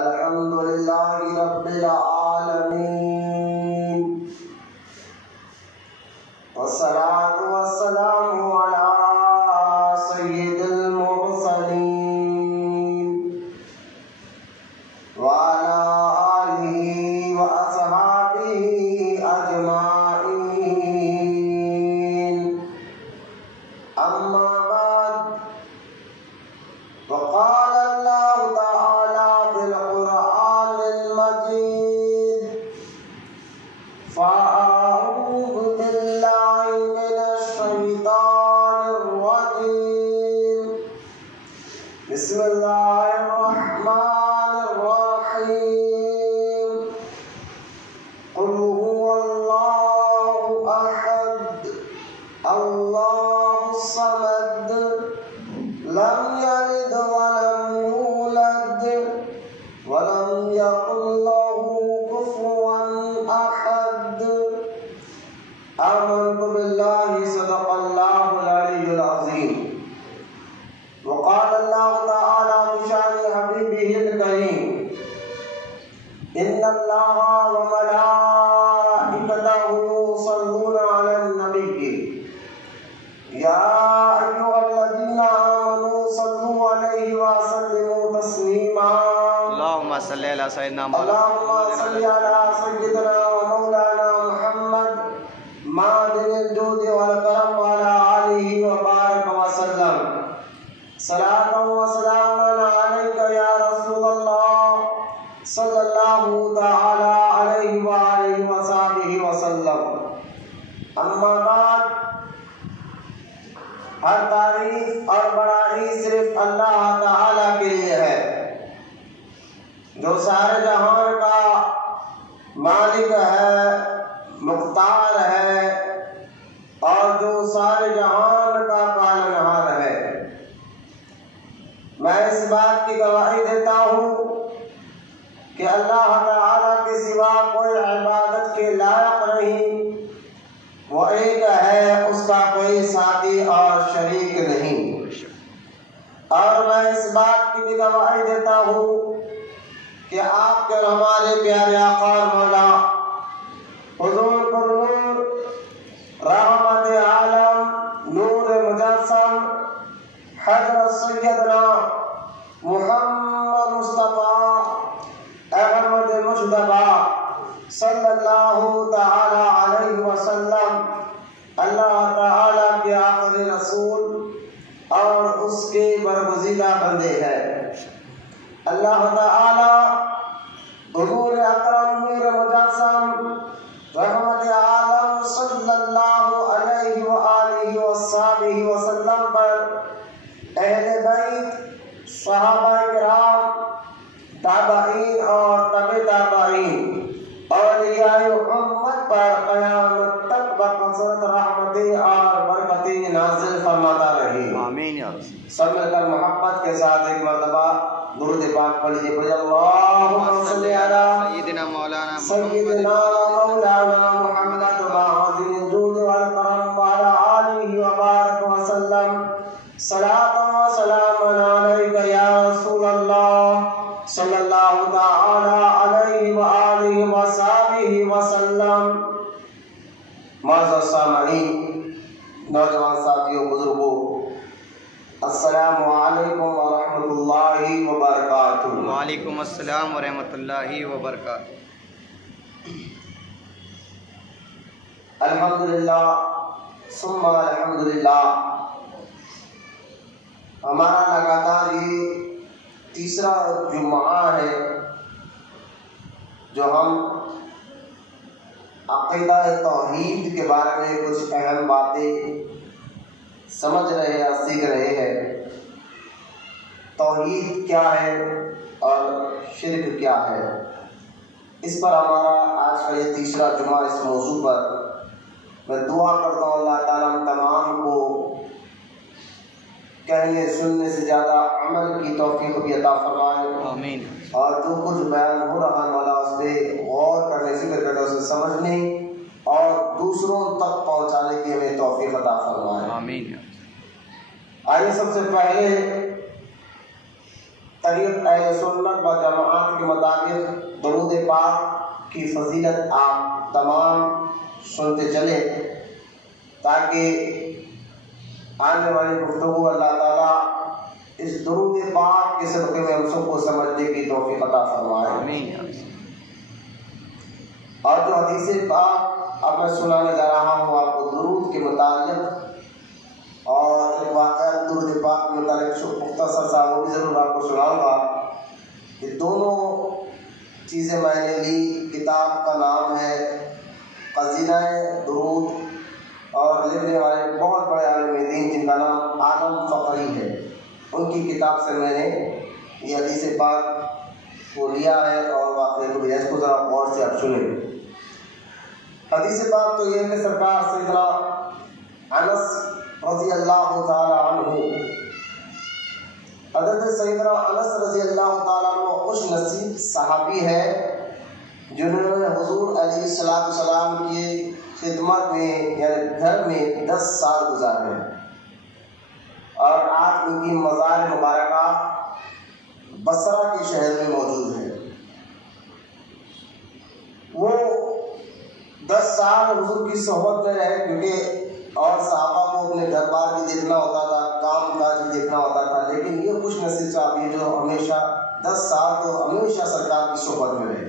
الحمد لله رب العالمين والصلاة والسلام على سيد المرسلين وعلى آله وأصحابه أجمعين. أما بعد، وقال الله تعالى في القرآن المجيد: فأعوذ بالله من الشيطان الرجيم. بسم الله الرحمن الرحيم. قل هو الله أحد الله الصمد لم يلد ولم يولد ولم يكن له كفوا أحد. آمنت بالله صدق الله العلي العظيم. وقال الله تعالى في شأن حبيبه الكريم: إن الله وملائكته يصلون على النبي يا أيها الذين آمنوا صلوا عليه وسلموا تسليما. اللهم صل على سيدنا اللهم صل على سيدنا ومولانا محمد معدن الجود والكرم وعلى آله وبارك وسلم. صلاة وسلاما عليك يا رسول الله صلی اللہ تعالی علیہ وآلہ وصحبہ وسلم. اما بعد، ہر تعریف اور بڑائی صرف اللہ تعالی کے لیے ہے، جو سارے جہان کا مالک ہے، مختار ہے، اور جو سارے جہان کا پالنہار ہے. میں اس بات کی گواہی دیتا ہوں کہ اللہ تعالیٰ کے سوا کوئی عبادت کے لائق نہیں، وہ ایک ہے، اس کا کوئی ساتھی اور شریک نہیں. اور میں اس بات کی بھی گواہی دیتا ہوں کہ آپ کے اور ہمارے پیارے آقا اور مولا حضور پر نور، رحمت عالم، نور مجسم حضرت سیدنا محمد مصطفیٰ احمد مجتبیٰ صلی اللہ تعالی علیہ وسلم اللہ تعالی کے آخری رسول اور اس کے برگزیدہ بندے ہیں. اللہ تعالی حضور اکرم نور مجسم رحمت عالم صلی اللہ علیہ وآلہ وصحبہ وسلم پر، اہل بیت، صحابہ کرام، تابعین اور تبع تابعین، اولیاء امت پر قیامت تک بکثرت رحمتیں اور برکتیں نازل فرماتا رہی. آمین یا رسول. سب مل کر محبت کے ساتھ ایک مرتبہ درود پاک پڑھیے. اللہم صلی علی سیدنا مولانا محمد معظم الجود والکرم وعلی آلہ وبارک وسلم. صلاۃ و سلام علیک یا رسول اللہ صلی اللہ تعالی علیہ وآلہ وصحبہ وسلم. معزز سامعین، نوجوان ساتھیوں، بزرگوں، السلام علیکم ورحمۃ اللہ وبرکاتہ. وعلیکم السلام ورحمۃ اللہ وبرکاتہ. الحمدللہ ثم الحمدللہ. ہمارا لگاتار یہ تیسرا جمعہ ہے جو ہم عقیدہ توحید کے بارے میں کچھ اہم باتیں سمجھ رہے ہیں، سیکھ رہے ہیں. توحید کیا ہے اور شرک کیا ہے، اس پر ہمارا آج کا یہ تیسرا جمعہ. اس موضوع پر میں دعا کرتا ہوں اللہ تعالیٰ ہم تمام کو کہنے سننے سے زیادہ عمل کی توفیق بھی عطا فرمائے. آمین. اور جو کچھ بیان ہو رہا ہے مولا اس پہ غور کرنے، فکر کرنے، اسے سمجھنے اور دوسروں تک پہنچانے کی ہمیں توفیق عطا فرمائے. آمین. آئیے سب سے پہلے طریق اہل سنت و جماعت کے مطابق درود پاک کی فضیلت آپ تمام سنتے چلے، تاکہ آنے والی گفتگو اللہ تعالیٰ اس درود پاک کے صدقے میں ہم سب کو سمجھنے کی توفیق عطا فرمائے۔ آمین۔ اور جو حدیث پاک اب میں سنانے جا رہا ہوں آپ کو درود کے متعلق، اور ایک واقعہ درود پاک کے متعلق مختصر سا وہ بھی ضرور آپ کو سناؤں گا۔ یہ دونوں چیزیں میں نے لی، کتاب کا نام ہے خزینہ درود، اور لکھنے والے بہت بڑے عالم دین جن کا نام عالم فقری ہے، ان کی کتاب سے میں نے یہ حدیث پاک کو لیا ہے اور واقعے کو لیا۔ اس کو ذرا غور سے آپ سنیں۔ حدیث پاک تو یہ ہے کہ سرکار سیدنا انس رضی اللہ تعالی عنہ، حضرت سیدنا انس رضی اللہ تعالیٰ عنہ خوش نصیب صحابی ہے جنہوں نے حضور علیہ السلام کی خدمت میں یعنی گھر میں 10 سال گزارے ہیں، اور آج ان کی مزار مبارکہ بصرہ کے شہر میں موجود ہے۔ وہ 10 سال حضور کی صحبت میں رہے، کیونکہ اور صحابہ کو اپنے گھر بار بھی دیکھنا ہوتا تھا، کام کاج بھی دیکھنا ہوتا تھا، لیکن یہ خوش نصیب صحابی جو ہمیشہ 10 سال تو ہمیشہ سرکار کی صحبت میں رہے،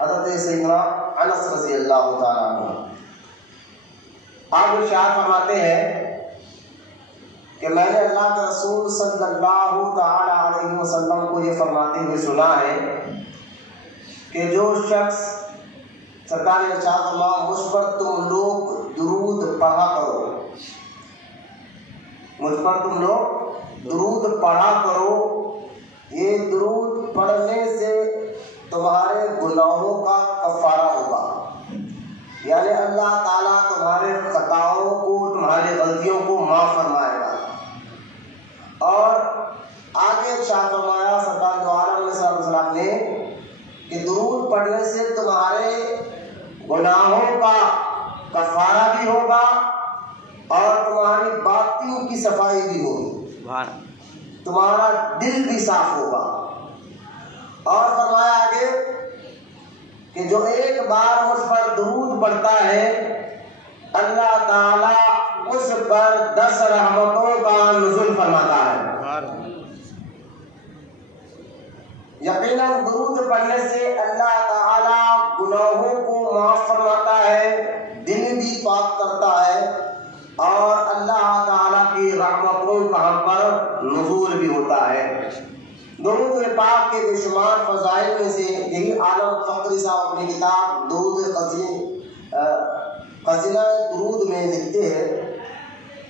حضرت سیدنا انس رضی اللہ تعالیٰ عنہ۔ آپ ارشاد فرماتے ہیں کہ میں نے اللہ کے رسول صلی اللہ تعالی علیہ وسلم کو یہ فرماتے ہوئے سنا ہے کہ جو شخص، سرکار نے ارشاد فرمایا، مجھ پر تم لوگ درود پڑھا کرو، مجھ پر تم لوگ درود پڑھا کرو، یہ درود پڑھنے سے تمہارے گناہوں کا کفارہ ہوگا، یعنی اللہ تعالیٰ تمہارے خطاؤں کو، تمہاری غلطیوں کو معاف فرمائے گا۔ اور آگے ارشاد فرمایا سرکار دو عالم علیہ السلام نے کہ درود پڑھنے سے تمہارے گناہوں کا کفارہ بھی ہوگا اور تمہاری باطن کی صفائی بھی ہوگی، تمہارا دل بھی صاف ہوگا۔ اور فرمایا آگے کہ جو ایک بار مجھ پر درود پڑھتا ہے اللہ تعالیٰ اس پر 10 رحمتوں کا نزول فرماتا ہے۔ یقیناً درود پڑھنے سے اللہ تعالیٰ گناہوں کو معاف فرماتا ہے، دل بھی پاک کرتا ہے، اور اللہ تعالیٰ کی رحمتوں کا ہم پر نزول بھی ہوتا ہے۔ درود پاک کے بے شمار فضائل میں سے یہی عالم فقری صاحب اپنی کتاب درود خزینہ درود میں لکھتے ہیں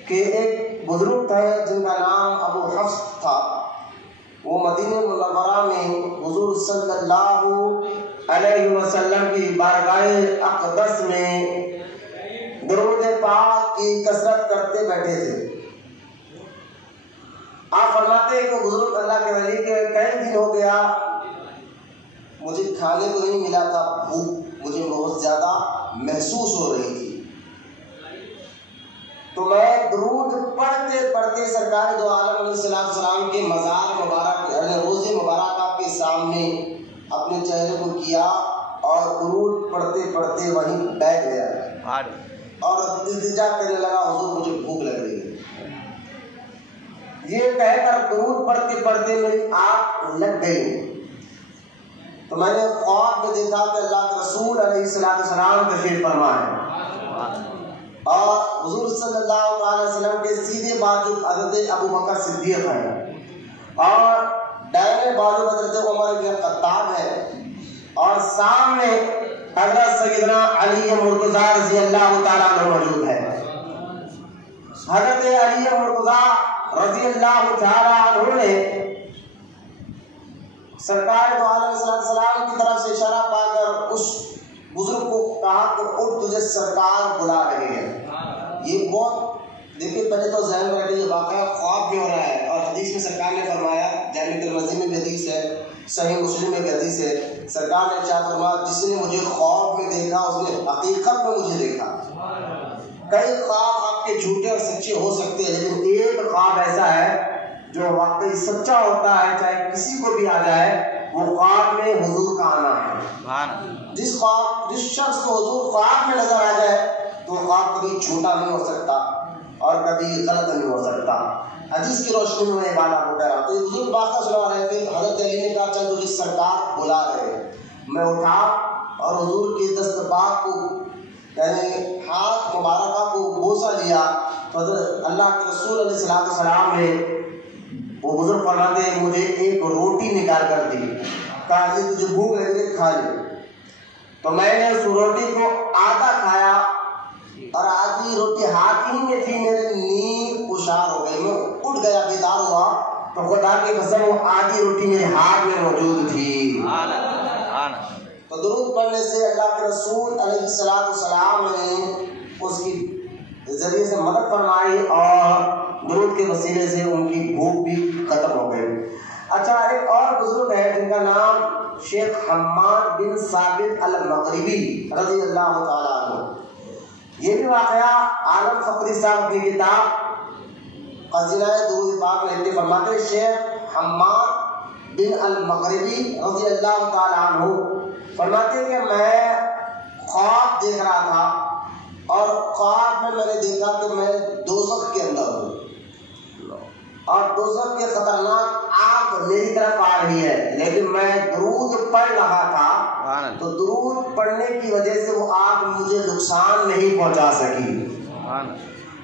کہ ایک بزرگ تھے جن کا نام ابو حفص تھا، وہ مدینہ منورہ میں حضور صلی اللہ علیہ وسلم کی بارگاہ اقدس میں درود پاک کی کثرت کرتے بیٹھے تھے۔ آپ فرماتے ہیں کہ بزرگ اللہ کے ولی کے کئی دن ہو گیا مجھے کھانے کو نہیں ملا تھا، بھوک مجھے بہت زیادہ محسوس ہو رہی تھی، تو میں درود پڑھتے پڑھتے سرکار دو عالم علیہ السلام کے مزار مبارک یعنی روضے مبارکہ کے سامنے اپنے چہرے کو کیا اور درود پڑھتے پڑھتے وہیں بیٹھ گیا اور التجا کرنے لگا، حضور مجھے بھوک لگ رہی ہے۔ یہ کہہ کر درود پڑھتے پڑھتے میری آنکھ لگ گئی، تو میں نے خواب میں دیکھا کہ اللہ کے رسول علیہ السلام تشریف فرما ہے، اور حضور صلی اللہ علیہ وسلم کے سیدھے بازو حضرت ابو بکر صدیق ہے، اور دائیں بازو حضرت عمر بن خطاب ہے، اور سامنے حضرت سیدنا علی مرتضیٰ رضی اللہ تعالیٰ عنہ موجود ہے۔ حضرت علی مرتضیٰ رضی اللہ تعالیٰ عنہ نے سرکار دو عالم صلی اللہ علیہ وسلم کی طرف سے اشارہ پا کر اس بزرگ کو کہا کہ اٹھ تجھے سرکار بلا رہے ہیں۔ یہ بہت دیکھیے پہلے تو ذہن میں رکھے یہ واقعہ خواب میں ہو رہا ہے، اور حدیث میں سرکار نے فرمایا، جامع ترمذی میں بھی حدیث ہے، صحیح مسلم میں بھی حدیث ہے، سرکار نے ارشاد فرمایا جس نے مجھے خواب میں دیکھا اس نے حقیقت میں مجھے دیکھا۔ کئی خواب آپ کے جھوٹے اور سچے ہو سکتے ہیں، لیکن ایک خواب ایسا ہے جو واقعی سچا ہوتا ہے چاہے کسی کو بھی آ جائے وہ خواب میں حضور کا آنا ہے. جس شخص کو حضور خواب میں نظر آ جائے تو خواب کبھی جھوٹا نہیں ہو سکتا اور کبھی غلط نہیں ہو سکتا. حدیث کی روشنی میں یہ بات آپ کو کہہ رہا ہوں. تو حضور واقعہ سنا رہے تھے, حضرت علی نے کہا چل تجھے سرکار بلا رہے. میں اٹھا اور حضور کی دست پاک کو یعنی ہاتھ مبارکہ کو بوسہ لیا تو حضرت اللہ کے رسول علیہ السلام نے وہ بزرگ فرماتے ہیں مجھے ایک روٹی نکال کر دی, کہا کہ تجھے بھوک لگی ہے کھا لے. تو میں نے اس روٹی کو آدھا کھایا اور آدھی روٹی ہاتھ ہی میں تھی, میرے نیند پشار ہو گئی, میں اٹھ گیا بیدار ہوا تو خدا کی قسم وہ آدھی روٹی میرے ہاتھ میں موجود تھی. تو درود پڑھنے سے اللہ کے رسول علیہ السلام نے اس کی ذریعے سے مدد فرمائی اور درود کے وسیلے سے ان کی بھوک بھی ختم ہو گئی. اچھا, ایک اور بزرگ ہے جن کا نام شیخ حماد بن ثابت المغربی رضی اللہ تعالیٰ عنہ. یہ بھی واقعہ عالم فقری صاحب اپنی کتاب خزینہ درود پاک میں لکھتے فرماتے شیخ حماد بن المغربی رضی اللہ تعالیٰ عنہ فرماتے کہ میں خواب دیکھ رہا تھا اور خواب میں نے دیکھا کہ میں دوزخ کے اندر ہوں اور دوزخ کے خطرناک آگ میری طرف آ رہی ہے, لیکن میں درود پڑھ رہا تھا تو درود پڑھنے کی وجہ سے وہ آگ مجھے نقصان نہیں پہنچا سکی.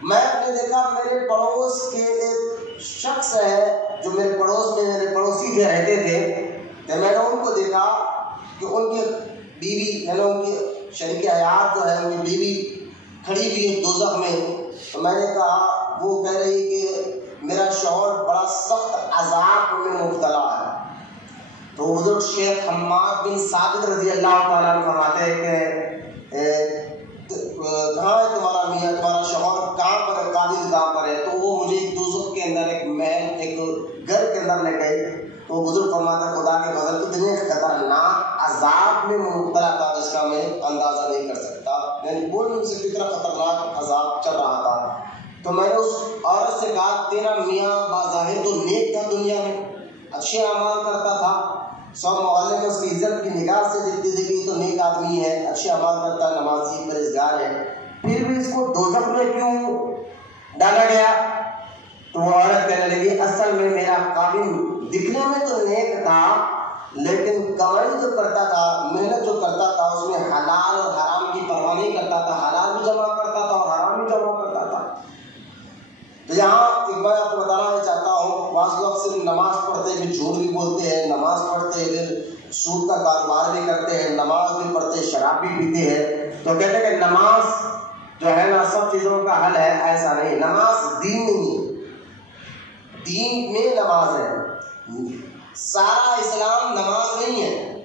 میں نے دیکھا میرے پڑوس کے ایک شخص ہے جو میرے پڑوس میں میرے پڑوسی جو رہتے تھے, تو میں نے ان کو دیکھا کہ ان کی بیوی یعنی ان کی شریک حیات جو ہے ان کی بیوی کھڑی ہوئی ہے دوزخ میں. تو میں نے کہا وہ کہہ رہی کہ میرا شوہر بڑا سخت عذاب میں مبتلا ہے. تو حضرت شیخ حماد بن ثابت رضی اللہ تعالیٰ عنہ فرماتے ہیں کہ کہاں ہے تمہارا میاں, تمہارا شوہر کہاں پر قابل کہاں پر ہے؟ تو وہ مجھے دوزخ کے اندر ایک محل ایک گھر کے اندر لے گئے. تو بزرگ فرماتا خدا کے فضل اتنے خطرناک عذاب میں مبتلا تھا جس کا میں اندازہ نہیں کر سکتا, یعنی بول نہیں سکتی اتنا خطرناک عذاب چل رہا تھا. تو میں نے اس عورت سے کہا تیرا میاں بظاہر تو نیک تھا, دنیا میں اچھے اعمال کرتا تھا, سب محلے میں اس کی عزت کی نگاہ سے دیکھتی تھی کہ یہ تو نیک آدمی ہے, اچھے اعمال کرتا ہے, نمازی پرہیزگار ہے, پھر بھی اس کو دوزخ میں کیوں ڈالا گیا؟ تو وہ عورت کہنے لگی اصل میں میرا قابل دکھنے میں تو نیک تھا لیکن کمائی جو کرتا تھا, محنت جو کرتا تھا اس میں حلال اور حرام کی پرواہ نہیں کرتا تھا, حلال بھی جمع کرتا تھا اور حرام بھی جمع کرتا تھا. تو یہاں ایک بار آپ کو بتانا چاہتا ہوں, بعض لوگ صرف نماز پڑھتے پھر جھوٹ بھی بولتے ہیں, نماز پڑھتے پھر سود کا کاروبار بھی کرتے ہیں, نماز بھی پڑھتے شراب بھی پیتے ہیں. تو کہتے ہیں کہ نماز جو ہے نا سب چیزوں کا حل ہے, ایسا نہیں. نماز دین نہیں, دین میں نماز ہے, سارا اسلام نماز نہیں ہے,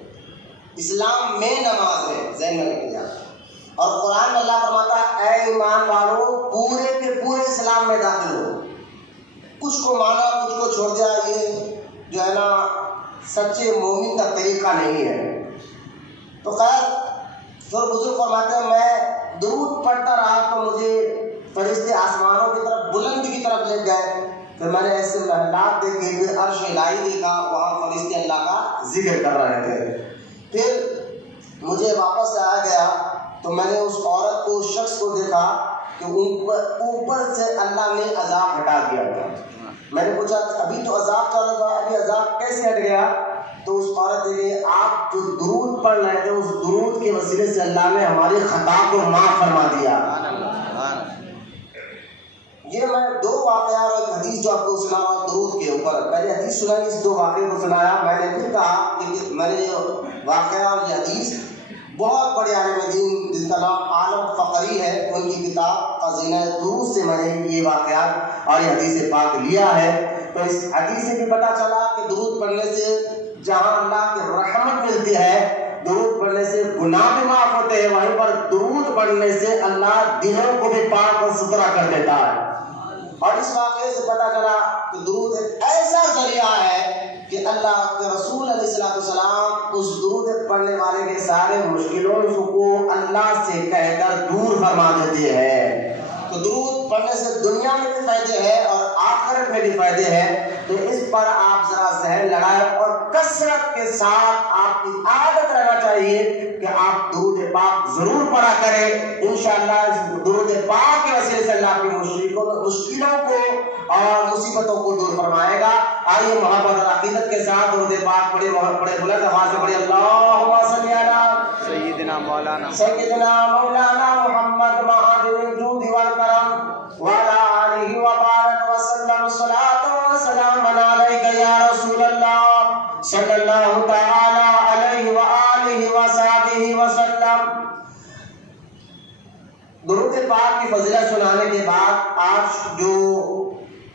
اسلام میں نماز ہے, ذہن میں رکھ لیا. اور قرآن میں اللہ فرماتا ہے اے ایمان والو پورے کے پورے اسلام میں داخل ہو, کچھ کو مانا کچھ کو چھوڑ دیا, یہ جو ہے نا سچے مومن کا طریقہ نہیں ہے. تو خیر پھر بزرگ فرماتے ہیں میں درود پڑھتا رہا تو مجھے فرشتے آسمانوں کی طرف بلند کی طرف لے گئے. پھر میں نے ایسے محلات دیکھے, پھر عرش الہی دیکھا, وہاں فرشتے اللہ کا ذکر کر رہے تھے. پھر مجھے واپس آیا گیا تو میں نے اس عورت کو, اس شخص کو دیکھا کہ اوپر سے اللہ نے عذاب ہٹا دیا تھا. میں نے پوچھا ابھی تو عذاب چل رہا تھا, ابھی عذاب کیسے ہٹ گیا؟ تو اس عورت نے آپ جو درود پڑھ رہے تھے اس درود کے وسیلے سے اللہ نے ہماری خطا کو معاف فرما دیا. یہ میں دو واقعہ اور ایک حدیث جو آپ کو سنا رہا ہوں درود کے اوپر. پہلے حدیث سنائی, اس دو واقعے کو سنایا. میں نے پھر کہا کہ میں نے واقعہ اور یہ حدیث بہت بڑے عالم دین جس کا نام عالم فقری ہے, ان کی کتاب خزینہ درود سے میں نے یہ واقعات اور یہ حدیث پاک لیا ہے. تو اس حدیث سے بھی پتہ چلا کہ درود پڑھنے سے جہاں اللہ کی رحمت ملتی ہے, درود پڑھنے سے گناہ بھی معاف ہوتے ہیں, وہیں پر درود پڑھنے سے اللہ دلوں کو بھی پاک اور ستھرا کر دیتا ہے. اور اس واقعے سے پتہ چلا کہ درود ایک ایسا ذریعہ ہے کہ اللہ کے رسول علیہ السلام اس درود پڑھنے والے کے سارے مشکلوں کو اللہ سے کہہ کر دور فرما دیتے ہیں. تو درود پڑھنے سے دنیا میں بھی فائدے ہیں اور آخرت میں بھی فائدے ہیں. تو اس پر آپ ذرا ذہن لڑائیں اور کثرت کے ساتھ آپ کی عادت رہنا چاہیے کہ آپ درود پاک ضرور پڑھا کریں۔ انشاءاللہ اس درود پاک کے وسیلے سے اللہ کی مشکلوں کو اور مصیبتوں کو دور فرمائے گا۔ آئیے محبت اور عقیدت کے ساتھ درود پاک پڑھے بلند آواز سے پڑھے اللہم صلی علی سیدنا مولانا محمد معدن الجود والکرم وعلى آلہ وبارک وسلم صلاة وسلام علیک یا رسول اللہ صلی اللہ تعالی علیہ وآلہ وصحبہ وسلم۔ درود پاک کی فضیلت سنانے کے بعد آج جو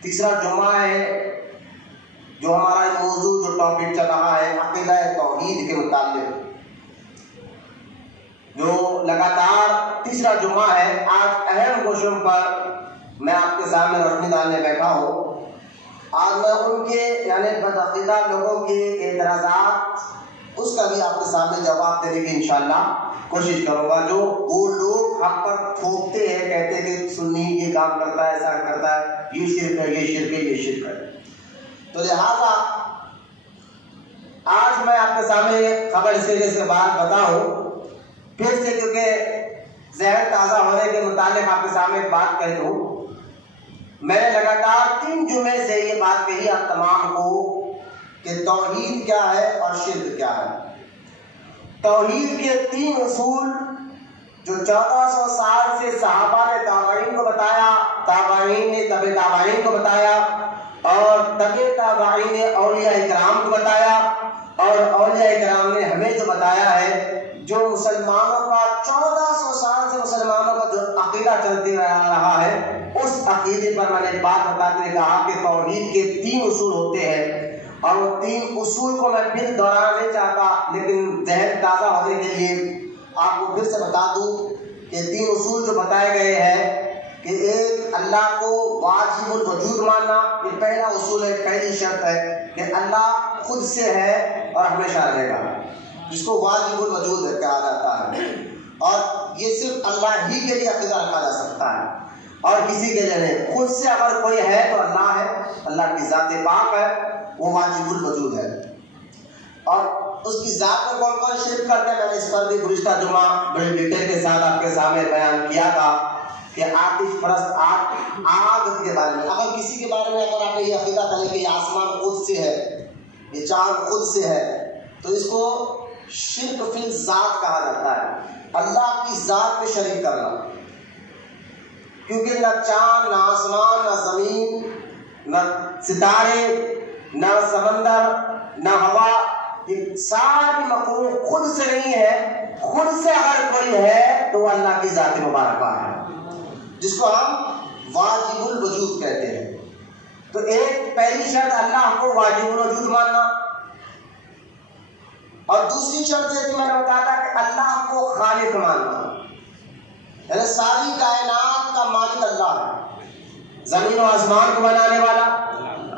تیسرا جمعہ ہے، جو ہمارا موضوع جو ٹاپک چل رہا ہے عقیدہ توحید کے متعلق، جو لگاتار تیسرا جمعہ ہے، آج اہم کوششوں پر میں آپ کے سامنے روشنی ڈالنے بیٹھا ہوں۔ آج میں ان کے یعنی بدعقیدہ لوگوں کے اعتراضات اس کا بھی آپ کے سامنے جواب دینے کی انشاءاللہ کوشش کروں گا، جو وہ لوگ حق پر تھوکتے ہیں، کہتے ہیں کہ سنی یہ کام کرتا ہے، ایسا کرتا ہے، یہ شرک ہے، یہ شرک ہے، یہ شرک ہے۔ تو لہٰذا آج میں آپ کے سامنے خبر اس طریقے سے بات بتاؤں پھر سے، کیونکہ ذہن تازہ ہونے کے متعلق آپ کے سامنے ایک بات کہہ دوں۔ میں نے لگاتار 3 جمعے سے یہ بات کہی آپ تمام کو کہ توحید کیا ہے اور شرک کیا ہے۔ توحید کے 3 اصول جو 1400 سال سے صحابہ نے تابعین کو بتایا، تابعین نے تبع تابعین کو بتایا، اور تبع تابعین نے اولیاء اکرام کو بتایا، اور اولیاء اکرام نے ہمیں جو بتایا ہے، جو مسلمانوں کا 1400 سال سے مسلمانوں کا جو عقیدہ چلتے رہا ہے، اس عقیدے پر میں نے بات بتاتے ہوئے کہا کہ توحید کے 3 اصول ہوتے ہیں، اور وہ 3 اصول کو میں پھر دہرانا نہیں چاہتا، لیکن ذہن تازہ ہونے کے لیے آپ کو پھر سے بتا دوں کہ 3 اصول جو بتائے گئے ہیں کہ ایک اللہ کو واجب الوجود ماننا، یہ پہلا اصول ہے، پہلی شرط ہے کہ اللہ خود سے ہے اور ہمیشہ رہے گا، جس کو واجب الوجود کہا جاتا ہے، اور یہ صرف اللہ ہی کے لیے عقیدہ رکھا جا سکتا ہے اور کسی کے لیے نہیں۔ خود سے اگر کوئی ہے تو اللہ ہے، اللہ کی ذات پاک ہے، وہ واجب الوجود ہے۔ اور اس کی ذات میں کون کون شرک کرتے ہیں، میں نے اس پر بھی گزشتہ جمعہ بڑی ڈیٹیل کے ساتھ آپ کے سامنے بیان کیا تھا کہ آتش پرست آگ کے بارے میں، اگر کسی کے بارے میں اگر آپ نے یہ عقیدہ کرے کہ یہ آسمان خود سے ہے، یہ چاند خود سے ہے، تو اس کو شرک فی الذات کہا جاتا ہے، اللہ کی ذات میں شریک کرنا، کیونکہ نہ چاند، نہ آسمان، نہ زمین، نہ ستارے، نہ سمندر، نہ ہوا، یہ ساری مخلوق خود سے نہیں ہے، خود سے اگر کوئی ہے تو وہ اللہ کی ذات مبارکہ ہے، جس کو ہم واجب الوجود کہتے ہیں۔ تو ایک پہلی شرط اللہ کو واجب الوجود ماننا، اور دوسری شرط یہ میں نے بتایا تھا کہ اللہ کو خالق ماننا، یعنی ساری کائنات کا مالک اللہ ہے، زمین و آسمان کو بنانے والا،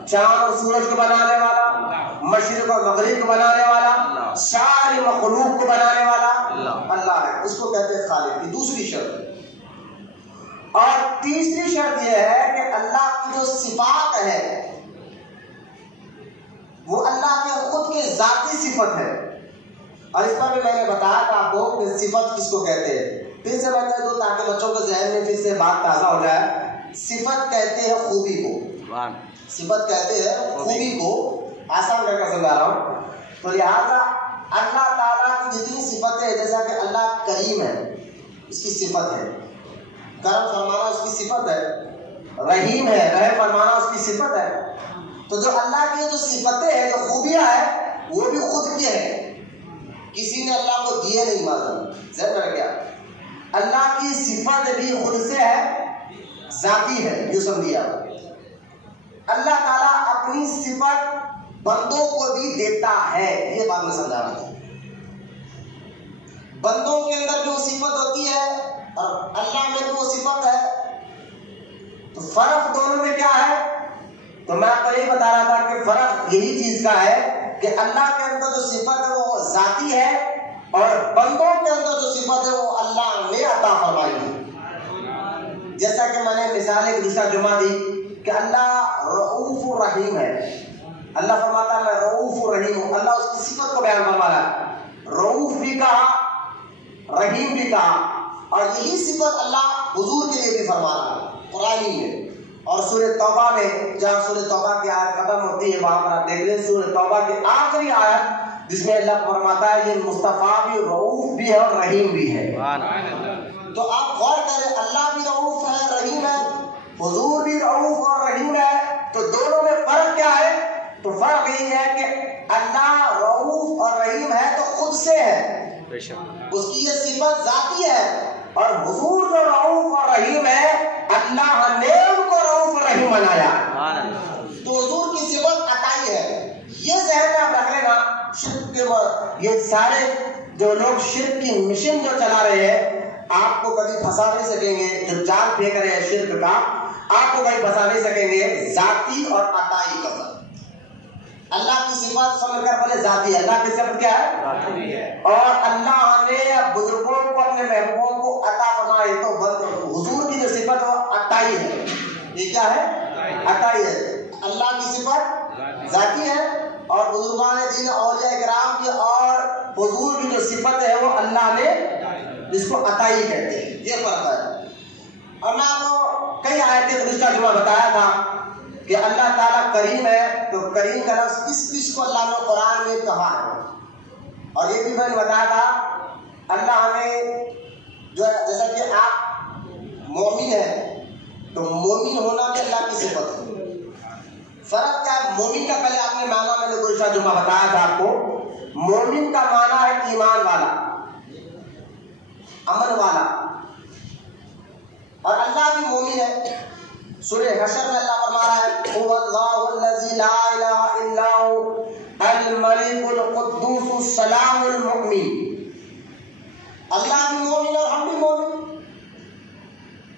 چاند اور سورج کو بنانے والا، مشرق اور مغرب کو بنانے والا، ساری مخلوق کو بنانے والا اللہ ہے، اس کو کہتے ہیں خالق۔ یہ دوسری شرط ہے۔ اور تیسری شرط یہ ہے کہ اللہ کی جو صفات ہے وہ اللہ کے خود کے ذاتی صفت ہے، اور اس پر بھی میں نے بتایا تھا آپ کو کہ صفت کس کو کہتے ہیں، پھر سے میں کہہ دوں تاکہ بچوں کے ذہن میں پھر سے بات تازہ ہو جائے۔ صفت کہتے ہیں خوبی کو، صفت کہتے ہیں خوبی کو، آسان کر کے سمجھا رہا ہوں۔ تو لہٰذا اللہ تعالیٰ کی جتنی صفتیں ہیں، جیسا کہ اللہ کریم ہے، اس کی صفت ہے، کرم فرمانا اس کی صفت ہے، رحیم ہے، رحم فرمانا اس کی صفت ہے، تو جو اللہ کی جو صفتیں ہیں، جو خوبیاں ہیں، وہ بھی خود کی ہیں، کسی نے اللہ کو دیے نہیں معلوم، ذہن میں رکھیا، اللہ کی صفت بھی خود سے ہے، ذاتی ہے، یہ سمجھیے آپ۔ اللہ تعالیٰ اپنی صفت بندوں کو بھی دیتا ہے، یہ بات میں سمجھا رہا تھا۔ بندوں کے اندر بھی وہ صفت ہوتی ہے اور اللہ میں بھی وہ صفت ہے، تو فرق دونوں میں کیا ہے؟ تو میں آپ کو یہ بتا رہا تھا کہ فرق یہی چیز کا ہے کہ اللہ کے اندر جو صفت ہے وہ ذاتی ہے، اور بندوں کے اندر جو صفت ہے وہ اللہ نے عطا فرمائی ہے۔ جیسا کہ میں نے مثال ایک دوسرا جمعہ دی کہ اللہ رؤوف الرحیم ہے، اللہ فرماتا ہے میں رؤوف رحیم ہوں. اللہ اس کی صفت کو بیان فرما رہا ہے. رؤوف بھی کہا, رحیم بھی کہا, اور یہی صفت اللہ حضور کے لیے بھی فرما رہا ہے قرآن میں. اور سورہ توبہ میں جہاں سورہ توبہ کی آیت ختم ہوتی ہے وہاں پر آپ دیکھ لیں سورہ توبہ کی آخری آیت جس میں اللہ فرماتا ہے یہ مصطفیٰ بھی رؤوف بھی ہے اور رحیم بھی ہے. تو آپ غور کریں, اللہ بھی رؤوف ہے, رحیم ہے, حضور بھی رؤوف اور رحیم ہے, تو دونوں میں فرق کیا ہے؟ تو فرق یہی ہے کہ اللہ رؤوف اور رحیم ہے تو خود سے ہے, اس کی یہ صفت ذاتی ہے, اور حضور جو رؤوف اور رحیم ہے اللہ نے ان کو رؤوف اور رحیم بنایا. تو حضور کی صفت عطائی ہے. یہ ذہن میں آپ رکھ لینا. شرک کے یہ سارے جو لوگ شرک کی مشن جو چلا رہے ہیں آپ کو کبھی پھنسا نہیں سکیں گے. جو جال پھینک رہے ہیں شرک کا آپ کو کبھی پھنسا نہیں سکیں گے. ذاتی اور عطائی کا فرق. اللہ کی صفات سمجھ کر بولے ذاتی ہے. اللہ کی صفت کیا ہے؟ اور اللہ نے بزرگوں کو اپنے محبوبوں کو عطا فرمائی. تو حضور کی جو صفت ہے وہ عطائی ہے. یہ کیا ہے؟ عطائی ہے. اللہ کی صفت ذاتی ہے اور بزرگان دین اولیاء کرام کی اور حضور کی جو صفت ہے وہ اللہ نے جس کو عطائی کہتے ہیں. یہ فرق ہے. اور میں آپ کو کئی آیتیں گزشتہ جمعہ بتایا تھا کہ اللہ تعالیٰ کریم ہے. تو کریم کا لفظ کس کس کو اللہ نے قرآن میں کہا ہے, اور یہ بھی میں نے بتایا تھا اللہ ہمیں جو ہے جیسا کہ آپ مومن ہیں تو مومن ہونا بھی اللہ کی صفت ہے. فرق کیا ہے؟ مومن کا پہلے آپ نے معنی میں نے گزشتہ جمعہ بتایا تھا آپ کو. مومن کا معنی ہے ایمان والا, امن والا, اور اللہ بھی مومن ہے. سورہ حشر میں اللہ فرما رہا ہے هو الله الذي لا اله الا هو الملك القدوس السلام المؤمن. اللہ بھی مومن اور ہم بھی مومن.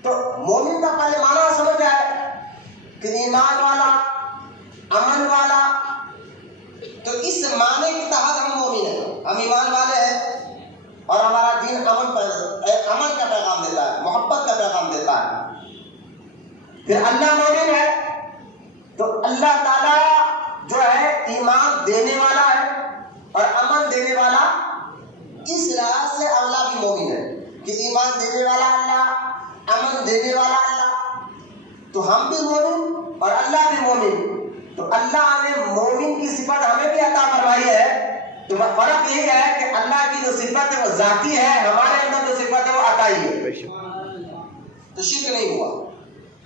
تو مومن کا پہلے معنی سمجھ آئے کہ ایمان والا, امن والا. تو اس معنی کے تحت ہم مومن ہیں, ہم ایمان والے ہیں اور ہمارا دین امن کا پیغام دیتا ہے, محبت کا پیغام دیتا ہے. پھر اللہ مومن ہے تو اللہ تعالیٰ جو ہے ایمان دینے والا ہے اور امن دینے والا. اس لحاظ سے اللہ بھی مومن ہے کہ ایمان دینے والا اللہ, امن دینے والا اللہ. تو ہم بھی مومن اور اللہ بھی مومن. تو اللہ نے مومن کی صفت ہمیں بھی عطا فرمائی ہے. تو فرق یہی ہے کہ اللہ کی جو صفت ہے وہ ذاتی ہے, ہمارے اندر جو صفت ہے وہ عطائی ہے. تو شرک نہیں ہوا.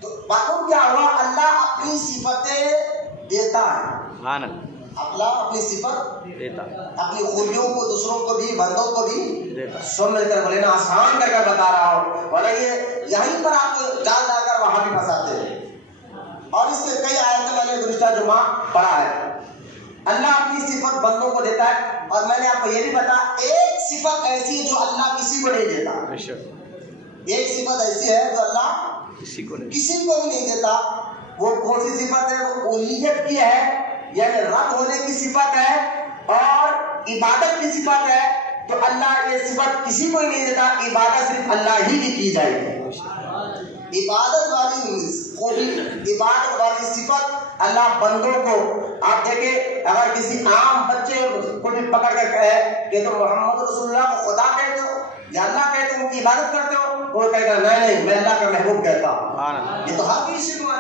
تو معلوم کیا ہوا؟ اللہ اپنی صفتیں دیتا ہے. اللہ اپنی صفت دیتا, اپنی خوبیوں کو دوسروں کو بھی, بندوں کو بھی دیتا. سن مل کر بولے نا, آسان کر کے بتا رہا ہوں, بولے یہ یہیں پر آپ کو جال ڈال کر وہاں بھی پھنساتے ہیں. اور اس کے کئی آیتیں میں نے گزشتہ جمعہ پڑھا ہے. اللہ اپنی صفت بندوں کو دیتا ہے. اور میں نے آپ کو یہ بھی بتا ایک صفت ایسی ہے جو اللہ کسی کو نہیں دیتا. ایک صفت ایسی ہے جو اللہ کسی کو بھی نہیں دیتا. وہ کون سی صفت ہے؟ وہ اولوہیت کی ہے, یعنی رب ہونے کی صفت ہے اور عبادت کی صفت ہے. تو اللہ یہ صفت کسی کو ہی نہیں دیتا. عبادت صرف اللہ ہی کی جائے گی. عبادت والی خوبی, عبادت والی صفت اللہ بندوں کو. آپ دیکھیں اگر کسی عام بچے کو بھی پکڑ کر کہے کہ تم محمد رسول اللہ کو خدا کہتے ہو یا اللہ کہتے ہو, ان کی عبادت کرتے ہو, وہ کہے گا نہیں میں اللہ کا محبوب کہتا ہوں. یہ تو ہر کسی کو ہے.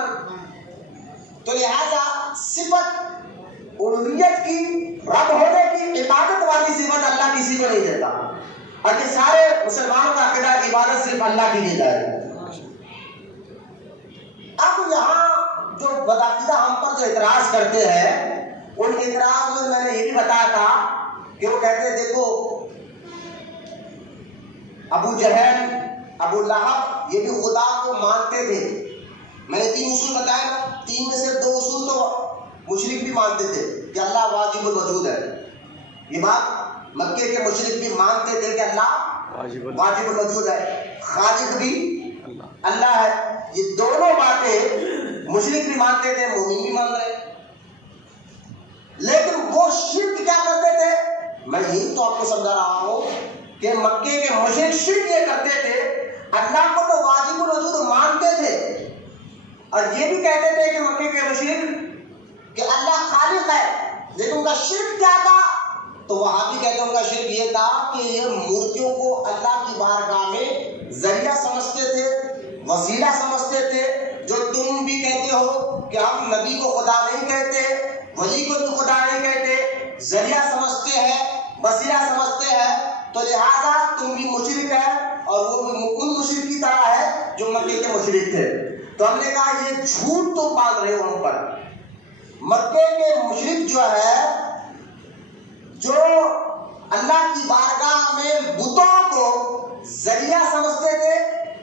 تو لہذا صفت اولویت کی, رب ہونے کی, عبادت والی صفت اللہ کسی کو نہیں دیتا. اور یہ سارے مسلمانوں کا عقیدہ عبادت صرف اللہ کی دی جائے. اب یہاں جو بدعقیدہ ہم پر جو اعتراض کرتے ہیں ان اعتراض میں نے یہ بھی بتایا تھا کہ وہ کہتے ہیں دیکھو ابو جہل, ابو لہب یہ بھی خدا کو مانتے تھے. میں نے 3 اصول بتائے نا, 3 میں سے 2 اصول تو مشرک بھی مانتے تھے کہ اللہ واجب الوجود ہے. یہ بات مکے کے مشرک بھی مانتے تھے کہ اللہ واجب الوجود ہے, خالق بھی اللہ ہے. یہ دونوں باتیں مشرک بھی مانتے تھے, مومن بھی مان رہے. لیکن وہ شرک کیا کرتے تھے؟ میں یہی تو آپ کو سمجھا رہا ہوں کہ مکے کے مشرک شرک یہ کرتے تھے, اللہ کو تو واجب الوجود مانتے تھے اور یہ بھی کہتے تھے کہ مکے کے مشرک کہ اللہ خالق ہے، لیکن ان کا شرک کیا تھا؟ تو وہابی کہتے ہیں ان کا شرک یہ تھا کہ یہ مورتیوں کو اللہ کی بارگاہ میں ذریعہ سمجھتے تھے، وسیلہ سمجھتے تھے. جو تم بھی کہتے ہو کہ ہم نبی کو خدا نہیں کہتے، ولی کو بھی خدا نہیں کہتے، ذریعہ سمجھتے ہیں، وسیلہ سمجھتے ہیں، تو لہذا تم بھی مشرک ہے اور وہ بھی ان مشرک کی طرح ہے جو مکے کے مشرک تھے. تو ہم نے کہا یہ جھوٹ تو باندھ رہے ہو ہم پر. مکے کے مشرک جو ہے، جو اللہ کی بارگاہ میں بتوں کو ذریعہ سمجھتے تھے،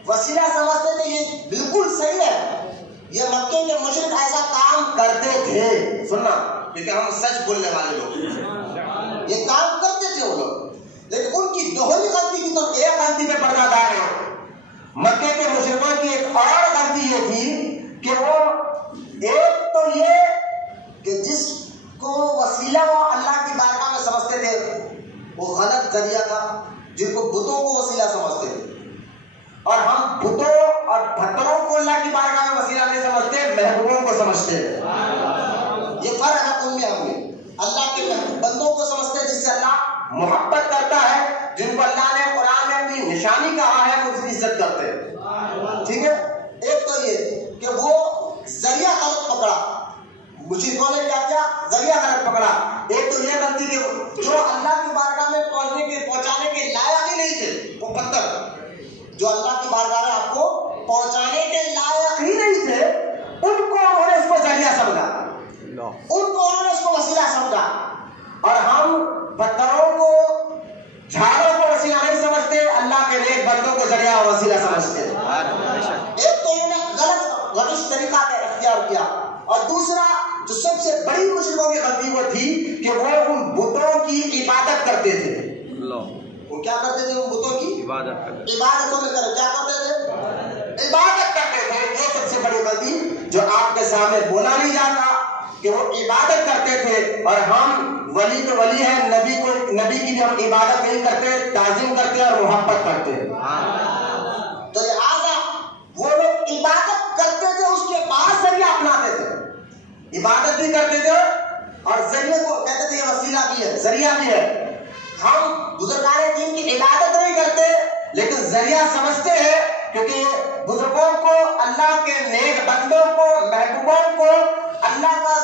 وسیلہ سمجھتے تھے، یہ بالکل صحیح ہے. یہ مکے کے مشرک ایسا کام کرتے تھے، سننا کیونکہ ہم سچ بولنے والے لوگ، یہ کام کرتے تھے وہ لوگ. لیکن ان کی دوہری غلطی کی تو ایک غلطی پہ پردہ دار ہے. مکے کے مشرکوں کی ایک اور غلطی یہ تھی کہ وہ ایک تو یہ کہ جس کو وسیلہ وہ اللہ کی بارگاہ میں سمجھتے تھے وہ غلط ذریعہ تھا، جن کو بتوں کو وسیلہ سمجھتے تھے. اور ہم بتوں اور پتھروں کو اللہ کی بارگاہ میں وسیلہ نہیں سمجھتے، محبوبوں کو سمجھتے ہیں. یہ فرق ہے ان میں ہم میں. اللہ کے بندوں کو سمجھتے ہیں جس سے اللہ محبت کرتا ہے، جن کو اللہ نے قرآن میں اپنی نشانی کہا ہے وہ اس کی عزت کرتے ہیں. ٹھیک ہے. ایک تو یہ کہ وہ ذریعہ غلط پکڑا، مشرکوں نے کیا کیا؟ ذریعہ غلط پکڑا. ایک تو یہ غلطی کہ جو اللہ کی بارگاہ میں پہنچانے کے لائق ہی نہیں تھے، وہ پتھر جو اللہ کی بارگاہ میں آپ کو پہنچانے کے لائق ہی نہیں تھے، ان کو انہوں نے اس کو ذریعہ سمجھا، ان کو انہوں نے اس کو وسیلہ سمجھا. اور ہم پتھروں کو، جھاڑوں کو وسیلہ نہیں سمجھتے، اللہ کے نیک بندوں کو ذریعہ اور وسیلہ سمجھتے. ایک تو انہوں نے غلط روش طریقہ اختیار کیا. اور دوسرا جو سب سے بڑی مشرکوں کی غلطی وہ تھی کہ وہ ان بتوں کی عبادت کرتے تھے. وہ کیا کرتے تھے؟ ان بتوں کی عبادتوں میں کیا کرتے تھے؟ عبادت کرتے تھے. یہ سب سے بڑی غلطی جو آپ کے سامنے بولا نہیں جاتا کہ وہ عبادت کرتے تھے. اور ہم ولی تو ولی ہے، نبی کی بھی ہم عبادت نہیں کرتے، تعظیم کرتے اور محبت کرتے. تو لہٰذا وہ لوگ عبادت کرتے تھے، اس کے بعد ذریعہ اپناتے تھے. عبادت بھی کرتے تھے اور ذریعے کو کہتے تھے یہ وسیلہ بھی ہے، ذریعہ بھی ہے. ہم بزرگان دین کی عبادت نہیں کرتے لیکن ذریعہ سمجھتے ہیں، کیونکہ بزرگوں کو، اللہ کے نیک بندوں کو، محبوبوں کو اللہ کا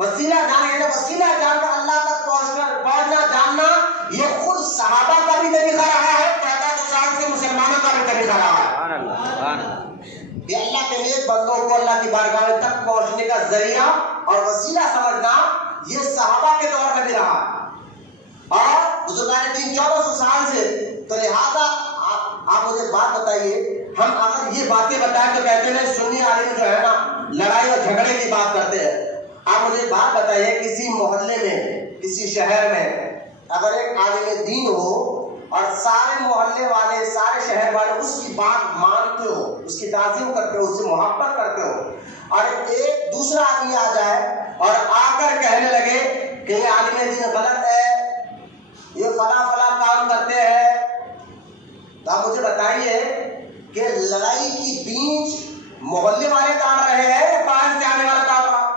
وسیلہ جاننا، وسیلہ جان کر اللہ تک پہنچنا جاننا، یہ خود صحابہ کا بھی طریقہ رہا ہے، 14 سال سے مسلمانوں کا بھی طریقہ رہا ہے. یہ اللہ کے نیک بندوں کو اللہ کی بارگاہ تک پہنچنے کا ذریعہ اور وسیلہ سمجھنا یہ صحابہ کے دور میں بھی رہا ہے اور بزرگان دین 1400 سال سے. تو لہٰذا آپ مجھے بات بتائیے، ہم اگر یہ باتیں بتائیں تو کہتے ہیں سنی عالم جو ہے نا لڑائی اور جھگڑے کی بات کرتے ہیں. آپ مجھے بات بتائیے، کسی محلے میں، کسی شہر میں اگر ایک عالم دین ہو اور سارے محلے والے، سارے شہر والے اس کی بات مانتے ہو، اس کی تعظیم کرتے ہو، اس سے محبت کرتے ہو، اور ایک دوسرا آدمی آ جائے اور آ کر کہنے لگے کہ یہ عالم دین غلط ہے، یہ فلاں فلاں کام کرتے ہیں، تو آپ مجھے بتائیے کہ لڑائی کی بیچ محلے والے ڈال رہے ہیں یا باہر سے آنے والا ڈال رہا ہے؟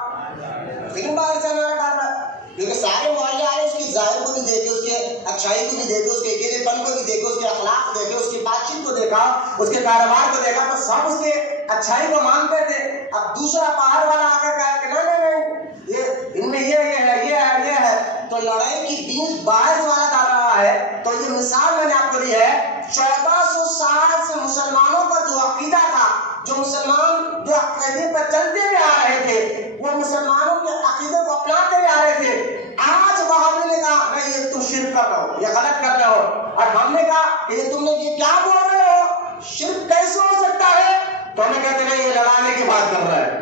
لیکن باہر سے آنے والا ڈال رہا ہے، کیونکہ سارے محلے والے اس کی ظاہر کو بھی دیکھے، اس کے اچھائی کو بھی دیکھے، اس کے اکیلے پن کو بھی دیکھے، اس کے اخلاق کو دیکھے، اس کی بات چیت کو دیکھا، اس کے کاروبار کو دیکھا، تو سب اس کے اچھائی کو مانتے تھے. اب دوسرا باہر والا آ کر کہا کہ نہیں یہ ان میں یہ ہے، یہ ہے، یہ ہے، تو لڑائی کی بیچ باہر والا ڈال رہا ہے. تو یہ مثال میں نے آپ کو دی ہے. 1400 سال سے مسلمانوں کا جو عقیدہ تھا، جو مسلمان جو عقیدے پر چلتے ہوئے آ رہے تھے، وہ مسلمانوں کے عقیدے کو اپناتے ہوئے آ رہے تھے، آج وہاں نے کہا نہیں یہ تم شرک کر رہے ہو، یہ غلط کر رہے ہو، اور ہم نے کہا کہ یہ تم نے یہ کیا بول رہے ہو، شرک کیسے ہو سکتا ہے؟ تو ہمیں کہتے ہیں یہ لڑانے کی بات کر رہا ہے.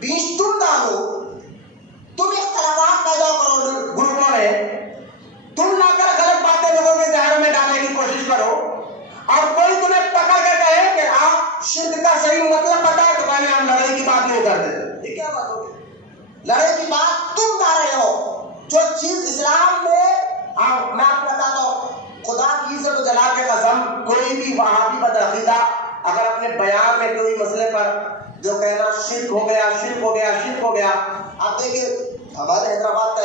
بیچ تم ڈالو، تم اختلافات پیدا کرو گروپوں میں، تم لا کر غلط باتیں لوگوں کے ذہن میں ڈالنے کی کوشش کرو، اور کوئی تمہیں پکڑ کے کہے کہ آپ شرک کا صحیح مطلب پتا ہے تو کہنے ہم لڑائی کی بات نہیں کرتے. یہ کیا بات ہوگی؟ لڑائی کی بات تم ڈال رہے ہو. جو چیز اسلام میں میں آپ کو بتاتا ہوں، خدا کی عزت و جلال کے قسم، کوئی بھی وہابی بدعقیدہ اگر اپنے بیان میں کوئی مسئلے پر جو کہنا شرک ہو گیا، شرک ہو گیا، شرک ہو گیا. آپ دیکھیں ہمارے حیدرآباد کا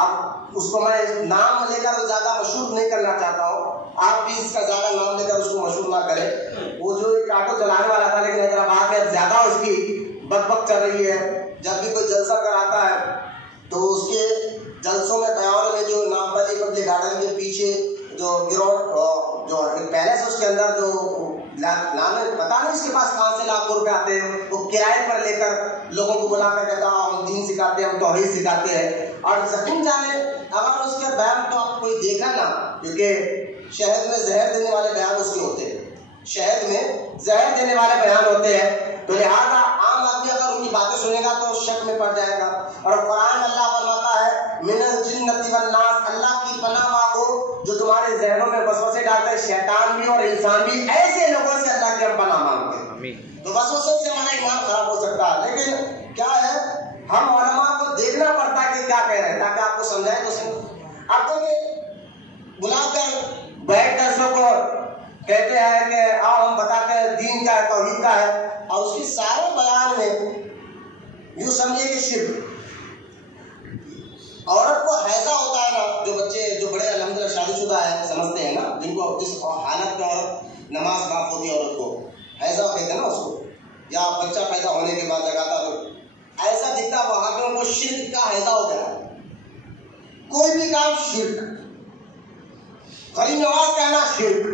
آپ اس کو میں نام لے کر زیادہ مشہور نہیں کرنا چاہتا ہوں، آپ بھی اس کا زیادہ نام لے کر اس کو مشہور نہ کریں. وہ جو ایک آٹو چلانے والا تھا، لیکن حیدرآباد میں زیادہ اس کی بک چل رہی ہے. جب بھی کوئی جلسہ کراتا ہے تو اس کے جلسوں میں بیان میں جو نامپلی پبلک گارڈن کے پیچھے جو گراؤنڈ جو پیلس ہے اس کے اندر جو پتا نہیں اس کے پاس کہاں سے لاکھوں روپے آتے ہیں، وہ کرائے پر لے کر لوگوں کو بلا کر کہتا ہم دین سکھاتے ہیں، ہم توحید سکھاتے ہیں. اور یقین جانے اگر اس کے بیان تو آپ کوئی دیکھا نا، کیونکہ شہد میں زہر دینے والے بیان اس کے ہوتے ہیں، شہد میں زہر دینے والے بیان ہوتے ہیں. تو لہٰذا عام آدمی اگر ان کی باتیں سنے گا تو شک میں پڑ جائے گا. اور قرآن اللہ فرماتا ہے من الجنۃ والناس، اللہ کی پناہ مانگو جو تمہارے ذہنوں میں وسوسے ڈالتے ہیں، شیطان بھی اور انسان بھی. ایسے لوگوں سے اللہ کی ہم پناہ مانگتے ہیں. تو وسوسے سے ہمارا ایمان خراب ہو سکتا ہے، لیکن کیا ہے ہم علماء کو دیکھنا پڑتا ہے کہ کیا کہہ رہے ہیں تاکہ آپ کو سمجھائے تو سمجھ. آپ دیکھیں بلا کر بیٹھ کر سب کو کہتے ہیں کہ آؤ ہم بتاتے ہیں دین کا ہے، توحید کا ہے، اور اس کی سارے بیان میں یوں سمجھے کہ شرک. عورت کو حیضہ ہوتا ہے نا، جو بچے جو بڑے الحمدللہ شادی شدہ ہے سمجھتے ہیں نا، جن کو جس حالت میں عورت نماز معاف ہوتی ہے عورت کو حیضہ کہتے ہیں نا اس کو، یا بچہ پیدا ہونے کے بعد لگاتا تو ایسا دکھتا وہاں پہ ان کو شرک کا حیضہ ہو گیا. کوئی بھی کام شرک، غریب نواز کہنا شرک،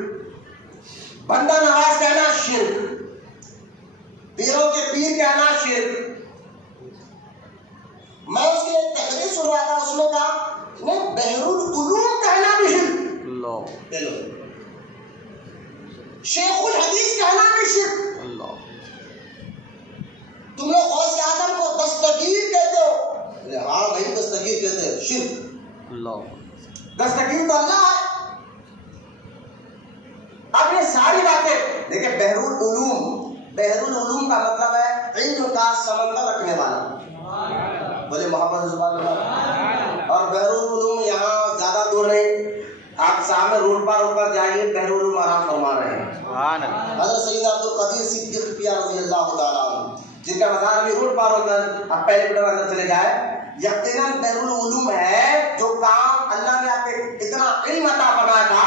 بندہ نواز کہنا شرک، پیروں کے پیر کہنا شرک. میں اس کی ایک تقریر سن رہا تھا، اس میں کہا نہیں بحر العلوم کہنا بھی شرک، شیخ الحدیث کہنا بھی شرک. تم لوگ غوث اعظم کو دستگیر کہتے ہو، ہاں بھائی دستگیر کہتے ہیں، شرک. دستگیر تو اللہ ہے. اب یہ ساری باتیں دیکھیں. بحر العلوم، بحر العلوم کا مطلب ہے علم کا سمندر رکھنے والا. بولے محمد سبحان اللہ. اور بحر العلوم یہاں زیادہ دور نہیں، آپ سامنے روڈ پر اوپر جائیے، بحر العلوم آرام فرما رہے ہیں. حضرت سید عبد القدیر صدیق پیا رضی اللہ تعالیٰ عنہ، جن کا مزار ابھی روڈ پار ہو کر آپ پہلے فٹر اندر چلے جائے. یقیناً بحر العلوم ہے جو کام اللہ نے آپ کو اتنا علم عطا فرمایا تھا.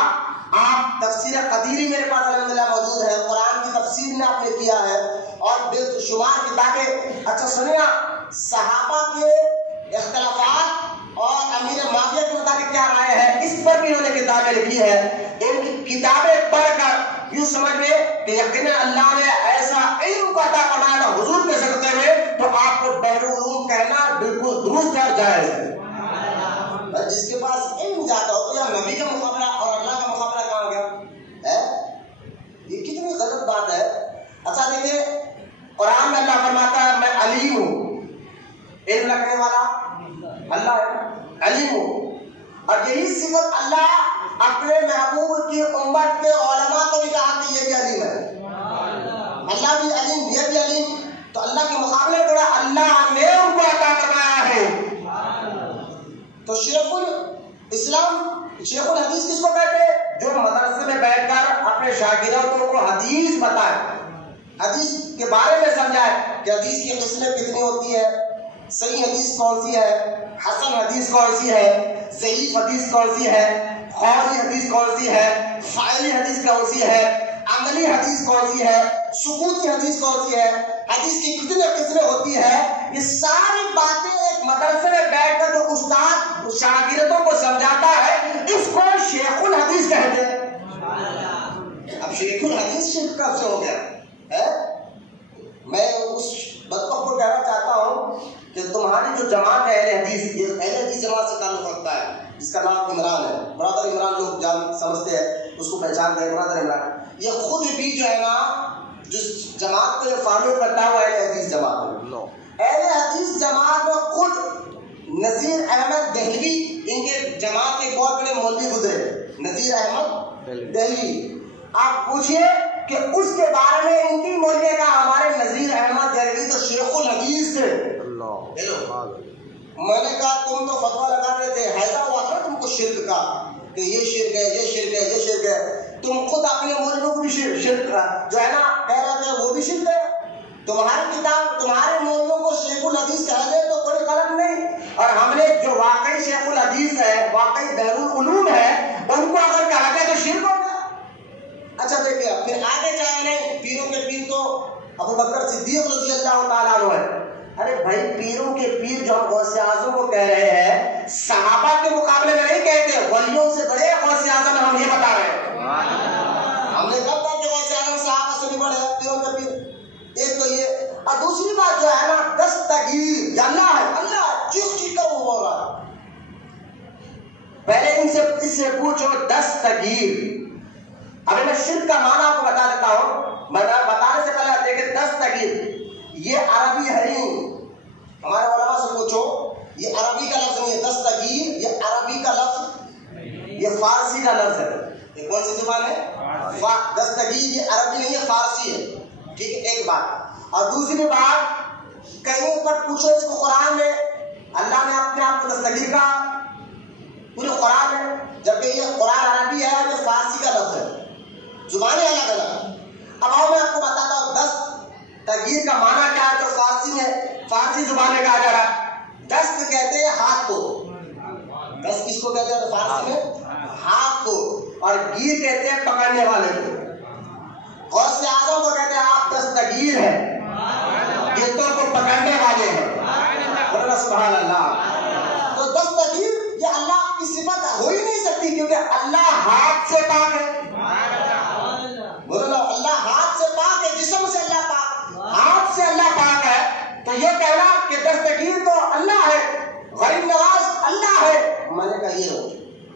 آپ تفسیر قدیری میرے پاس الحمدللہ موجود ہے، قرآن کی تفسیر نے آپ نے کیا ہے، اور بے شمار کتابیں. اچھا سنیے، صحابہ کے اختلافات اور امیر معاویہ کے مطابق کیا رائے ہے، اس پر بھی انہوں نے کتابیں لکھی ہے. ان کتابیں پڑھ کر یوں سمجھ لیں کہ یقیناً اللہ نے ایسا علم کو عطا فرمایا تھا حضور کے صدقے میں، تو آپ کو بحر العلوم کہنا بالکل درست اور جائز ہے. جس کے پاس علم زیادہ ہو تو یا نبی کا مقابلہ اور اللہ کا مقابلہ کہاں گیا ہے؟ یہ کتنی غلط بات ہے. اچھا دیکھیے قرآن میں اللہ فرماتا ہے میں علیم ہوں، علم رکھنے والا اللہ ہے، علیم ہوں. اور یہی صفت اللہ اپنے محبوب کی امت کے علماء کو بھی کہا کہ یہ بھی علیم ہے. اللہ بھی علیم، یہ بھی علیم. تو اللہ کے مقابلے میں اللہ نے ان کو عطا فرمایا ہے. تو شیخ الاسلام، شیخ الحدیث کس کو کہتے ہیں؟ جو مدرسے میں بیٹھ کر اپنے شاگردوں کو حدیث بتائے، حدیث کے بارے میں سمجھائے کہ حدیث کی قسمیں کتنی ہوتی ہے، صحیح حدیث کون سی ہے، حسن حدیث کون سی ہے، ضعیف حدیث کون سی ہے، قولی حدیث کون سی ہے، فعلی حدیث کون سی ہے، عملی حدیث کون سی ہے، سکوتی حدیث کون سی ہے، حدیث کی کتنی قسمیں ہوتی ہے. یہ ساری باتیں ایک مدرسے میں بیٹھ کر جو استاد شاگردوں کو سمجھاتا ہے، اس کو شیخ الحدیث کہتے ہیں. اب شیخ الحدیث شرک کب سے ہو گیا ہے؟ میں اس بدبخت کو کہنا چاہتا ہوں کہ تمہاری جو جماعت ہے اہل حدیث، یہ اہل حدیث جماعت سے تعلق رکھتا ہے، جس کا نام عمران ہے، برادر عمران لوگ جان سمجھتے ہیں، اس کو پہچانتے ہیں برادر عمران. یہ خود بھی جو ہے نا جس جماعت کو فالو کرتا ہے وہ اہل حدیث جماعت ہے. اہل حدیث جماعت میں خود نذیر احمد دہلوی، ان کے جماعت کے بہت بڑے مولوی گزرے، نذیر احمد دہلوی. آپ پوچھئے کہ اس کے بارے میں ان کی مولوی کا ہمارے نذیر احمد دہلوی تو شیخ الحدیث تھے. میں نے کہا تم تو فتویٰ لگا رہے تھے، حیضہ ہوا تھا تم کو شرک کا کہ یہ شرک ہے، یہ شرک ہے، یہ شرک ہے. تم خود اپنے مولوی کو بھی شرک جو ہے نا کہہ رہے تھے وہ بھی شرک ہے. تمہاری کتاب تمہارے مولوں کو شیخ الحدیث کہہ دے تو کوئی غلط نہیں، اور ہم نے جو واقعی شیخ الحدیث ہے، واقعی بحر العلوم ہے، ان کو اگر کہا گیا تو شرک ہو گیا۔ اچھا دیکھیے پھر آگے جائے نہیں، پیروں کے پیر تو ابو بکر صدیق رضی اللہ تعالیٰ عنہ ہے۔ ارے بھائی پیروں کے پیر جو ہم غوث اعظم کو کہہ رہے ہیں، صحابہ کے مقابلے میں نہیں کہتے، ولیوں سے بڑے غوث اعظم ہم یہ بتا رہے ہیں۔ ہم نے کب کہا کہ غوث اعظم صحابہ سے بھی بڑے ہیں پیروں کے پیر؟ ایک تو یہ، اور دوسری بات جو ہے نا دستگیر، یہ اللہ ہے، اللہ چیخ چیخ کر وہ بول رہا ہے۔ پہلے اس سے پوچھو دستگیر۔ ابھی میں شرک کا معنی آپ کو بتا دیتا ہوں، بتانے سے پہلے دیکھیں دستگیر یہ عربی ہے ہی، ہمارے علماء سے پوچھو، یہ عربی کا لفظ نہیں ہے دستگیر، یہ عربی کا لفظ، یہ فارسی کا لفظ ہے۔ یہ کون سی زبان ہے؟ دستگیر یہ عربی نہیں ہے، فارسی ہے، ٹھیک ہے، ایک بات۔ اور دوسری بات کہیں پر پوچھو اس کو قرآن میں اللہ نے اپنے آپ کو دستگیر کہا پورے قرآن میں، جبکہ یہ قرآن عربی ہے اور یہ فارسی کا لفظ ہے، زبانیں الگ الگ۔ اب آؤ میں آپ کو بتاتا ہوں دستگیر کا معنی کیا ہے، جو فارسی میں فارسی زبان میں کہا جا رہا ہے۔ دست کہتے ہیں ہاتھ کو، دست کس کو کہتے ہیں فارسی میں؟ ہاتھ کو، اور گیر کہتے ہیں پکڑنے والے کو۔ غوث اعظم کو کہتے ہیں آپ دستگیر ہیں، گرتوں کو پکڑنے والے ہیں۔ بولو سبحان اللہ۔ تو دستگیر یہ اللہ کی صفت ہو ہی نہیں سکتی، کیونکہ اللہ ہاتھ سے پاک ہے۔ بولو نا، اللہ ہاتھ سے پاک ہے، جسم سے اللہ پاک، ہاتھ سے اللہ پاک ہے۔ تو یہ کہنا کہ دستگیر تو اللہ ہے، غریب نواز اللہ ہے، میں نے کہا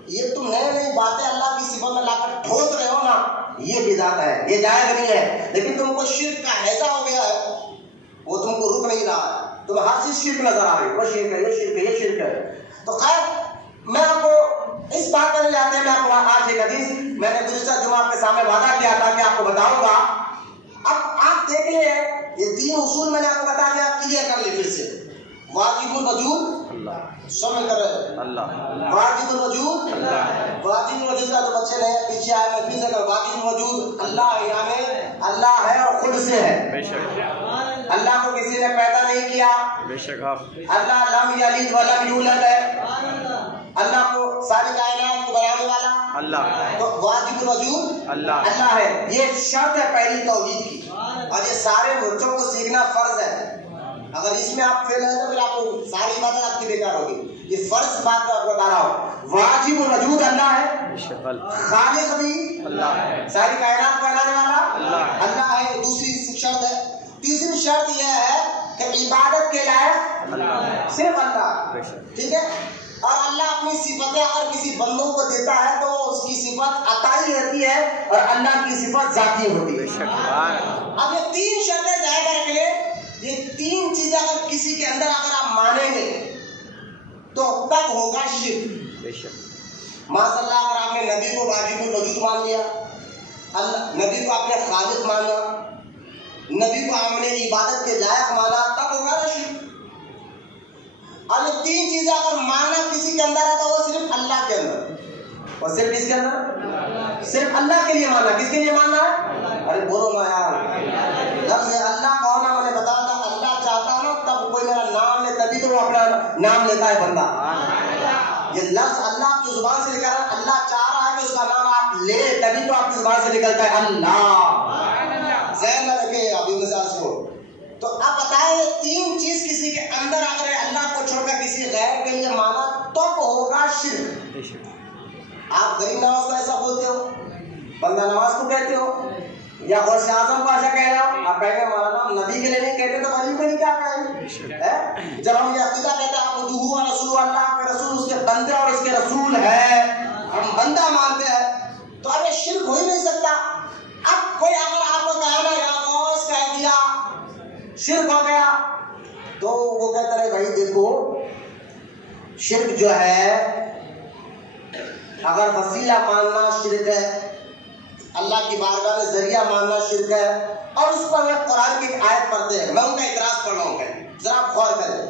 یہ تم نئے نئی باتیں اللہ کی صفت میں لا کر ٹھوس رہے ہو نا، یہ بدعت ہے، یہ جائز نہیں ہے۔ لیکن تم کو شرک کا ہیضہ ہو گیا ہے، وہ تم کو رک نہیں رہا ہے، تمہیں ہر چیز شرک نظر آ رہی ہے، وہ شرک ہے، یہ شرک ہے، یہ شرک ہے۔ تو خیر میں آپ کو اس بات کرنے جاتے ہیں، میں آپ کو آج ایک حدیث میں نے گزشتہ جمعہ آپ کے سامنے وعدہ کیا تھا کہ آپ کو بتاؤں گا۔ اب آپ دیکھ لیں یہ تین اصول میں نے آپ کو بتا دیا، کلیئر کر لی پھر سے۔ واجب الوجود سمجھ کر رہے، واجب الوجود، واجب الوجود کا تو بچے نہیں پیچھے آئے، میں پھر سے کر، واجب الوجود اللہ یعنی اللہ ہے اور خود سے ہے، اللہ کو کسی نے پیدا نہیں کیا، اللہ لم یلد ولم یولد ہے، اللہ کو ساری کائنات کو بنانے والا اللہ، تو واجب الوجود اللہ ہے، یہ شرط ہے پہلی توحید کی، اور یہ سارے بچوں کو سیکھنا فرض ہے۔ اگر اس میں آپ فیل ہیں تو پھر آپ کو ساری باتیں آپ کی بیکار ہوگی، یہ فرض بات میں آپ کو بتا رہا ہوں۔ واجب الوجود اللہ ہے، خالق بھی اللہ ہے، ساری کائنات کو بنانے والا اللہ ہے، دوسری شرط ہے۔ تیسری شرط یہ ہے کہ عبادت کے لائق صرف اللہ، ٹھیک ہے، اور اللہ اپنی صفتیں اگر کسی بندوں کو دیتا ہے تو اس کی صفت عطائی ہوتی ہے اور اللہ کی صفت ذاتی ہوتی ہے۔ اب یہ تین شرطیں ظاہر رکھ لیں، یہ تین چیزیں اگر کسی کے اندر اگر آپ مانیں گے تو تب ہوگا شرک۔ ماشاء اللہ اگر آپ نے نبی کو واجب الوجود مان لیا، نبی کو آپ نے خالق مانا، نبی کو آپ نے عبادت کے لائق مانا، تب ہوگا نا شرک۔ اور یہ تین چیزیں اگر ماننا کسی کے اندر ہے تو وہ صرف اللہ کے اندر، اور صرف کس کے اندر؟ صرف اللہ کے لیے ماننا۔ کس کے لیے ماننا ہے؟ ارے بولو نا یار، لفظ اللہ کا ہونا میں نے بتایا تھا، اللہ چاہتا نا تب کوئی میرا نام لے، تبھی تو وہ اپنا نام لیتا ہے بندہ۔ یہ لفظ اللہ آپ جو زبان سے نکل رہا ہے، اللہ چاہ رہا ہے کہ اس کا نام آپ لے، تبھی تو آپ کی زبان سے نکلتا ہے اللہ۔ ذہن میں رکھے ابھی مزاج کو۔ تو اب بتائیں یہ تین چیز کسی کے اندر اگر اللہ کو چھوڑ کر کسی غیر کے لیے مانا تو ہوگا شرک۔ آپ غریب نواز کو ایسا بولتے ہو، بندہ نواز کو کہتے ہو، یا غوث اعظم کو ایسا کہہ رہے ہو، آپ کہیں گے مولانا نبی کے لیے نہیں کہتے تو ولی کے لیے کیا کہیں گے؟ جب ہم یہ عقیدہ کہتے ہیں آپ جو رسول اللہ کے رسول اس کے بندے اور اس کے رسول ہے، ہم بندہ مانتے ہیں، تو اب یہ شرک ہو ہی نہیں سکتا۔ اب کوئی اگر آپ کو کہا نا یا غوث کہہ دیا شرک ہو گیا، تو وہ کہتا ہے بھائی دیکھو شرک جو ہے اگر وسیلہ ماننا شرک ہے، اللہ کی بارگاہ میں ذریعہ ماننا شرک ہے، اور اس پر وہ قرآن کی ایک آیت پڑھتے ہیں، میں ان کا اعتراض پڑھ رہا ہوں، ذرا آپ غور کریں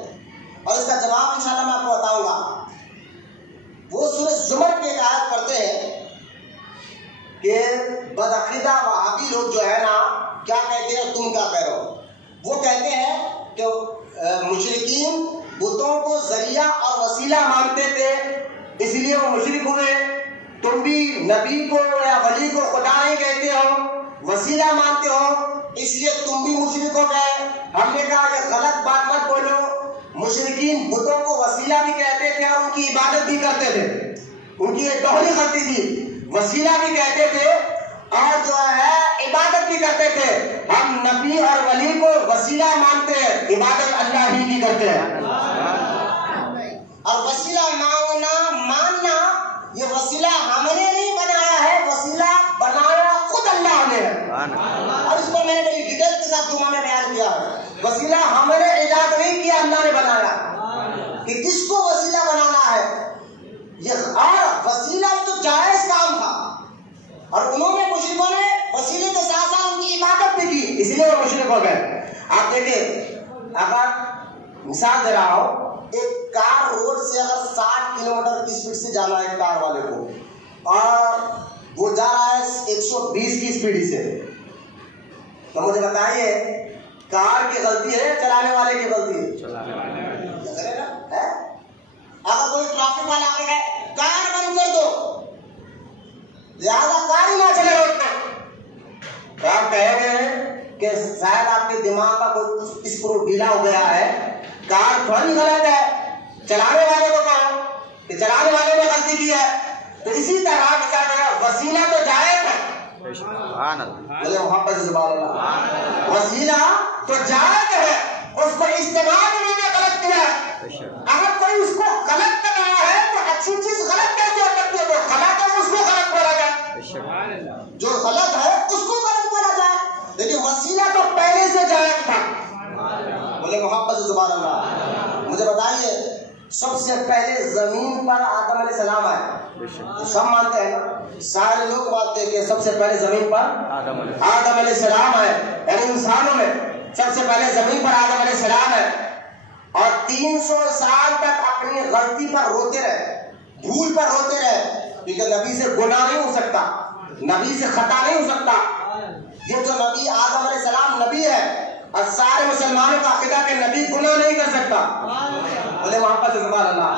اور اس کا جواب انشاءاللہ میں آپ کو بتاؤں گا۔ وہ سورہ زمر کی ایک آیت پڑھتے ہیں کہ بدعقیدہ وہابی لوگ جو ہے نا کیا کہتے ہیں، تم کیا کہہ رہے ہو، وہ کہتے ہیں کہ مشرکین بتوں کو ذریعہ اور وسیلہ مانتے تھے، اس لیے وہ مشرک ہوئے۔ تم بھی نبی کو یا ولی کو خدا نہیں کہتے ہو، وسیلہ مانتے ہو، اس لیے تم بھی مشرک ہو گئے۔ ہم نے کہا یہ غلط بات مت بولو، مشرکین بتوں کو وسیلہ بھی کہتے تھے اور ان کی عبادت بھی کرتے تھے، ان کی ایک دوہری غلطی تھی، وسیلہ بھی کہتے تھے اور جو ہے عبادت بھی کرتے تھے۔ ہم نبی اور ولی کو وسیلہ مانتے ہیں، عبادت اللہ ہی کی کرتے ہیں۔ اور وسیلہ ماننا یہ وسیلہ ہم نے نہیں بنایا ہے، وسیلہ بنایا خود اللہ نے ہے، اور اس کو میں نے بڑی ڈیٹیل کے ساتھ جمعہ میں بیان کیا ہے۔ وسیلہ ہم نے ایجاد نہیں کیا، اللہ نے بنایا کہ کس کو وسیلہ بنانا ہے۔ یہ اور وسیلہ تو جائز کام تھا، اور انہوں نے مشرکوں نے وسیلے کے ساتھ ساتھ ان کی عبادت بھی کی، اس لیے وہ مشرک ہو گئے۔ آپ دیکھیں، اگر مثال دے رہا ہوں، ایک کار روڈ سے اگر 60 کلومیٹر کی اسپیڈ سے جانا ہے کار والے کو، اور وہ جا رہا ہے 120 کی اسپیڈ سے، تو مجھے بتائیے کار کی غلطی ہے چلانے والے کی غلطی ہے؟ اگر کوئی ٹریفک والا آگے گئے کار بند کر دو، لہٰذا کار ہی نہ چلے روڈ پہ، تو آپ کہیں گے کہ شاید آپ کے دماغ کا کوئی اسکرو ڈھیلا ہو گیا ہے، کار تھوڑی غلط ہے، چلانے والے کو کہو کہ چلانے والے نے غلطی کی ہے۔ تو اسی طرح وسیلہ تو جائز ہے، محبت زبان اللہ، وسیلہ تو جائز ہے، اس کو استعمال انہوں نے غلط کیا ہے۔ اگر کوئی اس کو غلط کر رہا ہے تو اچھی چیز غلط کیسے ہو سکتی ہے؟ تو غلط ہے اس کو غلط بولا جائے، جو غلط ہے اس کو غلط بولا جائے، لیکن وسیلہ تو پہلے سے جائز تھا۔ بولے محبت زبان اللہ۔ مجھے بتائیے سب سے پہلے زمین پر آدم علیہ السلام آئے، سب مانتے ہیں نا، سارے لوگ مانتے ہیں کہ سب سے پہلے زمین پر آدم علیہ السلام آئے، یعنی انسانوں میں سب سے پہلے زمین پر آدم علیہ السلام ہے، اور 300 سال تک اپنی غلطی پر روتے رہے، بھول پر روتے رہے، کیونکہ نبی سے گناہ نہیں ہو سکتا، نبی سے خطا نہیں ہو سکتا۔ یہ جو نبی آدم علیہ السلام نبی ہے، اور سارے مسلمانوں کا عقیدہ کہ نبی گناہ نہیں کر سکتا، بولے وہاں پر سبحان اللہ۔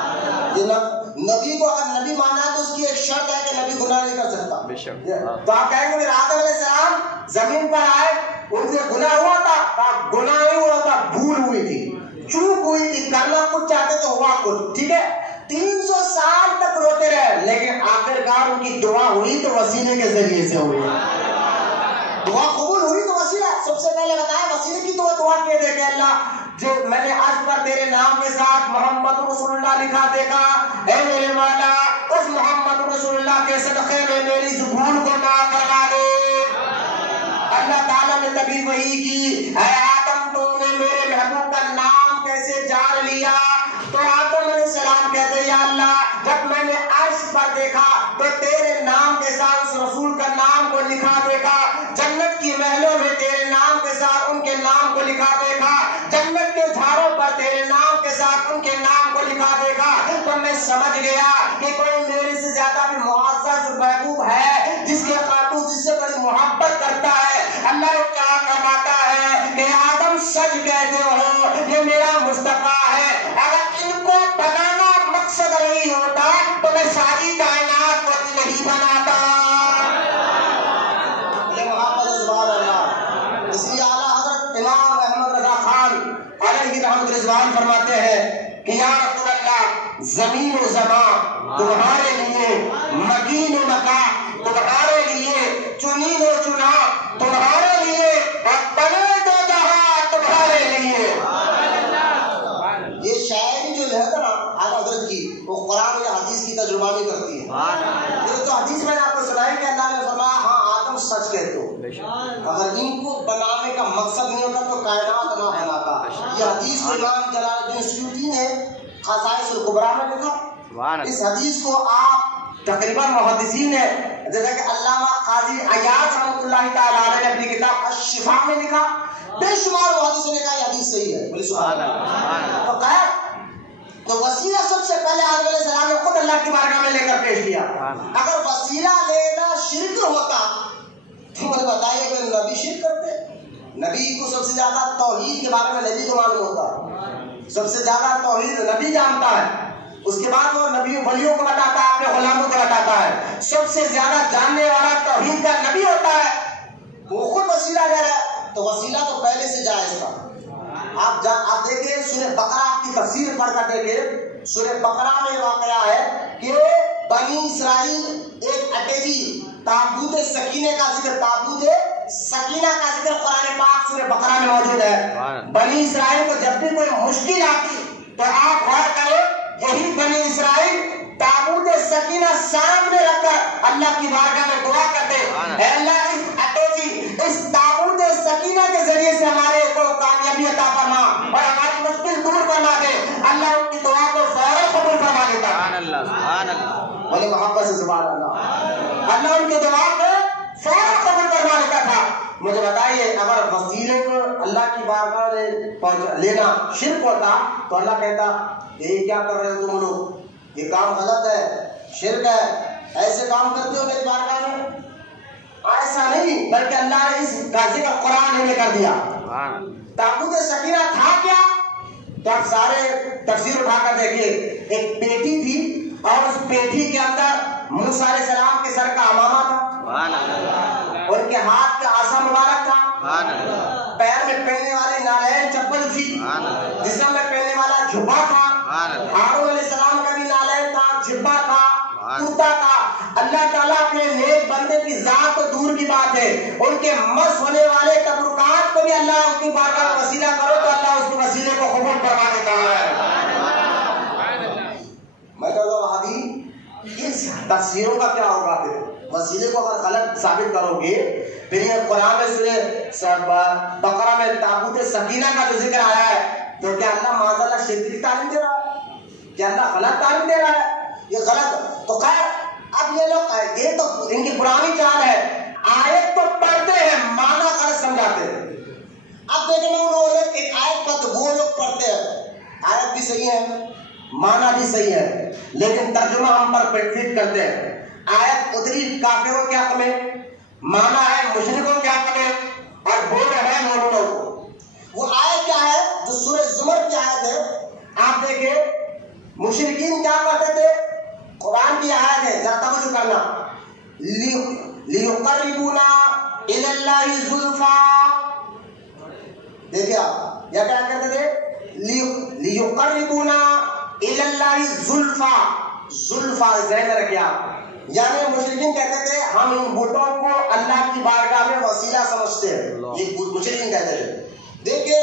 یہ نبی کو اگر نبی ماننا ہے تو اس کی ایک شرط ہے کہ نبی گناہ نہیں کر سکتا۔ تو آپ کہیں گے آدم علیہ السلام زمین پر آئے، ان سے گناہ ہوا تھا؟ گناہ نہیں ہوا تھا، بھول ہوئی تھی، چوک ہوئی تھی، کرنا کچھ چاہتے تو ہوا کچھ، ٹھیک ہے۔ 300 سال تک روتے رہے، لیکن آخرکار ان کی دعا ہوئی تو وسیلے کے ذریعے سے ہوئی، دعا قبول ہوئی تو وسیلہ۔ سب سے پہلے بتایا وسیلے کی تو دعا کیے دے کہ اللہ جو میں نے آج پر تیرے نام کے ساتھ محمد رسول اللہ لکھا دیکھا، اے میرے مولا اس محمد رسول اللہ کے صدقے میں میری بھول کو معاف کروا دے۔ اللہ تعالیٰ نے تبھی وحی کی، اے آدم تو نے میرے محبوب کا نام کیسے جان لیا؟ تو آدم علیہ السلام کہتے یا اللہ جب میں نے عرش پر دیکھا تو تیرے نام کے ساتھ اس رسول کا نام کو لکھا دیکھا، جنت کی محلوں میں تیرے نام کے ساتھ ان کے نام کو لکھا دیکھا، جنت کے جھاڑوں پر تیرے نام کے ساتھ ان کے نام کو لکھا دیکھا، تو میں سمجھ گیا کہ کوئی میرے سے زیادہ بھی معزز محبوب ہے جس کے خاطر جس سے بڑی محبت کرتا ہے۔ اللہ کیا فرماتا ہے کہ آدم سچ کہتے ہو یہ میرا مصطفیٰ ہے، اگر ان کو بنانا مقصد نہیں ہوتا تو میں ساری کائنات کو نہیں بناتا۔ اس لیے اعلیٰ حضرت امام احمد رضا خان علیہ رحمت رضوان فرماتے ہیں کہ یا رسول اللہ زمین و زمان تمہارے لیے، مکین و مکان تمہارے لیے، چنین و چنا تمہارے لیے، اور بنے دو جہاں تمہارے لیے۔ یہ شاعری جو ہے نا اعلیٰ حضرت کی، وہ قرآن یا حدیث کی ترجمانی کرتی ہے۔ یہ تو حدیث میں نے آپ کو سنائی کہ اللہ نے فرمایا ہاں آدم سچ کہتے ہو، اگر ان کو بنانے کا مقصد نہیں ہوتا تو کائنات نہ بناتا۔ یہ حدیث کو امام جلال الدین سیوطی نے خصائص الکبریٰ میں لکھا۔ اس حدیث کو آپ تقریباً محدثین نے جیسا کہ علامہ قاضی عیاض رحمۃ اللہ تعالیٰ علیہ نے اپنی کتاب الشفا میں لکھا، بے شمار محدثوں نے کہا یہ حدیث صحیح ہے، بولے سبحان اللہ۔ تو خیر تو وسیلہ سب سے پہلے آدم علیہ السلام نے خود اللہ کی بارگاہ میں لے کر پیش کیا۔ اگر وسیلہ لینا شرک ہوتا تو مجھے بتائیے کہ نبی شرک کرتے؟ نبی کو سب سے زیادہ توحید کے بارے میں نبی کو معلوم ہوتا ہے، سب سے زیادہ توحید نبی جانتا ہے، اس کے بعد وہ نبی ولیوں کو بتاتا ہے، اپنے غلاموں کو بتاتا ہے، سب سے زیادہ جاننے والا توحید کا نبی ہوتا ہے، وہ خود وسیلہ دے رہا ہے، تو وسیلہ تو پہلے سے جائز تھا۔ آپ دیکھیں سورہ بقرہ کی تفسیر پڑھ کر دیکھیں، سورہ بقرہ میں واقعہ ہے کہ بنی اسرائیل ایک اٹیجی تابوت سکینہ کا ذکر، تابوت سکینہ کا ذکر قرآن پاک سورہ بقرہ میں موجود ہے۔ بنی اسرائیل کو جب بھی کوئی مشکل آتی تو آپ غور کریں، یہی بنی اسرائیل تابوت سکینہ سامنے رکھ کر اللہ کی بارگاہ میں دعا کرتے، اے اللہ اس اٹیجی، اس تابوت سکینہ کے ذریعے سے ہمارے کو کامیابی عطا فرما اور ہماری مشکل دور فرما دے۔ اللہ ان کی دعا کو فوراً قبول فرما لیتا ہے۔ سبحان اللہ، سبحان اللہ، بولے محبت سے سبحان اللہ۔ اللہ ان کی دعا کو فوراً قبول فرما لیتا تھا۔ مجھے بتائیے اگر وسیلے کو اللہ کی بارگاہ میں لینا شرک ہوتا تو اللہ کہتا یہ کیا کر رہے ہو تم لوگ، یہ کام غلط ہے، شرک ہے، ایسے کام کرتے ہو میری بارگاہ میں؟ ایسا نہیں، بلکہ اللہ نے اس غازی کا قرآن میں کر دیا۔ تابوت سکینہ تھا کیا؟ تو آپ سارے تفسیر اٹھا کر دیکھیے، ایک پیٹی تھی اور اس پیٹی کے اندر موسیٰ علیہ السلام کے سر کا امامہ تھا، ان کے ہاتھ کا عصا مبارک تھا، پیر میں پہننے والے نالین چپل تھی، جسم میں پہننے والا جھبا تھا، ہارون علیہ السلام کا بھی نالین تھا، جھبا تھا، کرتا تھا۔ اللہ تعالیٰ اپنے نیک بندے کی ذات تو دور کی بات ہے، ان کے مس ہونے والے تبرکات کو بھی اللہ اس کی بارگاہ میں وسیلہ کرو تو اللہ اس کے وسیلے کو قبول فرما دیتا ہے۔ میں کہتا ہوں وہابی اس تفسیروں کا کیا ہوگا؟ پھر وسیلے کو اگر غلط ثابت کرو گے، پھر یہ قرآن میں سورہ بقرہ میں تابوت سکینہ کا جو ذکر آیا ہے تو کیا اللہ معاذ اللہ شرک کی تعلیم دے رہا ہے؟ کیا اللہ غلط تعلیم دے رہا ہے؟ یہ غلط تو خیر اب یہ لوگ یہ تو ان کی پرانی چال ہے، آیت تو پڑھتے ہیں معنی غلط سمجھاتے ہیں۔ اب دیکھیں وہ لوگ ایک آیت پر وہ لوگ پڑھتے ہیں، آیت بھی صحیح ہے معنی بھی صحیح ہے، لیکن ترجمہ ہم پر فٹ کرتے ہیں۔ آیت اتری کافروں کے حق میں، معنی ہے مشرکوں کے حق میں، اور بول رہے ہیں مومنوں کو۔ وہ آیت کیا ہے جو سورہ زمر کی آیت ہے؟ آپ دیکھیں مشرکین کیا کرتے تھے، قرآن کی آیت ہے ذرا توجہ کرنا، لیقربونا الی اللہ زلفا، دیکھیں آپ یہ کیا کرتے تھے، لیقربونا الی اللہ زلفا، زلفا ذہن میں رکھیں آپ، یعنی مشرکین کہتے تھے ہم ان بتوں کو اللہ کی بارگاہ میں وسیلہ سمجھتے ہیں، یہ مشرکین کہتے تھے۔ دیکھیں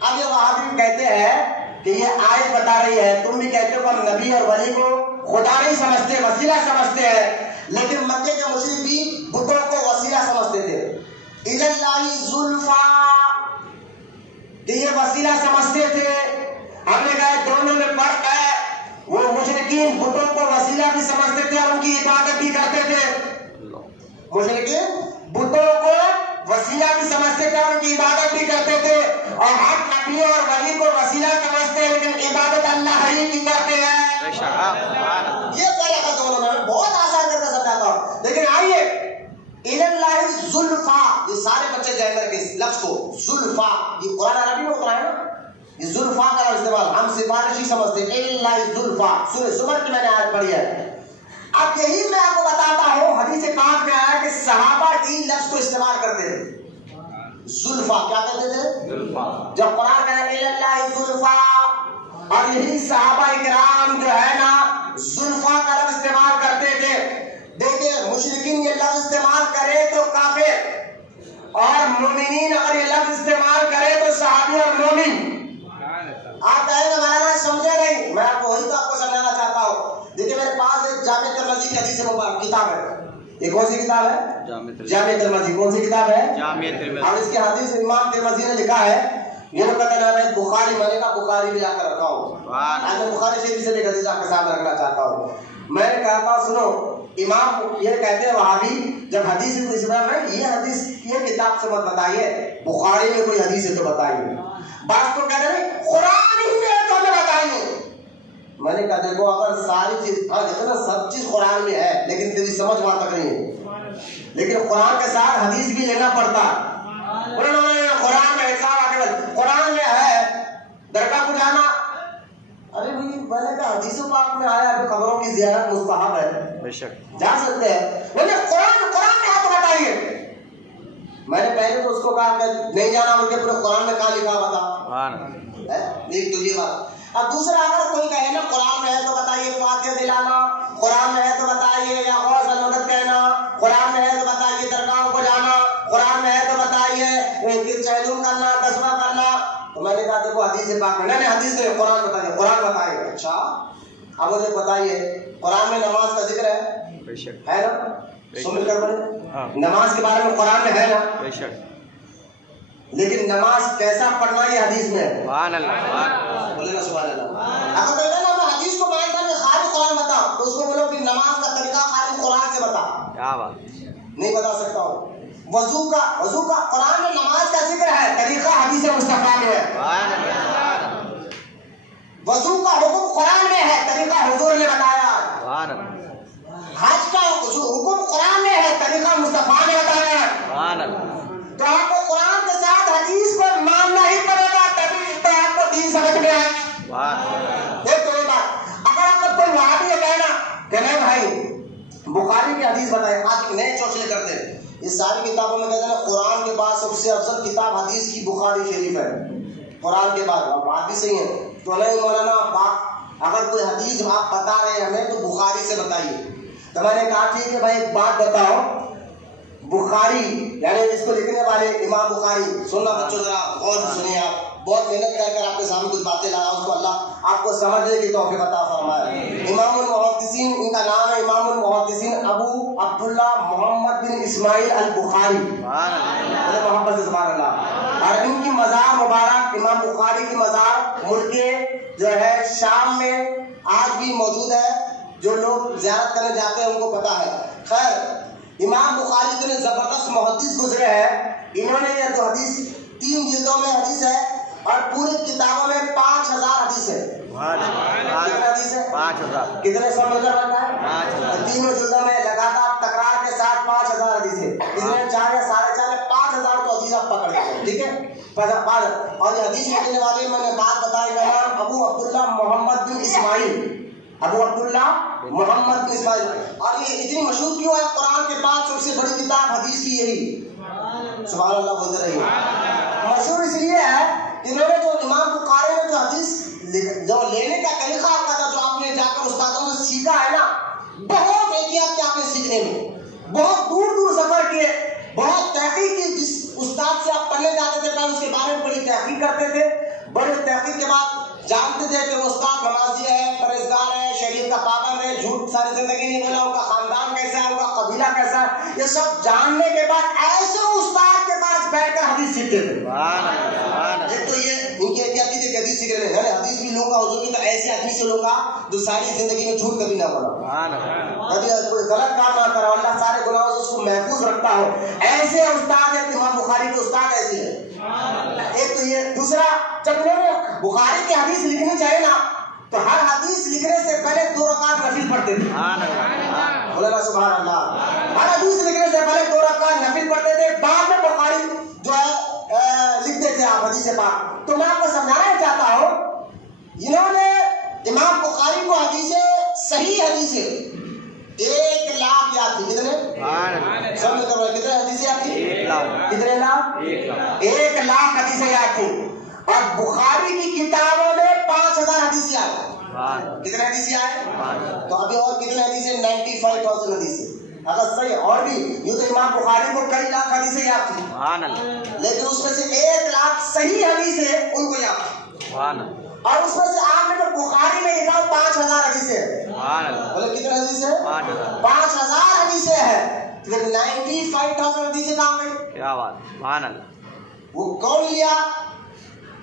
اب یہ وہابی کہتے ہیں کہ یہ آیت بتا رہی ہے، تم بھی کہتے ہو ہم نبی اور ولی کو خدا نہیں سمجھتے، وسیلہ سمجھتے ہیں، لیکن مکے کے مشرک بھی بتوں کو وسیلہ سمجھتے تھے۔ الی اللہ زلفا کہ یہ وسیلہ سمجھتے تھے، ہم نے کہا دونوں میں فرق ہے، وہ مشرکین بتوں کو وسیلہ بھی سمجھتے تھے اور ان کی عبادت بھی کرتے تھے، مشرکین بتوں کو وسیلہ بھی سمجھتے تھے اور ان کی عبادت بھی کرتے تھے، اور ہم نبی اور ولی کو وسیلہ سمجھتے ہیں لیکن عبادت اللہ ہی کی کرتے ہیں۔ یہ فرق ہے دونوں میں، بہت آسان کر کے سمجھاتا ہوں، لیکن آئیے الی اللہ زلفا، یہ سارے بچے ذہن میں رکھیں اس لفظ کو، زلفا یہ قرآن عربی میں اترا ہے نا، یہ زلفا کا استعمال ہم سفارشی سمجھتے ہیں، الی اللہ زلفا سورہ زمر کی میں نے آیت پڑھی ہے۔ اب یہی میں آپ کو بتاتا ہوں، حدیث پاک میں آیا کہ صحابہ یہ لفظ کو استعمال کرتے تھے، زلفا کیا کہتے تھے، جب قرآن کہا الی اللہ زلفا، اور یہی صحابہ اکرام جو ہے نا زلفا کا لفظ استعمال کرتے تھے۔ دیکھیں مشرکین یہ لفظ استعمال کرے تو کافر، اور مومنین اگر یہ لفظ استعمال کرے تو صحابی اور مومن۔ آپ کہیں گے مولانا سمجھے نہیں، میں آپ کو وہی تو آپ کو سمجھانا چاہتا ہوں۔ دیکھیں میرے پاس ایک جامع ترمذی کی حدیث مبارک کتاب ہے، یہ کون سی کتاب ہے؟ جامع ترمذی۔ کون سی کتاب ہے؟ جامع ترمذی۔ اور اس کی حدیث امام ترمذی نے لکھا ہے، یہ لوگ کا نام ہے بخاری، میں نے کہا بخاری میں جا کر رکھا ہوں، آج میں بخاری شریف سے بھی حدیث آپ کے سامنے رکھنا چاہتا ہوں۔ میں نے کہا تھا سنو، امام یہ کہتے ہیں وہابی جب حدیث کو اس بار میں یہ حدیث یہ کتاب سے مت بتائیے، بخاری میں کوئی حدیث ہے تو بتائیے، بات تو کہتے ہیں قرآن ہی میں تو ہمیں بتائیے۔ میں نے کہا دیکھو اگر ساری چیز سب چیز قرآن میں ہے لیکن تیری سمجھ وہاں تک نہیں ہے، لیکن قرآن کے ساتھ حدیث بھی لینا پڑتا ہے، قرآن قرآن میں ہے درگاہ کو جانا، ارے بھائی میں نے کہا حدیث پاک میں آیا کہ قبروں کی زیارت مستحب ہے، بے شک جا سکتے ہیں، لیکن قرآن میں ہے تو بتائیے۔ میں نے پہلے تو اس کو کہا کہ نہیں جانا، ان کے پورے قرآن میں کہاں لکھا ہوا تھا، ایک تو یہ بات۔ اب دوسرا اگر کوئی کہے نا قرآن میں ہے تو بتائیے فاتحہ دلانا، قرآن میں ہے تو بتائیے یا غوث المدد کہنا، قرآن میں ہے تو بتائیے درگاہوں کو جانا، قرآن میں ہے تو بتائیے چہلم کرنا، تسبیح کرنا، تو میں نے کہا دیکھو حدیث پاک میں نہیں، حدیث نہیں، قرآن بتائیے، قرآن بتائیے۔ اچھا اب مجھے بتائیے قرآن میں نماز کا ذکر ہے؟ بے شک ہے نا، سن کر بڑے نماز کے بارے میں قرآن میں ہے نا، بے شک، لیکن نماز کیسا پڑھنا یہ حدیث میں ہے۔ سبحان اللہ، بولے نا سبحان اللہ۔ اگر کوئی کہنا میں حدیث کو بیان کر کے خالی قرآن بتاؤ تو اس کو بولو کہ نماز کا طریقہ خالی قرآن سے بتا، کیا بات، نہیں بتا سکتا ہوں۔ وضو کا قرآن میں نماز کا ذکر ہے، طریقہ حدیث مصطفیٰ میں ہے۔ سبحان اللہ، وضو کا حکم قرآن میں ہے، طریقہ حضور نے بتایا۔ سبحان اللہ، حج کا حکم قرآن میں ہے، طریقہ مصطفیٰ نے بتایا۔ سبحان اللہ، تو آپ کو قرآن کے ساتھ حدیث کو ماننا ہی پڑے گا، تبھی تو آپ کو دین سمجھ میں آئے گا۔ سبحان اللہ، ایک تو یہ بات۔ اگر آپ کو کوئی وہاں بھی یہ کہنا کہ نہیں بھائی بخاری کی حدیث بتائے، آج نئے چوچلے کرتے ہیں، یہ ساری کتابوں میں کہتے ہیں قرآن کے بعد سب سے افضل کتاب حدیث کی بخاری شریف ہے، قرآن کے بعد، اور بات بھی صحیح ہے۔ تو نہیں مولانا بات اگر کوئی حدیث آپ بتا رہے ہیں ہمیں تو بخاری سے بتائیے۔ تو میں نے کہا ٹھیک ہے بھائی ایک بات بتاؤ، بخاری یعنی اس کو لکھنے والے امام بخاری، سننا بچوں ذرا غور سے سنیے، آپ بہت محنت کر کر آپ کے سامنے کچھ باتیں لایا، اس کو اللہ آپ کو سمجھنے کی توفیق عطا فرمائے۔ امام المحدثین، ان کا نام ہے امام المحدثین ابو عبداللہ محمد بن اسماعیل البخاری، محمد سے سبحان اللہ۔ اور ان کی مزار مبارک، امام بخاری کی مزار ملک جو ہے شام میں آج بھی موجود ہے، جو لوگ زیارت کرنے جاتے ہیں ان کو پتا ہے۔ خیر امام بخاری اتنے زبردست محدث گزرے ہیں، انہوں نے یہ تو حدیث 3 جلدوں میں حدیث ہے اور پوری کتابوں میں 5000 حدیث ہے۔ کتنے حدیث ہے؟ 5000۔ کتنے سو مل کر بنتا ہے؟ 5000۔ تینوں جلدوں میں لگاتار تکرار کے ساتھ 5000 حدیث ہے، اس میں 4 یا 4.5 5000 تو حدیث آپ پکڑ لیتے ہیں، ٹھیک ہے۔ اور یہ حدیث لکھنے والے میں نے بات بتائی، کا نام ابو عبداللہ محمد بن اسماعیل، ابو عبداللہ محمد بن اسماعیل۔ اور یہ اتنی مشہور کیوں ہے؟ قرآن کے بعد سب سے بڑی کتاب حدیث کی یہی، سبحان اللہ بولتے رہیے۔ مشہور اس لیے ہے کہ انہوں نے جو امام بخاری نے جو حدیث جو لینے کا طریقہ آپ کا تھا، جو آپ نے جا کر استادوں سے سیکھا ہے نا، بہت احتیاط کیا آپ نے سیکھنے میں، بہت دور دور سفر کیے، بہت تحقیق کی، جس استاد سے آپ پڑھنے جاتے تھے پہلے اس کے بارے میں بڑی تحقیق کرتے تھے، بڑی تحقیق کے بعد جانتے تھے کہ وہ استاد نمازی ہے، پرہیزگار ہے، شریعت کا پابند ہے، جھوٹ ساری زندگی نہیں بولا، ان کا خاندان کیسا ہے، ان کا قبیلہ کیسا ہے، یہ سب جاننے کے بعد ایسے استاد کے پاس بیٹھ کر حدیث سیکھتے تھے۔ ایک تو یہ ان کی احتیاط کی تھی کہ حدیث سیکھ رہے ہیں، حدیث بھی لوں گا حضور کی تو ایسے آدمی سے لوں گا جو ساری زندگی میں جھوٹ کبھی نہ بولا، کبھی کوئی غلط کام نہ کرا، اللہ سارے گناہوں سے اس کو محفوظ رکھتا ہو، ایسے استاد ہے۔ امام بخاری کے استاد ایسے ہیں۔ ایک تو یہ، دوسرا جب انہوں نے بخاری کی حدیث لکھنی چاہیے نا تو ہر حدیث لکھنے سے پہلے 2 رکعت نفل پڑھتے تھے، بولنا سبحان اللہ۔ ہر حدیث لکھنے سے پہلے 2 رکعت نفل پڑھتے تھے، بعد میں بخاری جو ہے لکھتے تھے آپ حدیث پاک۔ تو میں آپ کو سمجھانا چاہتا ہوں، جنہوں نے امام بخاری کو حدیثیں صحیح حدیثیں 1 لاکھ یاد تھی، کتنے؟ سب میں کرو، کتنے حدیثیں یاد تھی؟ 1 لاکھ۔ کتنے لاکھ؟ 1 لاکھ حدیثیں یاد تھی، اور بخاری کی کتابوں میں 5000 حدیث یاد ہے۔ کتنے حدیث یاد ہے؟ تو ابھی اور کتنے حدیثیں؟ 95,000 حدیثیں۔ اگر صحیح اور بھی یہ تو امام بخاری کو کئی لاکھ حدیثیں یاد تھی، لیکن اس میں سے 1 لاکھ صحیح حدیثیں ان کو یاد تھی، اور اس میں سے آپ نے جو بخاری میں لکھا 5000 حدیثیں، بولے کتنے حدیثیں؟ 5000 حدیثیں ہیں، لیکن 95,000 حدیثیں کہاں گئی؟ کیا بات، سبحان اللہ۔ وہ کون لیا؟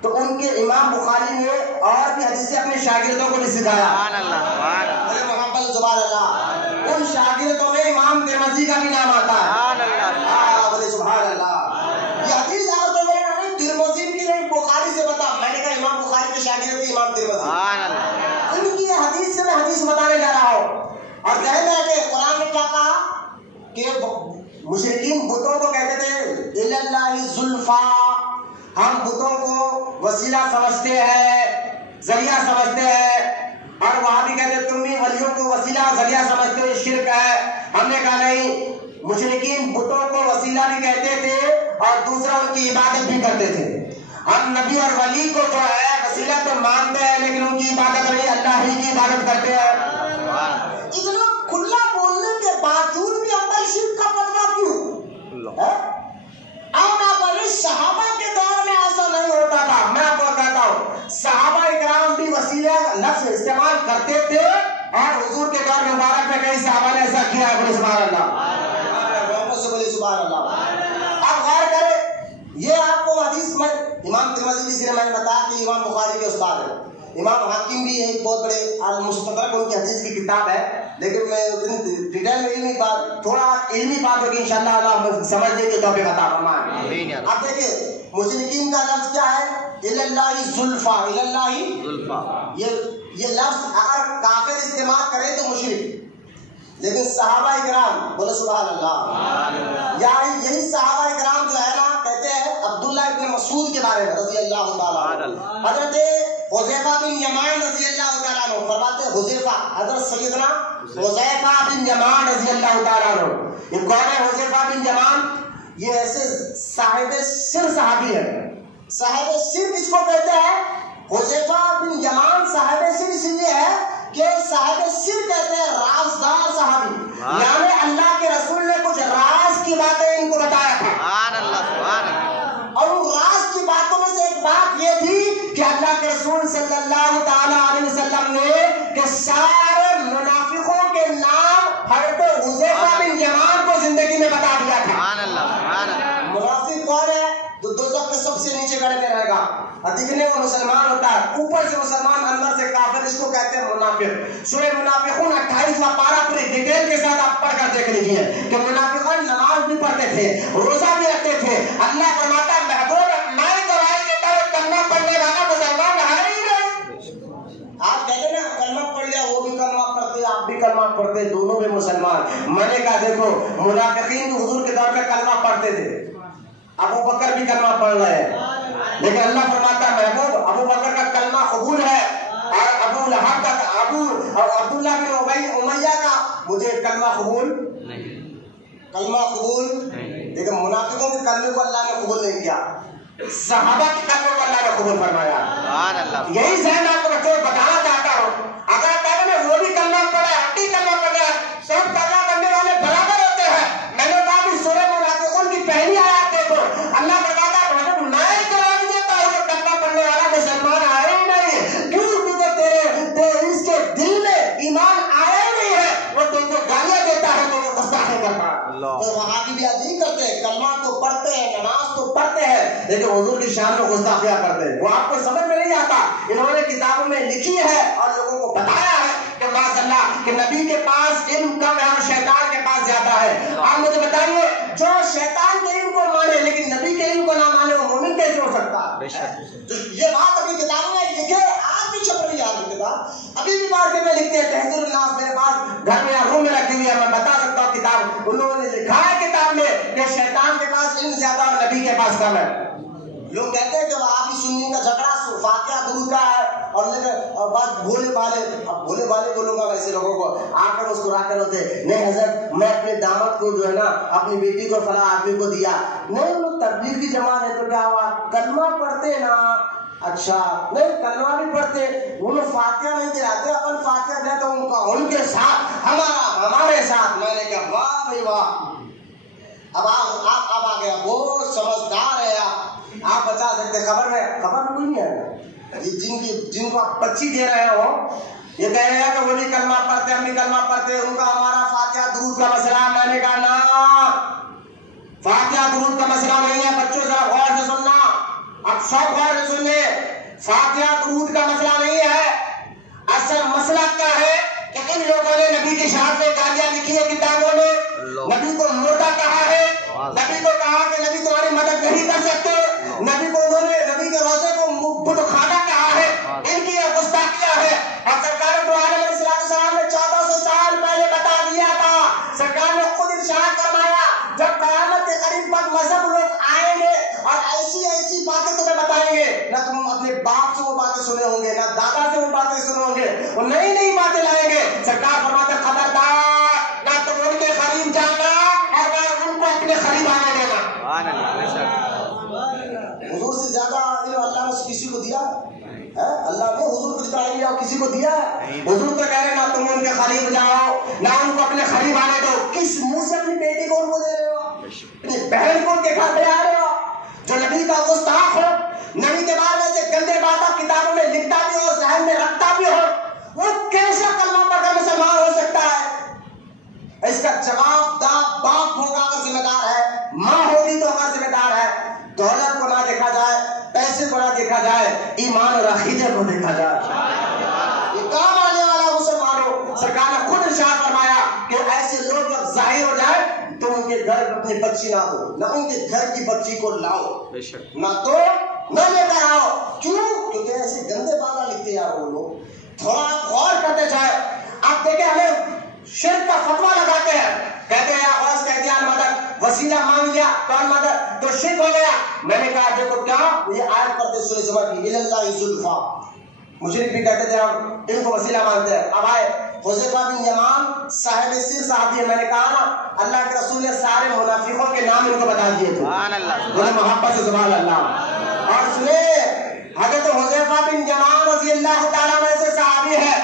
تو ان کے امام بخاری نے اور بھی حدیثیں اپنے شاگردوں کو بھی سکھایا، بولے محمد سبحان اللہ۔ ان شاگردوں میں امام ترمذی کا بھی نام آتا ہے، بولے سبحان اللہ۔ یہ حدیث اگر تو میرے نام ترمذی کی نہیں بخاری سے بتا، میں نے کہا امام بخاری کے شاگرد تھے امام ترمذی، ان کی حدیث سے میں حدیث بتانے جا رہا ہوں۔ اور کہنا ہے کہ قرآن نے کیا کہا کہ مشرکین بتوں کو کہتے تھے الَّلَّهِ زُلْفَا، ہم بتوں کو وسیلہ سمجھتے ہیں، ذریعہ سمجھتے ہیں، اور وہاں بھی کہتے ہیں تم بھی ولیوں کو وسیلہ ذریعہ سمجھتے ہو، شرک ہے۔ ہم نے کہا نہیں، مشرکین بتوں کو وسیلہ بھی کہتے تھے اور دوسرا ان کی عبادت بھی کرتے تھے۔ ہم نبی اور ولی کو جو ہے وسیلہ تو مانتے ہیں لیکن ان کی عبادت نہیں، اللہ ہی کی عبادت کرتے ہیں۔ اتنا کھلا بولنے کے باوجود بھی اندر شرک کا فتویٰ کیوں؟ اب آپ صحابہ کے دور میں ایسا نہیں ہوتا تھا۔ میں آپ کو کہتا ہوں صحابہ اکرام بھی وسیلہ لفظ استعمال کرتے تھے اور حضور کے دور مبارک میں کئی صحابہ نے ایسا کیا ہے۔ بولے سبحان اللہ، بولے سبحان اللہ۔ اب غور کریں، یہ آپ کو حدیث میں امام ترمذی کی سیرت میں نے بتایا کہ امام بخاری کے استاد ہیں، امام حاکم بھی ایک بہت بڑے المستدرک ان کی حدیث کی کتاب ہے، لیکن میں اتنی ڈیٹیل میں علمی بات، تھوڑا علمی بات ہوگی انشاءاللہ اللہ سمجھنے کے طور پہ بتا فرمائیں۔ اب دیکھیں مشرکین کا لفظ کیا ہے؟ الاللہ زلفا، الاللہ، یہ لفظ اگر کافر استعمال کرے تو مشرک، لیکن صحابہ اکرام، بولے سبحان اللہ، یہی صحابہ اکرام جو ہے نا کہتے ہیں عبداللہ ابن مسعود کے بارے میں رضی اللہ تعالیٰ، حضرت حذیفہ بن یمان رضی اللہ تعالیٰ عنہ فرماتے ہیں، حذیفہ حضرت سیدنا حذیفہ بن یمان رضی اللہ تعالیٰ عنہ، یہ کون ہے حذیفہ بن یمان؟ یہ ایسے صاحب سر صحابی ہے۔ صاحب سر کس کو کہتے ہیں؟ حذیفہ بن یمان صاحب سر اس لیے ہے کہ صاحب سر کہتے ہیں رازدار صحابی، یعنی اللہ کے رسول نے کچھ راز کی باتیں ان کو بتایا تھا، اور ان راز کی باتوں میں سے ایک بات یہ تھی کہ اللہ کے رسول صلی اللہ تعالی علیہ وسلم نے کہ سارے منافقوں کے نام حضرت حذیفہ بن یمان کو زندگی میں بتا دیا تھا۔ منافق کون ہے؟ جو دوزخ کے سب سے نیچے گڑے میں رہے گا، دکھنے کو مسلمان ہوتا ہے، اوپر سے مسلمان اندر سے کافر، اس کو کہتے ہیں منافق۔ سورہ منافقون 28واں پارہ پوری ڈیٹیل کے ساتھ آپ پڑھ کر دیکھ لیجیے کہ منافقان نماز بھی پڑھتے تھے، روزہ بھی رکھتے تھے۔ اللہ فرماتا ہے محبوب میں گواہی دیتا ہوں کلمہ پڑھنے والا مسلمان ہے ہی نہیں۔ آپ کہتے ہیں نا کلمہ پڑھ لیا، وہ بھی کلمہ پڑھتے، آپ بھی کلمہ پڑھتے، دونوں میں مسلمان۔ میں نے کہا دیکھو منافقین تو حضور کے دور میں کلمہ پڑھتے تھے، ابو بکر بھی کلمہ پڑھ رہے ہیں، لیکن اللہ فرماتا ہے محبوب ابو بکر کا کلمہ قبول ہے اور ابو لہب کا اور عبداللہ بن ابی امیہ کا مجھے کلمہ قبول نہیں، کلمہ قبول، لیکن منافقوں کے کلمے کو اللہ نے قبول نہیں کیا، صحابہ کے کلمے کو اللہ نے قبول فرمایا۔ یہی ذہن آپ کو بچوں بتانا چاہتا ہوں، اگر کہتے ہیں وہ بھی کلمہ پڑھا ہے، ہم بھی کلمہ پڑھ رہے ہیں، سب کلمہ پڑھنے والے برابر ہوتے ہیں، میں نے کہا کہ سورہ منافقون کی پہلی آیات دیکھو، اللہ فرماتا ہے میں گواہی دیتا ہوں کہ کلمہ پڑھنے والا مسلمان آیا ہی نہیں، کیوں؟ کیونکہ اس کے دل میں ایمان آیا ہی نہیں ہے، وہ تو گالیاں دیتا ہے تو وہ گستاخی کرتا ہے۔ تو وہاں کی بھی عجیب کرتے ہیں، کلمہ تو پڑھتے ہیں، نماز تو پڑھتے ہیں، لیکن حضور کی شان میں گستاخیاں کرتے ہیں۔ وہ آپ کو سمجھ میں نہیں آتا، انہوں نے کتابوں میں لکھی ہے اور لوگوں کو بتایا ہے کہ ماشاء اللہ کہ نبی کے پاس علم کم ہے اور شیطان کے پاس زیادہ ہے۔ آپ مجھے بتائیے جو شیطان کے علم کو مانے لیکن نبی کے علم کو نہ مانے وہ مومن کیسے ہو سکتا ہے؟ یہ بات ابھی کتابوں میں لکھے، آج بھی چھپ رہی ہے آپ کی کتاب، ابھی بھی مارکیٹ میں لکھتے ہیں، تحذیر الناس میرے پاس گھر میں یا روم میں رکھی ہوئی ہے، میں بتا سکتا ہوں کتاب انہوں نے لکھا ہے کتاب میں کہ شیطان کے پاس علم زیادہ اور نبی کے پاس کم ہے۔ لوگ کہتے ہیں کہ آپ ہی سنی کا جھگڑا فاتحہ درود کا ہے اور بات بھولے والے، اب بھولے والے بولوں گا ویسے لوگوں کو آ کر مسکرا کر ہوتے نہیں حضرت میں اپنے داماد کو جو ہے نا اپنی بیٹی کو فلاں آدمی کو دیا، نہیں لوگ تبلیغ کی جماعت ہے تو کیا ہوا کلمہ پڑھتے نا، اچھا نہیں کلمہ بھی پڑھتے، وہ لوگ فاتحہ نہیں دلاتے، اپن فاتحہ دے تو ان کا ان کے ساتھ ہمارے ساتھ، میں نے کہا واہ بھائی واہ، اب آپ آ گیا وہ سمجھدار ہے، آپ بچا سکتے، خبر میں کوئی نہیں ہے، جن کو آپ پچی دے رہے ہو یہ کہہ رہے ہیں کہ وہ بھی کلمہ پڑھتے ہم بھی کلمہ پڑھتے، ان کا ہمارا فاتحہ درود کا مسئلہ، میں نے کہا نا فاتحہ درود کا مسئلہ نہیں ہے، بچوں ذرا غور سے سننا، اب سب غور سے سننے، فاتحہ درود کا مسئلہ نہیں ہے، اصل مسئلہ کیا ہے کہ ان لوگوں نے نبی کی شان میں گالیاں لکھی ہے کتابوں میں، نبی کو مردہ کہا ہے، نبی کو کہا کہ نبی تمہاری مدد نہیں کر سکتے، نبی کو انہوں نے نبی کے روزے کو بت خانہ کہا ہے، ان کی یہ گستاخیاں ہے، اور سرکار دو عالم علیہ السلام نے 1400 سال پہلے بتا دیا تھا، سرکار نے خود ارشاد فرمایا جب قیامت کے قریب پر مذہب لوگ آئیں گے اور ایسی ایسی باتیں تمہیں تم اپنے باپ سے وہ باتیں سنے ہوں گے، نہ دادا سے وہ باتیں سنے ہوں گے، وہ نئی نئی باتیں لائیں گے۔ سرکار فرماتے ہیں خبردار نہ تم ان کے قریب جانا اور نہ ان کو اپنے قریب آنے دینا۔ سبحان اللہ۔ حضور سے زیادہ علم اللہ نے کسی کو دیا ہے؟ اللہ نے حضور کو جتنا علم دیا کسی کو دیا ہے؟ حضور تو کہہ رہے نہ تم ان کے قریب جاؤ نہ ان کو اپنے قریب آنے دو۔ کس منہ سے اپنی بیٹی کو ان کو دے رہے ہو؟ اپنی بہن کو ان کے گھر لے آ رہے ہو جو نبی کا گستاخ ہو، نبی کے بارے میں سے گندے باتیں کتابوں میں لکھتا بھی ہو، ذہن میں رکھتا بھی ہو، وہ کیسا کلمہ پڑھ کر مسلمان ہو سکتا ہے؟ اس کا جواب باپ ہوگا اگر ذمہ دار ہے، ماں ہوگی تو اگر ذمہ دار ہے۔ دولت کو نہ دیکھا جائے، پیسے کو نہ دیکھا جائے، ایمان اور عقیدے کو دیکھا جائے۔ یہ کام آنے والا مسلمانوں، سرکار نے خود ارشاد فرمایا کہ ایسے لوگ جب ظاہر ہو جائے تو ان کے گھر اپنی بچی نہ دو، نہ ان کے گھر کی بچی کو لاؤ، نہ تو نہ لے کر آؤ۔ کیوں؟ کیونکہ ایسے گندے باتیں لکھتے یار وہ لوگ۔ تھوڑا غور کرتے جائے۔ آپ دیکھیں ہمیں شرک کا فتویٰ لگاتے ہیں، کہتے ہیں غوث کہہ دیا مدد، وسیلہ مانگ لیا کون مدد تو شرک ہو گیا۔ میں نے کہا دیکھو کیا یہ آیت پڑھتے سورہ زمر کی الاللہ زلفا، مشرک بھی کہتے تھے ہم ان کو وسیلہ مانگتے ہیں۔ اب آئے حذیفہ بن یمان صاحب سر صحابی ہے، میں نے کہا نا اللہ کے رسول نے سارے منافقوں کے نام ان کو بتا دیے تھے، بولے محبت سے سبحان اللہ۔ اور سنے حضرت حذیفہ بن یمان رضی اللہ تعالیٰ عنہ سے صحابی ہے،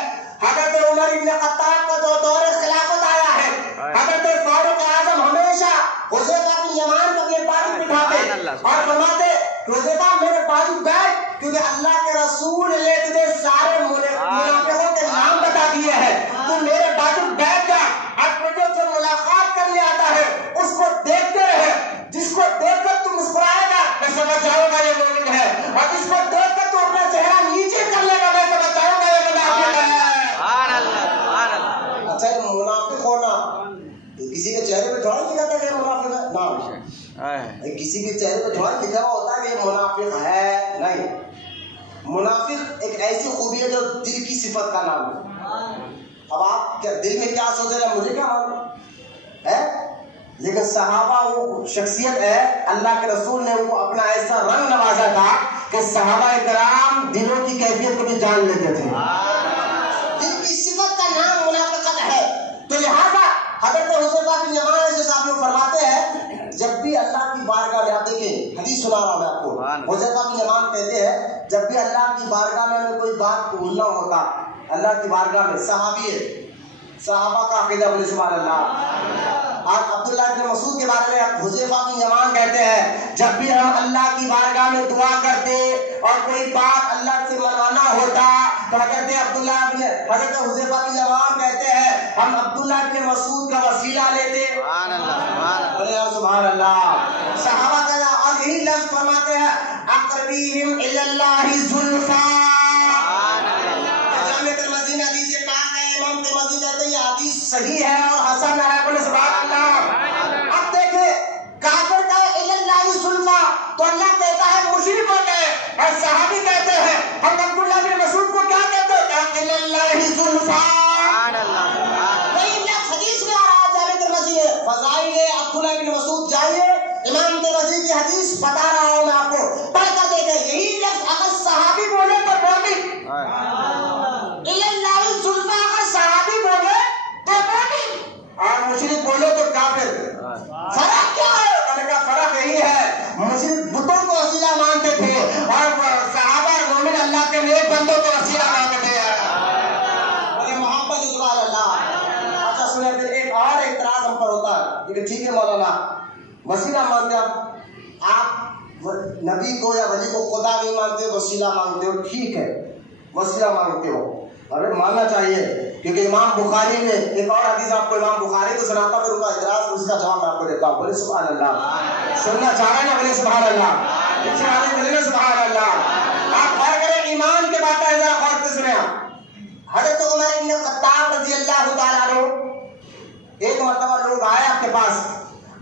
حضرت عمر بن خطاب کا جو دور خلافت آیا ہے، حضرت فاروق اعظم ہمیشہ حذیفہ بن یمان کو اپنے پاس بٹھاتے اور فرماتے حذیفہ میرے پاس بیٹھ، کیونکہ اللہ کے رسول نے تجھے سارے منافقوں کے نام بتا دیے ہیں، تو میرے بازو بیٹھ جا، اب مجھے جو ملاقات کرنے آتا ہے اس کو دیکھتے رہے، جس کو دیکھ کر تم مسکرائے گا میں سمجھ جاؤں گا یہ مومن ہے، اور جس کو دیکھ کر تو اپنا چہرہ نیچے کر لے گا میں سمجھ جاؤں گا یہ منافق ہے۔ اچھا یہ منافق ہونا کسی کے چہرے پہ تھوڑا لکھا تھا کہ یہ منافق ہے؟ نہ، کسی کے چہرے پہ تھوڑا لکھا ہوا ہوتا ہے کہ یہ منافق ہے، نہیں۔ منافق ایک ایسی خوبی ہے جو دل کی صفت کا نام ہے۔ اب آپ کیا دل میں کیا سوچ رہے ہیں مجھے کیا معلوم ہے، لیکن صحابہ وہ شخصیت ہے اللہ کے رسول نے ان کو اپنا ایسا رنگ نوازا تھا کہ صحابہ کرام دلوں کی کیفیت کو بھی جان لیتے تھے۔ دل کی صفت کا نام منافقت ہے۔ تو لہذا حضرت حذیفہ بن یمان سے صاحب فرماتے ہیں جب بھی اللہ کی بارگاہ میں، آپ دیکھیں حدیث سنا رہا ہوں میں آپ کو، حذیفہ بن یمان کہتے ہیں جب بھی اللہ کی بارگاہ میں ہمیں کوئی بات بھولنا ہوتا، اللہ کی بارگاہ میں صحابی ہے، صحابہ کا عقیدہ بولے سبحان اللہ۔ آج عبداللہ بن مسعود کے بارے میں حذیفہ بن یمان کہتے ہیں جب بھی ہم اللہ کی بارگاہ میں دعا کرتے اور کوئی بات اللہ سے منوانا ہوتا تو حضرت حذیفہ بن یمان کہتے ہیں ہم عبداللہ بن مسعود کا وسیلہ لیتے، سبحان اللہ۔ صحابہ کا اور یہی لفظ فرماتے ہیں اقربیہم الی اللہ زلفا۔ جامع ترمذی میں حدیث پاک ہے، امام ترمذی کہتے ہیں یہ حدیث صحیح ہے اور حسن ہے، بولے سبحان اللہ۔ اب دیکھیں کافر کا الی اللہ زلفا تو اللہ کہتا ہے مشرک ہو گئے، اور صحابی کہتے ہیں ہم عبداللہ بن مسعود کو کیا کہتے ہیں الی اللہ زلفا۔ یہی لفظ حدیث میں آ رہا ہے جامع ترمذی میں، فضائل عبداللہ بن مسعود جائیے امام ترمذی کی حدیث بتا رہا ہوں میں آپ کو، پڑھ کر دیکھیں یہی لفظ اگر صحابی بولے تو مومن، الی اللہ زلفا اگر صحابی بولے تو مومن، اور مشرک بولے تو کافر۔ فرق کیا ہے؟ میں نے کہا فرق یہی ہے مشرک بتوں کو وسیلہ مانتے تھے اور صحابہ اور مومن اللہ کے نیک بندوں کو وسیلہ مانتے تھے، مجھے محبت سبحان اللہ۔ اچھا سنیں پھر ایک اور اعتراض ہم پر ہوتا ہے کہ ٹھیک ہے مولانا وسیلہ مانتے آپ نبی کو یا ولی کو خدا نہیں مانتے وسیلہ مانگتے ہو، ٹھیک ہے وسیلہ مانگتے ہو، ارے ماننا چاہیے، کیونکہ امام بخاری نے ایک اور حدیث آپ کو امام بخاری کو سناتا پھر ان کا اعتراض اس کا جواب میں آپ کو دیتا ہوں، بولے سبحان اللہ۔ سننا چاہ رہے ہیں بولے سبحان اللہ، پیچھے والے بولے سبحان اللہ۔ آپ غور کریں ایمان کے بات ہے، ذرا غور سے سنیں آپ۔ حضرت عمر بن خطاب رضی اللہ تعالیٰ عنہ ایک مرتبہ لوگ آئے آپ کے پاس،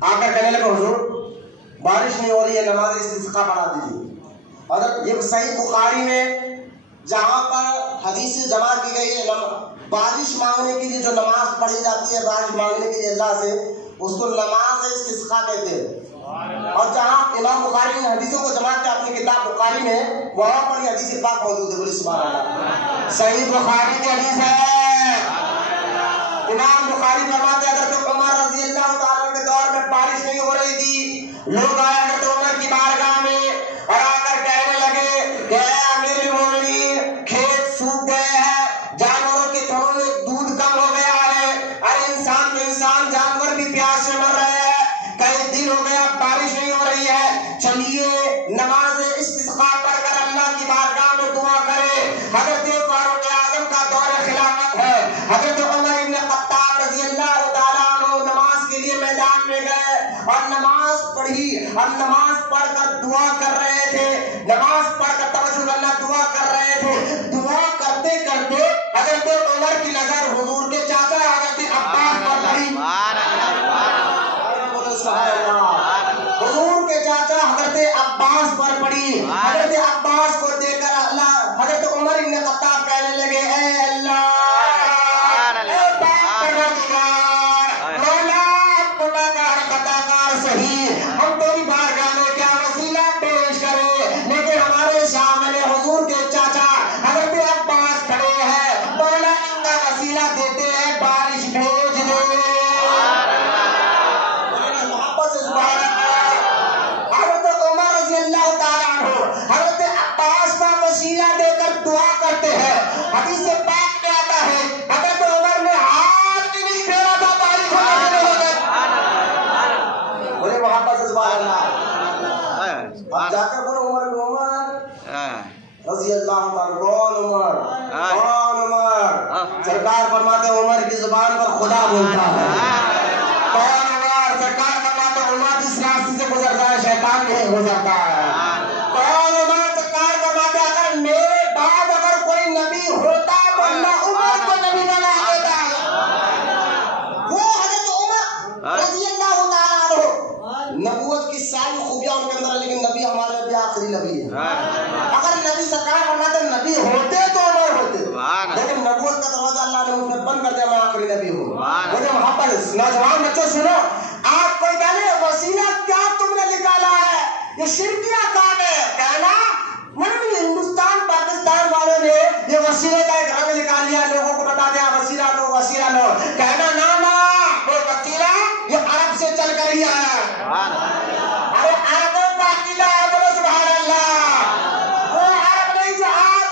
آ کر کہنے لگے حضور بارش نہیں ہو رہی ہے نماز استسقاء پڑھا دیجیے۔ حضرت یہ صحیح بخاری میں جہاں پر حدیث جمع کی گئی ہے بارش مانگنے کے لیے جو نماز پڑھی جاتی ہے بارش مانگنے کے لیے اللہ سے اس کو نماز استسقاء کہتے ہیں۔ اور جہاں امام بخاری نے حدیثوں کو جمع کیا اپنی کتاب بخاری میں، وہاں پر یہ حدیث پاک موجود ہے. بولے سبحان اللہ. صحیح بخاری کی حدیث ہے. امام بخاری فرماتے ہیں حضرت عمر رضی اللہ تعالیٰ کے دور میں بارش نہیں ہو رہی تھی، لوگ آئے حضرت عمر کی بارگاہ میں اور آ کر کہنے لگے کہ اے امیر المومنین، کھیت سوکھ گئے ہیں، جانوروں کے تھنوں میں دودھ کم ہو گیا ہے، ارے انسان جانور بھی پیاس سے مر رہے ہیں، کئی دن ہو گیا بارش نہیں ہو رہی ہے، چلیے نماز استسقاء پڑھ کر اللہ کی بارگاہ میں دعا کرے. حضرت فاروق اعظم کا دور خلافت ہے. حضرت عمر ابن خطاب رضی اللہ تعالیٰ عنہ نماز کے لیے میدان میں گئے اور نماز پڑھی. ہم نماز پڑھ کر دعا کر رہے تھے، نماز پڑھ کر توجہ کرنا دعا کر رہے تھے. دعا کرتے کرتے حضرت عمر کی نظر حضور کے چاچا حضرت عباس پر پڑی. حضور کے چاچا حضرت عباس پر پڑی. حضرت عباس کو دیکھ کر اللہ حضرت عمر ابن خطاب کہنے لگے اے اللہ، ہم تیری بارگاہ میں کیا وسیلہ پیش کریں، لیکن ہمارے سامنے حضور کے چاچا حضرت عباس کھڑے ہیں، مولا ان کا وسیلہ دیتے ہیں بارش بھیج دے. محبت سے سبحان اللہ. حضرت عمر رضی اللہ تعالیٰ عنہ حضرت عباس کا وسیلہ دے کر دعا کرتے ہیں. حدیث پاک میں آتا ہے حضرت عمر نے ہاتھ بھی نہیں پھیرا تھا بارش ہونے سے ہو گئی. بولے محبت سے سبحان اللہ. اب جا کر بولو عمر رضی اللہ تعالیٰ. کون عمر؟ سرکار فرماتے ہیں عمر کی زبان پر خدا بولتا ہے. کون عمر؟ سرکار فرماتے ہیں عمر جس راستے سے گزرتا ہے شیطان نہیں گزرتا ہے. کون عمر؟ سرکار فرماتے ہیں اگر میرے بعد اگر کوئی نبی ہوتا تو اللہ عمر کو نبی بنا دیتا. وہ حضرت عمر رضی اللہ تعالیٰ عنہ، نبوت کی ساری خوبیاں ان کے اندر ہے، لیکن نبی ہمارے بھی آخری نبی ہے. اگر نبی سرکار فرماتے نبی ہوتے تو عمر ہوتے، لیکن نبوت کا دروازہ اللہ نے مجھ میں بند کر دیا، میں آخری نبی ہوں. مجھے محبت. نوجوان بچوں سنو، آپ کوئی کہنے وسیلہ کیا تم نے نکالا ہے، یہ شرکیہ کام ہے. کہنا ہندوستان پاکستان والوں نے یہ وسیلے کا ایک رنگ نکال لیا، لوگوں کو بتا دیا وسیلہ لو وسیلہ لو. کہنا نا وہ وسیلہ یہ عرب سے چل کر ہی آیا ہے. ارے عربوں کا عقیدہ ہے. بولو سبحان اللہ. وہ عرب نہیں جو آپ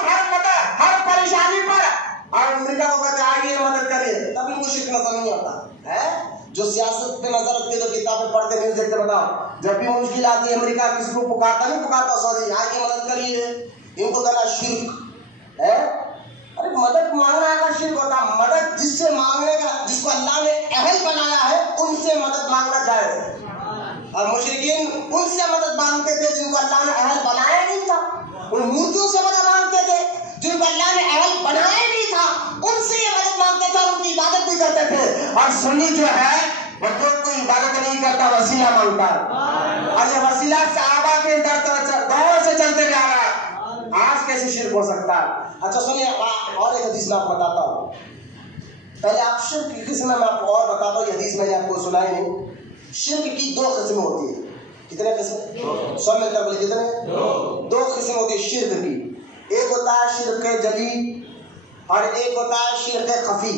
ہر پریشانی پر اور امریکہ کو کہتے آئیے مدد کریے، تب ان کو شرک نظر نہیں آتا ہے. جو سیاست پہ نظر رکھتے تو کتابیں پڑھتے نیوز دیکھتے. بتاؤ جب بھی مشکل آتی ہے امریکہ کس کو پکارتا نہیں پکارتا سعودی آئیے مدد کریے. ان کو کہنا شرک ہے. ارے مدد مانگنا کا شرک ہوتا. مدد جس سے مانگنے کا جس کو اللہ نے اہل بنایا ہے ان سے مدد مانگنا جائز ہے. اور مشرکین ان سے مدد مانگتے تھے جن کو اللہ نے اہل بنایا نہیں تھا. ان مورتیوں سے مدد مانگتے تھے جن کو اللہ نے اہل بنایا نہیں تھا، ان سے یہ مدد مانگتے تھے اور ان کی عبادت بھی کرتے تھے. اور سنی جو ہے وہ کوئی عبادت نہیں کرتا، وسیلہ مانگتا ہے. اور یہ وسیلہ صحابہ کے دور سے چلتے جا رہا ہے. آج کیسے شرک ہو سکتا ہے؟ اچھا سنیے اور ایک حدیث میں آپ کو بتاتا ہوں. پہلے آپ شرک کی قسم میں آپ کو اور بتاتا ہوں. یہ حدیث میں نے آپ کو سنائی نہیں. شرک کی دو قسمیں ہوتی ہیں. کتنے قسم؟ سو مل کر بولے کتنے؟ دو قسم ہوتی ہے شرک کی. ایک ہوتا ہے شرک جلی اور ایک ہوتا ہے شرک خفی.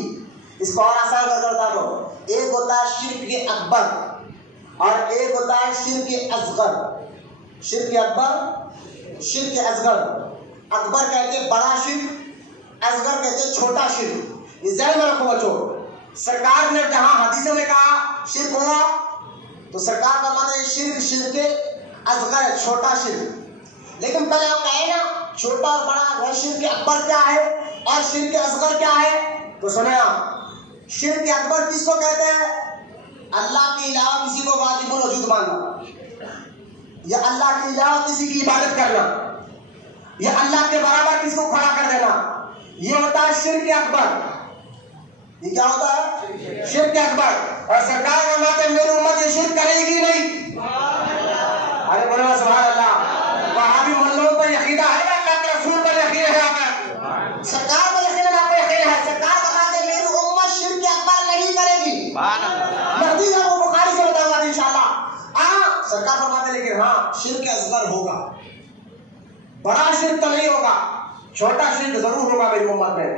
اس کو اور آسان کر کے بتا دو. ایک ہوتا ہے شرک اکبر اور ایک ہوتا ہے شرک اصغر. شرک اکبر، شرک اصغر. اکبر کہتے ہیں بڑا شرک، اصغر کہتے ہیں چھوٹا شرک. یہ ذہن میں رکھو بچوں. سرکار نے جہاں حدیثوں میں کہا شرک ہوا تو سرکار کا مطلب شرک شرک اصغر ہے، چھوٹا شرک. لیکن پہلے آپ کہیں نا چھوٹا اور بڑا شرک اکبر کیا ہے اور شرک اصغر کیا ہے. تو سنیں آپ، شرک اکبر کس کو کہتے ہیں؟ اللہ کے علاوہ کسی کو واجب الوجود ماننا، یا اللہ کے علاوہ کسی کی عبادت کرنا، یا اللہ کے برابر کس کو کھڑا کر دینا. یہ ہوتا ہے شرک اکبر. یہ کیا ہوتا ہے؟ شرک اکبر. اور سرکار فرماتے ہیں میری امت یہ شرک کرے گی نہیں. ارے بولو سبحان اللہ. وہاں بھی ملوں پر یقین ہے نا، اللہ کے رسول پر یقین ہے، آپ سرکار پر یقین ہے، آپ کو یقین ہے. سرکار فرماتے ہیں میری امت شرک اکبر نہیں کرے گی. مہدی ہے وہ بخاری سے بتاؤں گا انشاءاللہ. سرکار فرماتے ہیں لیکن ہاں شرک اصغر ہوگا، بڑا شرک تو نہیں ہوگا، چھوٹا شرک ضرور ہوگا میری امت میں۔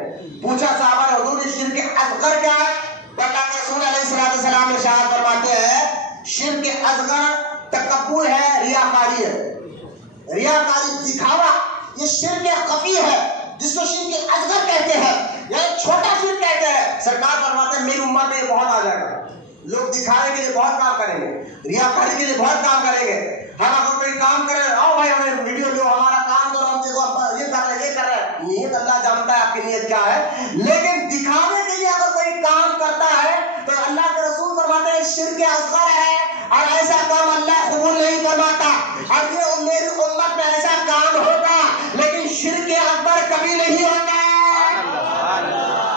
پوچھا صحابہ نے حضور شرک اصغر کیا ہے؟ اللہ کے رسول علیہ السلام ارشاد فرماتے ہیں شرک اصغر تکبر ہے، ریاکاری ہے، ریاکاری دکھاوا، یہ شرک خفی ہے جس کو شرک اصغر کہتے ہیں، یعنی چھوٹا شرک کہتے ہیں۔ سرکار فرماتے ہیں میری امت میں یہ بہت آ جائے گا، لوگ دکھانے کے لیے بہت کام کریں گے، ریاکاری کے لیے بہت کام کریں گے۔ ہم اگر کوئی کام کریں آؤ بھائی ہمیں ویڈیو دو، ہمارا کام کرو، ہم دیکھو یہ کر رہے یہ کر رہے، نیت اللہ جانتا ہے آپ کی نیت کیا ہے، لیکن دکھانے کے لیے اگر کوئی کام کرتا ہے تو اللہ کے رسول فرماتے ہیں شرک اصغر ہے، اور ایسا کام اللہ قبول نہیں فرماتا۔ اب یہ میری امت میں ایسا کام ہوگا لیکن شرک اکبر کبھی نہیں ہوگا۔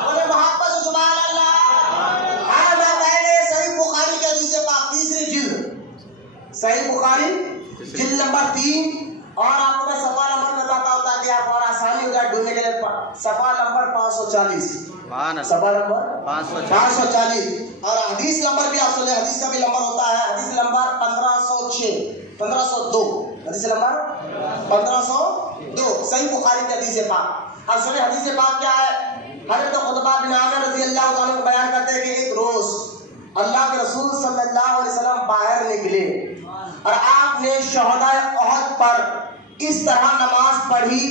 بولے محبت سے سبحان اللہ۔ ہاں میں پہلے صحیح بخاری کے حدیث پاک تیسری جلد، صحیح بخاری جلد نمبر 3، اور آپ کو میں صفحہ نمبر بتاتا ہوں تاکہ آپ اور آسانی ہو جائے ڈھونڈنے کے لیے۔ صفحہ نمبر 540، صفحہ نمبر 540، اور حدیث نمبر بھی آپ سنیں، حدیث کا بھی نمبر ہوتا ہے، حدیث نمبر 1502، حدیث نمبر 1502 صحیح بخاری کی حدیث پاک۔ اب سنیں حدیث پاک کیا ہے۔ حضرت خطبہ بن عامر رضی اللہ عنہ بیان کرتے ہیں کہ ایک روز اللہ کے رسول صلی اللہ علیہ وسلم باہر نکلے اور آپ نے شہداء احد پر اس طرح نماز پڑھی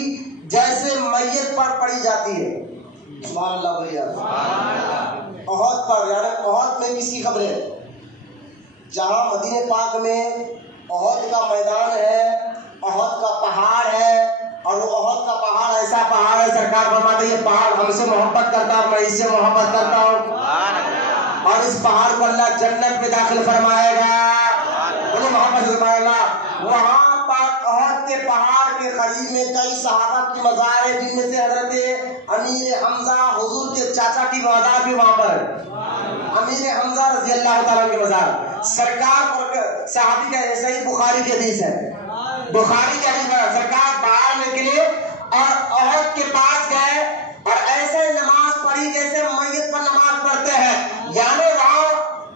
جیسے میت پر پڑھی جاتی ہے۔ سبحان اللہ بولیے۔ احد پر یعنی احد میں کس کی خبر ہے؟ جہاں مدینہ پاک میں احد کا میدان ہے، احد کا پہاڑ ہے، اور وہ احد کا پہاڑ ایسا پہاڑ ہے سرکار فرماتے ہیں یہ پہاڑ ہم سے محبت کرتا ہے، میں اس سے محبت کرتا ہوں، اور اس پہاڑ کو اللہ جنت میں داخل فرمائے گا۔ بولے محبت سے سبحان اللہ۔ وہاں پر احد کے پہاڑ کے قریب میں کئی صحابہ کی مزار ہے، جن میں سے حضرت امیر حمزہ حضور کے چاچا کی مزار بھی وہاں پر ہے، امیر حمزہ رضی اللہ تعالیٰ کی مزار۔ سرکار پر صحابی کا ایسا ہی بخاری کی حدیث ہے، بخاری کی حدیث ہے، سرکار باہر نکلے اور احد کے پاس گئے اور ایسے نماز پڑھی جیسے میت پر نماز پڑھتے ہیں، یعنی وہاں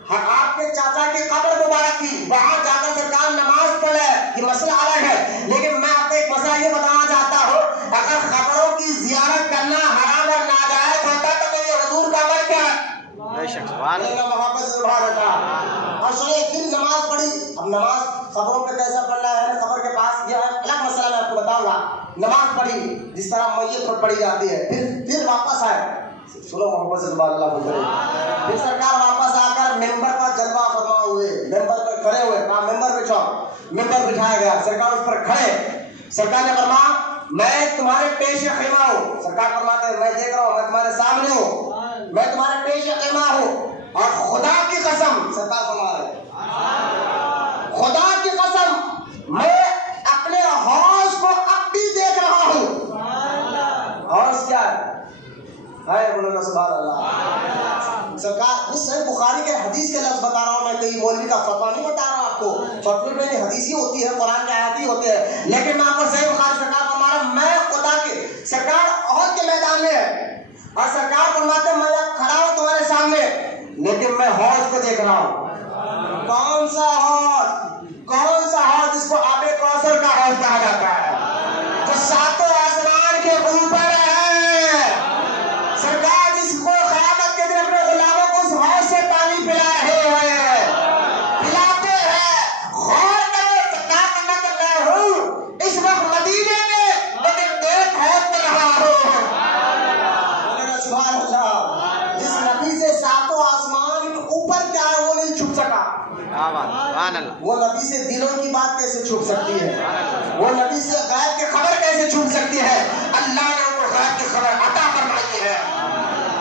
آپ کے چاچا کی قبر مبارک تھی، وہاں جا کر سرکار نماز پڑھے، یہ مسئلہ الگ ہے، لیکن میں آپ کو ایک مسئلہ یہ بتانا چاہتا ہوں، اگر قبروں کی زیارت کرنا حرام اور ناجائز ہوتا تو میرے حضور کا عمل کیا ہے؟ بے شک سبحان اللہ، محبت سے سبحان اللہ۔ اور سنیں پھر نماز پڑھی، اب نماز قبروں پہ کیسا پڑھنا ہے، قبر کے پاس، یہ الگ مسئلہ میں آپ کو بتاؤں گا۔ نماز پڑھی جس طرح میت پر پڑھی جاتی ہے، پھر واپس آئے، سنو محبت سے سبحان اللہ بولتے ہیں، پھر سرکار واپس آ کر ممبر پر جلوہ فرما ہوئے، ممبر پر کھڑے ہوئے، کہا ممبر بچھاؤ، ممبر بٹھایا گیا، سرکار اس پر کھڑے، سرکار نے فرمایا میں تمہارے پیش خیمہ ہوں، سرکار فرماتے ہیں میں دیکھ رہا ہوں، میں تمہارے سامنے ہوں، میں تمہارے پیش خیمہ ہوں، اور خدا کی قسم، سرکار فرما رہے خدا کی قسم میں اپنے حوض کو اب بھی دیکھ رہا ہوں۔ حوض کیا ہے بولو سبحان اللہ۔ سرکار اس صحیح بخاری کے حدیث کے لفظ بتا رہا ہوں، میں کہیں مولوی کا فتویٰ نہیں بتا رہا ہوں آپ کو، فتوی میں حدیث ہی ہوتی ہے، قرآن کے آیات ہی ہوتے ہیں، لیکن میں آپ کو صحیح بخاری سرکار فرما رہا ہوں میں خدا کے، سرکار احد کے میدان میں ہے اور سرکار فرماتے ہیں میں کھڑا ہوں تمہارے سامنے، لیکن میں حوض کو دیکھ رہا ہوں۔ کون سا حوض جس کو آب کوثر کا حوض کہا جاتا ہے، جو ساتوں آسمان کے اوپر ہے، سرکار جس کو قیامت کے دن اپنے غلاموں کو اس حوض سے پانی پلا رہے ہیں، پلاتے ہیں۔ غور کرو سرکار فرماتے میں ہوں اس وقت مدینے میں، لیکن ایک حوض پہ رہا ہوں۔ سبحان اللہ، جس نبی سے ساتوں آسمان کے اوپر کیا ہے وہ نہیں چھپ سکا، وہ نبی سے دلوں کی بات کیسے چھپ سکتی ہے، وہ نبی سے غیب کی خبر کیسے چھپ سکتی ہے، اللہ نے ان کو غیب کی خبر عطا فرمائی ہے۔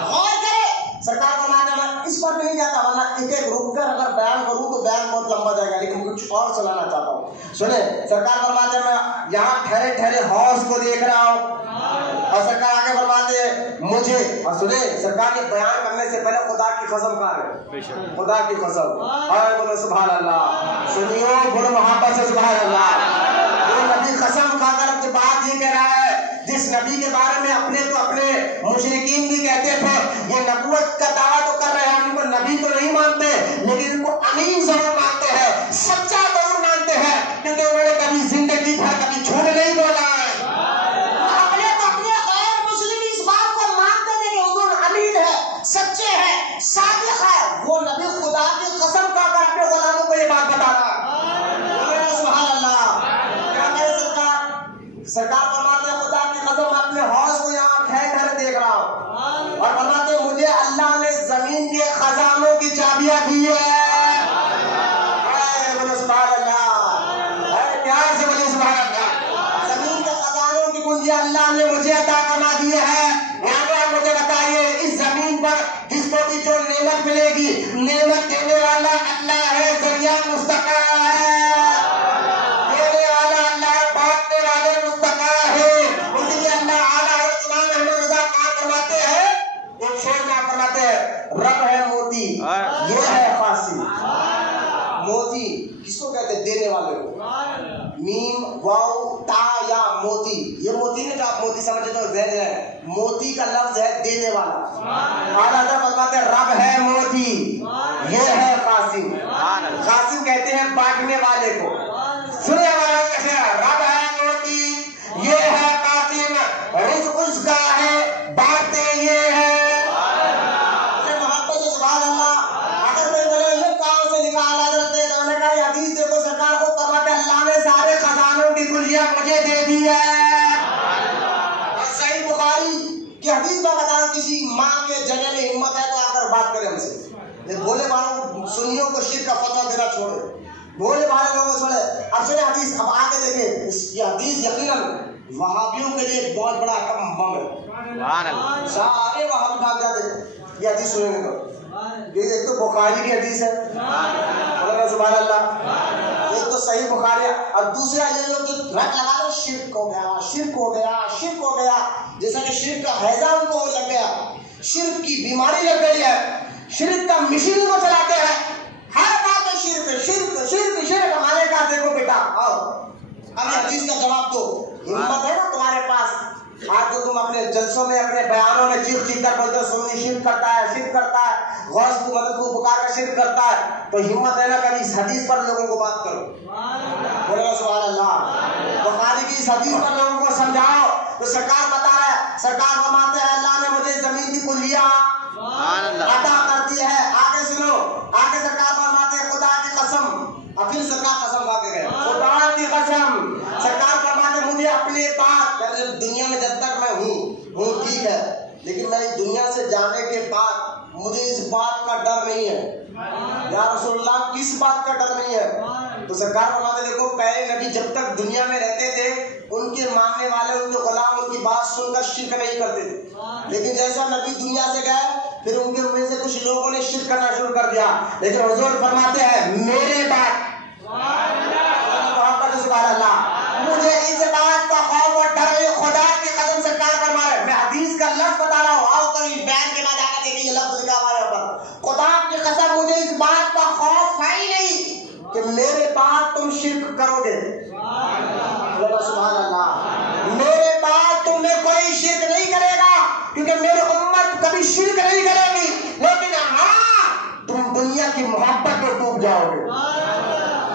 غور کرے سرکار فرماتے ہیں میں اس پر نہیں جاتا، ورنہ ایک ایک رک کر اگر بیان کروں تو بیان بہت لمبا جائے گا، لیکن کچھ اور سنانا چاہتا ہوں۔ سنیں سرکار فرماتے ہیں میں یہاں ٹھہرے ٹھہرے حوض کو دیکھ رہا ہوں، اور سرکار آگے فرماتے ہیں مجھے، اور سنیں سرکار کے بیان کرنے سے پہلے خدا کی قسم کہا ہے، خدا کی قسم، اور بولو سبحان اللہ، سنیو بولو محبت سے سبحان اللہ۔ وہ نبی قسم کھا کر جو بات یہ کہہ رہا ہے، جس نبی کے بارے میں اپنے تو اپنے مشرکین بھی کہتے تھے یہ نبوت کا دعویٰ تو کر رہے ہیں، ہم ان کو نبی تو نہیں مانتے لیکن ان کو امین ضرور مانتے ہیں، سچا ضرور مانتے سرکار فرماتے ہیں خدا کی قسم میں اپنے حوض کو یہاں ٹھہر دیکھ رہا ہوں اور فرماتے ہیں مجھے اللہ نے زمین کے خزانوں کی چابیاں دی ہے. سبحان اللہ, پیار سے بولے سبحان اللہ. زمین کے خزانوں کی کنجیاں اللہ نے مجھے عطا فرما دی ہے. آپ مجھے بتائیے اس زمین پر جس کو بھی جو نعمت ملے گی, نعمت دینے والا اللہ ہے, ذریعہ مصطفیٰ ہے, دینے والا اللہ, بانٹنے والے مصطفیٰ ہے. اس لیے اللہ اعلیٰ حضرت امام احمد رضا خان فرماتے ہیں, ایک شعر میں فرماتے ہیں رب ہے موتی یہ ہے خاصی. موتی کس کو کہتے ہیں؟ دینے والے کو. میم واو تا یا موتی, یہ موتی نہیں جو آپ موتی سمجھتے تو ذہن ہے, موتی کا لفظ ہے دینے والا. اعلیٰ حضرت فرماتے ہیں رب ہے موتی یہ ہے قاسم. قاسم کہتے ہیں بانٹنے والے کو. سنے والا کہتے ہیں رب ہے موتی یہ ہے قاسم, رزق اس کا ہے بانٹتے یہ ہے. محبت سے سبحان اللہ. اگر کوئی بولے یہ کہاں سے نکالا حضرت نے, تو نے کہا یہ حدیث دیکھو سرکار کو فرماتے اللہ نے سارے خزانوں کی کنجیاں مجھے دے دی ہے. اور صحیح بخاری کی حدیث میں بتاؤں کسی ماں کے جگہ میں ہمت ہے تو آ کر بات کرے ہم سے. بولے والوں سنیوں کو شرک کا فتویٰ دینا چھوڑے, بولے والے لوگوں کو چھوڑے. اب سنیں حدیث, اب آگے دیکھیں یہ حدیث یقیناً وہابیوں کے لیے ایک بہت بڑا بم ہے. سارے وہابی بھاگ جاتے یہ حدیث سنیں گے تو. یہ ایک تو بخاری کی حدیث ہے, سبحان اللہ, ایک تو صحیح بخاری ہے, اور دوسرا یہ لوگ جو رٹ لگا دو شرک ہو گیا شرک ہو گیا شرک ہو گیا, جیسا کہ شرک کا ہیضہ ان کو لگ گیا, شرک کی بیماری لگ گئی ہے, شرک کا مشین کو چلاتے ہیں, ہر بات میں شرک شرک شرک شرک. ہمارے کہا دیکھو بیٹا آؤ اب یہ حدیث کا جواب دو. ہمت ہے نا تمہارے پاس, آج تو تم اپنے جلسوں میں اپنے بیانوں میں چیخ چیخ کر بولتے ہو سنی شرک کرتا ہے شرک کرتا ہے, غوث کو مدد کو پکار کر شرک کرتا ہے, تو ہمت ہے نا کبھی اس حدیث پر لوگوں کو بات کرو. بولے سبحان اللہ. بخاری کی اس حدیث پر لوگوں کو سمجھاؤ. تو سرکار بتا رہا ہے, سرکار فرماتے ہیں اللہ نے مجھے زمین کی کنجیاں عطا کر دی ہے. آگے سنو, آگے سرکار فرماتے ہیں خدا کی قسم, اور پھر سرکار قسم کھا کے گئے, خدا کی قسم سرکار فرماتے ہیں مجھے اپنے بات دنیا میں جب تک میں ہوں ٹھیک ہے, لیکن میں اس دنیا سے جانے کے بعد مجھے اس بات کا ڈر نہیں ہے. یا رسول اللہ کس بات کا ڈر نہیں ہے؟ تو سرکار فرماتے دیکھو پہلے نبی جب تک دنیا میں رہتے تھے ان کے ماننے والے ان کے غلام ان کی بات سن کر شرک نہیں کرتے تھے, لیکن جیسا نبی دنیا سے گئے پھر ان کے میں سے کچھ لوگوں نے شرک کرنا شروع کر دیا. لیکن حضور فرماتے ہیں میرے بات سبحان اللہ مجھے اس بات کا خوف اور ڈر ہے. خدا کی قسم سرکار فرما رہے, میں حدیث کا لفظ بتا رہا ہوں, آؤ کبھی بیان کے بعد آگے دیکھیں یہ لفظ لکھا ہوا ہے اوپر. خدا کی قسم مجھے اس بات کا خوف ہے ہی نہیں کہ میرے بعد تم شرک کرو گے. سبحان اللہ, میرے بعد تم میں کوئی شرک نہیں کرے گا کیونکہ میری امت کبھی شرک نہیں کرے گی, لیکن ہاں تم دنیا کی محبت میں ڈوب جاؤ گے.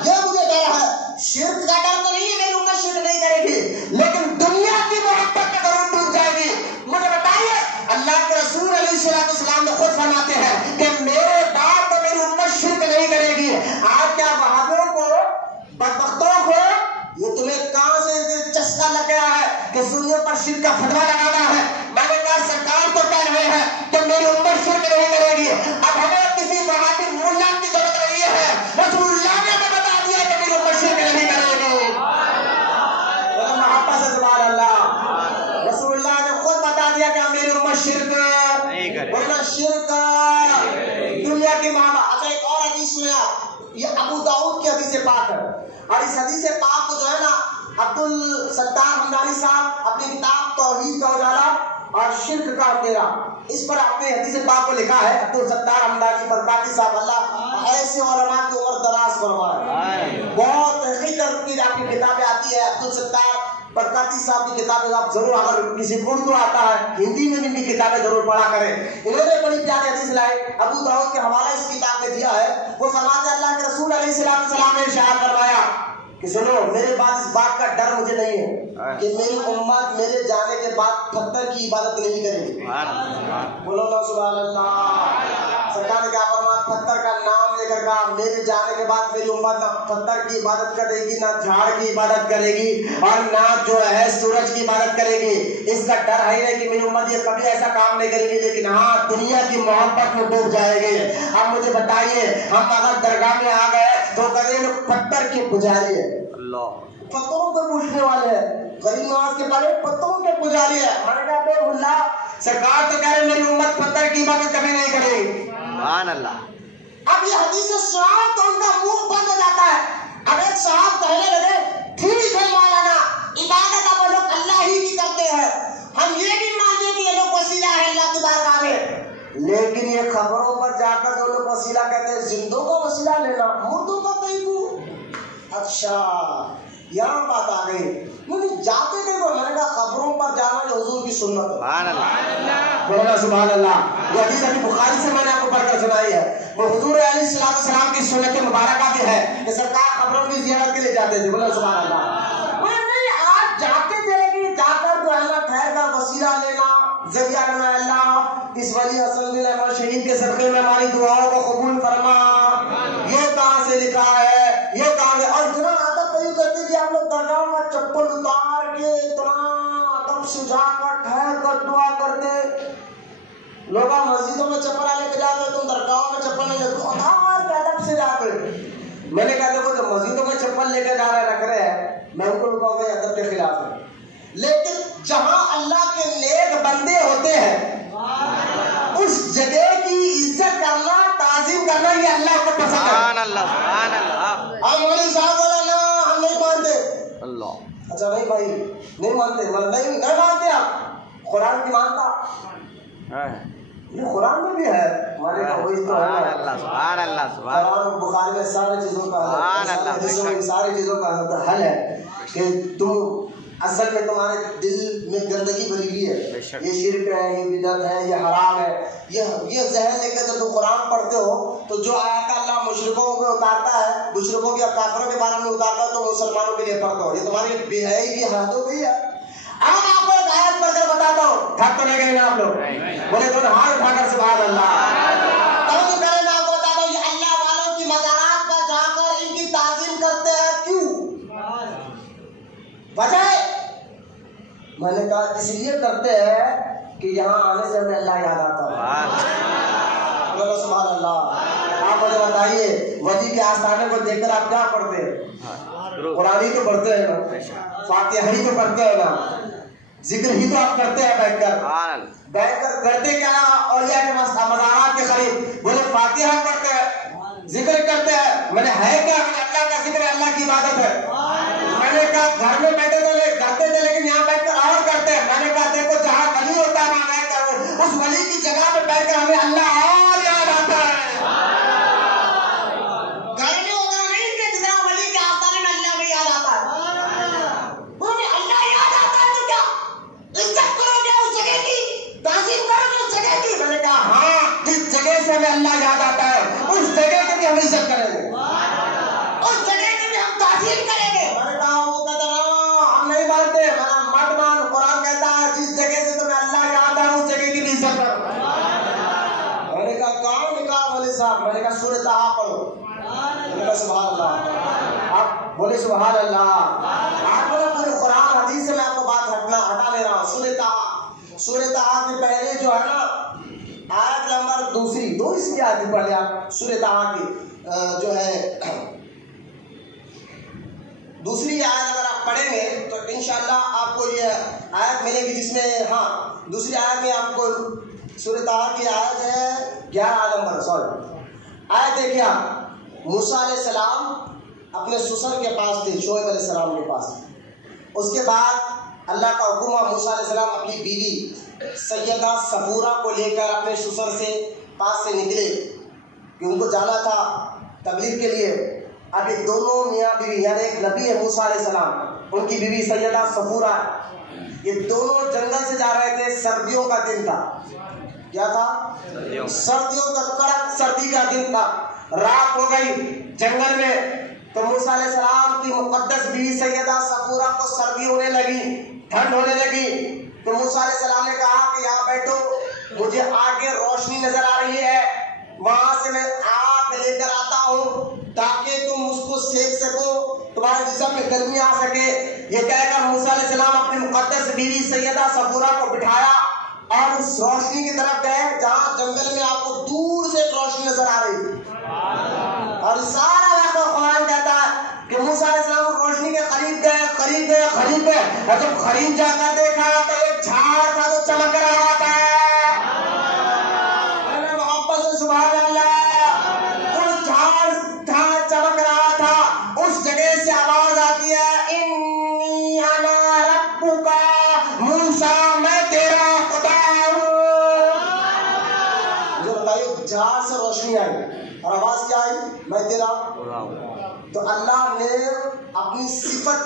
یہ مجھے ڈر ہے. شرک کا ڈر تو نہیں ہے میری امت شرک نہیں کرے گی, لیکن دنیا کی محبت میں ضرور ڈوب جائے گی. مجھے بتائیے اللہ کے رسول علیہ السلام نے خود فرماتے ہیں کہ میرے بعد تو میری امت شرک نہیں کرے گی. آج کیا وہابیوں کو بدبختوں کو یہ تمہیں کہاں سے چسکا لگ گیا ہے کہ سنیوں پر شرک کا فتویٰ لگانا ہے؟ میں نے کہا سرکار تو کہہ رہے ہیں کہ میری امت شرک نہیں کرے گی, اب ہمیں کسی وہابی ملا کی ضرورت نہیں ہے. رسول اللہ نے ہمیں بتا دیا کہ میری امت شرک نہیں کرے گی. محبت سے سبحان اللہ, رسول اللہ نے خود بتا دیا کہ میری امت شرک نہیں کرے, ورنہ شرک دنیا کی محبت. اچھا ایک اور حدیث سنیا, یہ ابو داؤد کی حدیث پاک ہے, اور اس حدیث پاک کو جو ہے نا عبدالستار حمدانی صاحب اپنی کتاب توحید کا اجالا اور شرک کا اندھیرا, اس پر آپ نے حدیث پاک کو لکھا ہے. عبدالستار حمدانی برکاتی صاحب اللہ ایسے علماء کی عمر دراز فرمائے. بہت تحقیق کی آپ کی کتابیں آتی ہے عبدالستار برکاتی صاحب کی کتابیں, آپ ضرور اگر کسی اردو آتا ہے ہندی میں بھی ان کی کتابیں ضرور پڑھا کریں. انہوں نے بڑی پیاری حدیث لائے, ابو داؤد کے حوالہ اس کتاب میں دیا ہے. وہ فرماتے ہیں اللہ کے رسول علیہ السلام نے ارشاد فرمایا کہ سنو میرے بعد اس بات کا ڈر مجھے نہیں ہے کہ میری امت میرے جانے کے بعد پتھر کی عبادت نہیں کرے گی. بولو نا سبحان اللہ. سرکار نے کیا فرمایا, پتھر کا نام لے کر کہا میرے جانے کے بعد میری امت نہ پتھر کی عبادت کرے گی، نہ جھاڑ کی عبادت کرے گی، اور نہ جو ہے سورج کی عبادت کرے گی۔ اس کا ڈر ہے نہیں کہ میری امت یہ کبھی ایسا کام نہیں کرے گی، لیکن ہاں دنیا کی محبت میں ڈوب جائے گی۔ اب مجھے بتائیے، ہم اگر درگاہ میں آ گئے تو کہتے ہیں لوگ پتھر کی پجاری ہے، پتھروں کے پوچھنے والے ہیں، غریب نواز کے بارے میں پتھروں کے پجاری ہے۔ میں نے کہا بے ملا سرکار تو کہہ رہے میری امت پتھر کی عبادت کبھی نہیں کرے گی۔ سبحان اللہ۔ اب یہ حدیث صاحب تو ان کا منہ بند ہو جاتا ہے۔ اب ایک صاحب کہنے لگے ٹھیک ہے مولانا، عبادت اب وہ لوگ اللہ ہی کی کرتے ہیں، ہم یہ بھی مانتے کہ یہ لوگ وسیلہ ہے اللہ کی بارگاہ میں، لیکن یہ خبروں پر جا کر جو لوگ وسیلہ کہتے ہیں زندوں کا وسیلہ لینا، مردوں کا کہیں کو۔ اچھا یہاں بات آ گئی، مجھے جاتے تھے تو میں نے کہا خبروں پر جانا جو حضور کی سنت ہے۔ سبحان اللہ، بولنا سبحان اللہ۔ یہ حدیث ابھی بخاری سے میں نے آپ کو پڑھ کر سنائی ہے، وہ حضور علیہ السلام کی سنت مبارکہ بھی ہے کہ سرکار خبروں کی زیارت کے لیے جاتے تھے۔ بولنا سبحان اللہ۔ میں نہیں آج جاتے تھے کہ جا کر جو ہے نا ٹھہر کر وسیلہ لینا، ذریعہ لینا، اللہ اس ولی حسن بن احمد شہید کے صدقے میں ہماری دعاؤں کو قبول فرما۔ یہ کہاں سے لکھا ہے، یہ کہاں سے؟ اور اتنا ادب نہیں کرتے کہ آپ لوگ درگاہ میں چپل اتار کے اتنا ادب سے جا کر ٹھہر کر دعا کرتے۔ لوگ مسجدوں میں چپل لے کے جاتے، تم درگاہوں میں چپل نہیں لیتے، اتار کے ادب سے جاتے۔ میں نے کہا دیکھو جو مسجدوں میں چپل لے کے جا رہے رکھ رہے ہیں، میں ان کو کہوں گا ادب کے خلاف ہے، لیکن جہاں اللہ کے نیک بندے ہوتے ہیں اس جگہ کی عزت کرنا، تعظیم کرنا، یہ اللہ کو پسند ہے۔ سبحان اللہ، سبحان اللہ۔ اب مولوی صاحب بولا نا ہم نہیں مانتے۔ اللہ، اچھا نہیں بھائی نہیں مانتے، نہیں مانتے آپ، قرآن کی مانتا، یہ قرآن میں بھی ہے ہمارے کا وہی تو سبحان ہے۔ اللہ، سبحان اللہ، سبحان اللہ۔ قرآن بخاری میں ساری چیزوں کا حل ہے، ساری چیزوں کا حل ہے کہ تم اصل میں تمہارے دل میں گندگی بھری ہوئی ہے، یہ شرک ہے، یہ بدعت ہے، یہ حرام ہے، یہ ذہن لے کے جب تم قرآن پڑھتے ہو تو جو آیات اللہ مشرکوں میں اتارتا ہے، مشرکوں کے کافروں کے بارے میں اتارتا ہے تو مسلمانوں کے لیے پڑھتے ہو، یہ تمہاری بے حیائی کی حد ہو گئی ہے۔ اب آپ کو ایک آیت پڑھ کر بتاتا ہوں، تھک تو نہیں گئے نا آپ لوگ؟ بولے دونوں ہاتھ اٹھا کر سبحان اللہ۔ تب کرے میں آپ کو بتاتا ہوں یہ اللہ والوں کی مزارات پر جا کر ان کی تعظیم کرتے ہیں، کیوں؟ وجہ میں نے کہا اس لیے کرتے ہیں کہ یہاں آنے سے ہمیں اللہ یاد آتا ہے۔ بولو سبحان اللہ۔ آپ مجھے بتائیے ولی کے آستانے کو دیکھ کر آپ کیا پڑھتے ہیں؟ قرآن ہی تو پڑھتے ہیں نا، فاتحہ ہی تو پڑھتے ہیں نا، ذکر ہی تو آپ کرتے ہیں بیٹھ کر کرتے کیا اولیاء کے مزارات کے قریب؟ بولے فاتحہ پڑھتے ہیں، ذکر کرتے ہیں۔ میں نے ہے کیا؟ اللہ کا ذکر ہے، اللہ کی عبادت ہے۔ میں نے کہا گھر میں بیٹھے تو کرتے تھے لیکن یہاں بیٹھ کر اور کرتے ہیں۔ میں نے کہا دیکھو جہاں ولی ہوتا ہے وہاں بیٹھ کر اس ولی کی جگہ پہ بیٹھ کر ہمیں اللہ اور یاد آتا ہے۔ گھر میں ادھر نہیں کہ جتنا ولی کے آستانے میں اللہ میں یاد آتا ہے، ہمیں اللہ یاد آتا ہے تو کیا عزت کرو گے اس جگہ کی، تعظیم کرو گے اس جگہ کی؟ میں نے کہا ہاں جس جگہ سے ہمیں اللہ یاد آتا ہے اس جگہ کی بھی ہم عزت کریں گے، اس جگہ کی بھی ہم تعظیم کریں گے۔ میں نے کہا وہ کہتا ہم نہیں مانتے، مت مان، قرآن کہتا ہے جس جگہ سے تمہیں اللہ یاد ہے اس جگہ کی بھی عزت کرو۔ میں نے کہا کہاں لکھا ولی صاحب؟ میں نے کہا سورۃ طٰہٰ پڑھو۔ میں نے کہا سبحان اللہ۔ آپ بولے سبحان اللہ۔ آپ بولے پورے قرآن حدیث سے میں آپ کو بات ہٹا لے رہا ہوں۔ سورۃ طٰہٰ، سورۃ طٰہٰ کے پہلے جو ہے نا آیت نمبر دو اس کی آیت پڑھ لیں آپ، سورۃ طٰہٰ کی جو ہے دوسری آیت اگر آپ پڑھیں گے تو انشاءاللہ آپ کو یہ آیت ملے گی جس میں دوسری آیت میں آپ کو سورۃ طٰہٰ کی آیت ہے 11 نمبر آیت دیکھیے آپ۔ موسیٰ علیہ السلام اپنے سسر کے پاس تھے، شعیب علیہ السلام کے پاس۔ اس کے بعد اللہ کا حکم ہوا موسیٰ علیہ السلام اپنی بیوی سیدہ صفورہ کو لے کر اپنے سسر سے پاس سے نکلے کہ ان کو جانا تھا تبلیغ کے لیے۔ اب یہ دونوں میاں بیوی یعنی ایک نبی ہے موسیٰ علیہ السلام، ان کی بیوی سیدہ صفورہ، یہ دونوں جنگل سے جا رہے تھے۔ سردیوں کا دن تھا، کیا تھا؟ سردیوں کا کڑک سردی کا دن تھا۔ رات ہو گئی جنگل میں تو موسیٰ علیہ السلام کی مقدس بیوی سیدہ صفورہ کو سردی ہونے لگی، ٹھنڈ ہونے لگی۔ تو موسیٰ علیہ السلام نے کہا کہ یہاں بیٹھو، مجھے آگے روشنی نظر آ رہی ہے، وہاں سے میں آگ لے کر آتا ہوں تاکہ تم اس کو سیکھ سکو، تمہارے جسم میں گرمی آ سکے۔ یہ کہہ کر موسیٰ علیہ السلام اپنی مقدس بیوی سیدہ صفورہ کو بٹھایا اور اس روشنی کی طرف گئے جہاں جنگل میں آپ کو دور سے ایک روشنی نظر آ رہی تھی۔ اور سارا واقعہ قرآن کہتا ہے کہ موسیٰ علیہ السلام روشنی کے قریب گئے اور جب قریب جا کر دیکھا تو ایک جھاڑ تھا جو چمک رہا تھا۔ محبت سے سبحان اللہ، اس جھاڑ چمک رہا تھا، اس جگہ سے آواز آتی ہے انی انا ربک موسیٰ، میں تیرا خدا ہوں۔ مجھے بتائیے جھاڑ سے روشنی آئی اور آواز کیا آئی؟ میں تیرا۔ تو اللہ نے اپنی صفت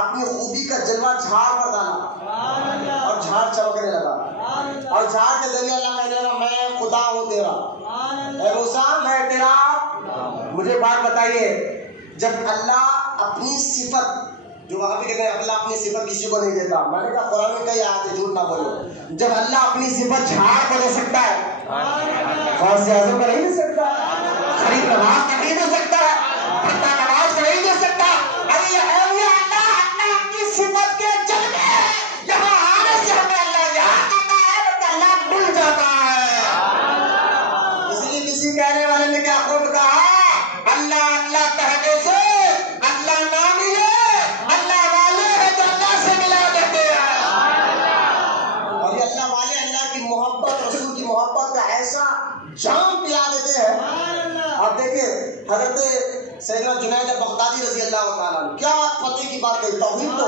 اپنی خوبی کا جلوہ جھاڑ پر ڈالا اور جھاڑ چمکنے لگا، اور جھاڑ کے ذریعے اللہ کہنے لگا میں خدا ہوں تیرا، اے موسیٰ میں تیرا۔ مجھے بات بتائیے، جب اللہ اپنی صفت، جو وہاں پہ کہتے ہیں اللہ اپنی صفت کسی کو نہیں دیتا، میں نے کہا قرآن میں کئی آیات ہے، جھوٹ نہ بولو، جب اللہ اپنی صفت جھاڑ کو دے سکتا ہے، غوث اعظم کو نہیں دے سکتا، غریب نواز کو نہیں دے سکتا، بھٹا نواز کو نہیں دے سکتا۔ ارے یہ اولیاء اللہ کی صفت کے جلوے یہاں آنے سے ہمیں اللہ یاد آتا ہے تو اللہ بھول جاتا ہے۔ اس لیے کسی کہنے والے نے کیا خوب کہا، اللہ اللہ کہنے سے اللہ نہ ملے، اللہ والے ہیں جو اللہ سے ملا دیتے ہیں۔ اور یہ اللہ والے اللہ کی محبت، رسول کی محبت کا ایسا جام پلا دیتے ہیں۔ آپ دیکھیں حضرت سیدنا جنید بغدادی رضی اللہ تعالیٰ عنہ کیا فتح کی بات کہی، توحید کو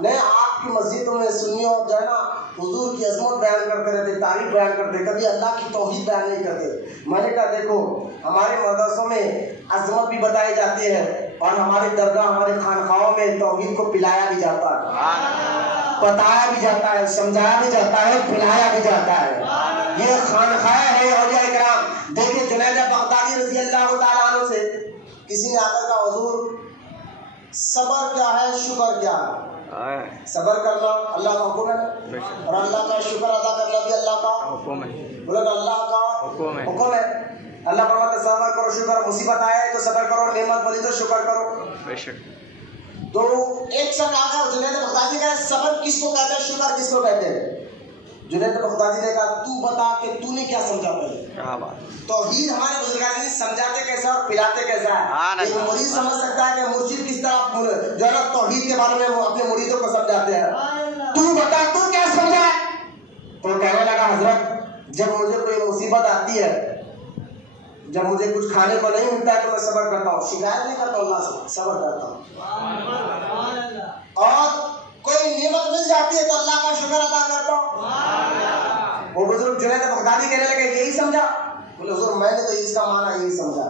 نہیں، آپ کی مسجدوں میں سنیوں جو ہے نا حضور کی عظمت بیان کرتے رہتے، تعریف بیان کرتے، کبھی اللہ کی توحید بیان نہیں کرتے۔ میں نے کہا دیکھو ہمارے مدرسوں میں عظمت بھی بتائی جاتی ہے اور ہماری درگاہ ہمارے خانقاہوں میں توحید کو پلایا بھی جاتا ہے، بتایا بھی جاتا ہے، سمجھایا بھی جاتا ہے، پلایا بھی جاتا ہے۔ یہ خانقاہ ہے اولیاء کرام۔ دیکھیں جنید بغدادی رضی اللہ تعالیٰ عنہ سے کسی نے آ کر کہا حضور صبر کیا ہے، شکر کیا ہے؟ صبر کرنا اللہ کا حکم ہے اور اللہ کا شکر ادا کرنا بھی اللہ کا حکم ہے۔ بولے نا اللہ کا حکم ہے۔ اللہ فرماتا ہے صبر کرو، شکر، مصیبت آئے تو صبر کرو، نعمت ملی تو شکر کرو۔ تو ایک شخص آ گیا جنید بغدادی کہا صبر کس کو کہتے ہیں، شکر کس کو کہتے ہیں؟ جنید بغدادی نے کہا تو بتا کہ تو نے کیا سمجھا پہلے۔ توحید ہمارے بزرگان سمجھاتے کیسا اور پلاتے کیسا ہے۔ ایک مرید سمجھ سکتا ہے کہ مرشد کس طرح جو ہے نا توحید کے بارے میں وہ اپنے مریدوں کو سمجھاتے ہیں۔ تو بتا تو کیا سمجھا ہے؟ تو کہنے لگا حضرت جب مجھے کوئی مصیبت آتی ہے، جب مجھے کچھ کھانے کو نہیں ملتا ہے تو میں صبر کرتا ہوں، شکایت نہیں کرتا اللہ سے، صبر کرتا ہوں۔ اور کوئی نعمت مل جاتی ہے تو اللہ کا شکر ادا کرتا ہوں۔ وہ بزرگ جنید بغدادی کہنے لگے یہی سمجھا؟ بولے حضور میں نے تو اس کا معنی یہی سمجھا،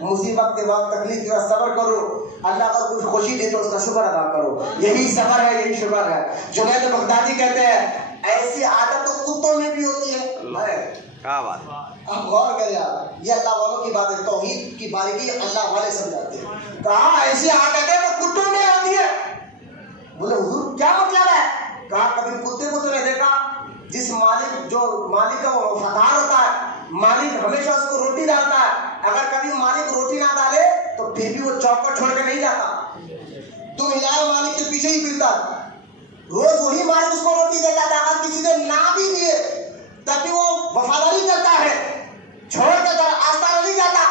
مصیبت کے وقت تکلیف کے وقت صبر کرو، اللہ اگر کچھ خوشی دے تو اس کا شکر ادا کرو، یہی صبر ہے، یہی شکر ہے۔ جنید بغدادی کہتے ہیں ایسی عادت تو کتوں میں بھی ہوتی ہے۔ کیا بات، آپ غور کریں، یہ اللہ والوں کی بات ہے، توحید کی باریکی اللہ والے سمجھاتے ہیں۔ کہا ایسی عادتیں تو کتوں میں ہوتی ہے۔ بولے حضور کیا مطلب ہے؟ کہا کبھی کتے کو تو نہیں دیکھا جس مالک جو مالک کا وہ وفادار ہوتا ہے، مالک ہمیشہ اس کو روٹی ڈالتا ہے، اگر کبھی مالک روٹی نہ ڈالے تو پھر بھی وہ چوکٹ چھوڑ کے نہیں جاتا، تم ہلائے مالک کے پیچھے ہی پھرتا، روز وہی مالک اس کو روٹی دیتا تھا، اگر کسی نے نہ بھی دیے تب بھی وہ وفاداری کرتا ہے، چھوڑ کے طرح آستہ نہیں جاتا،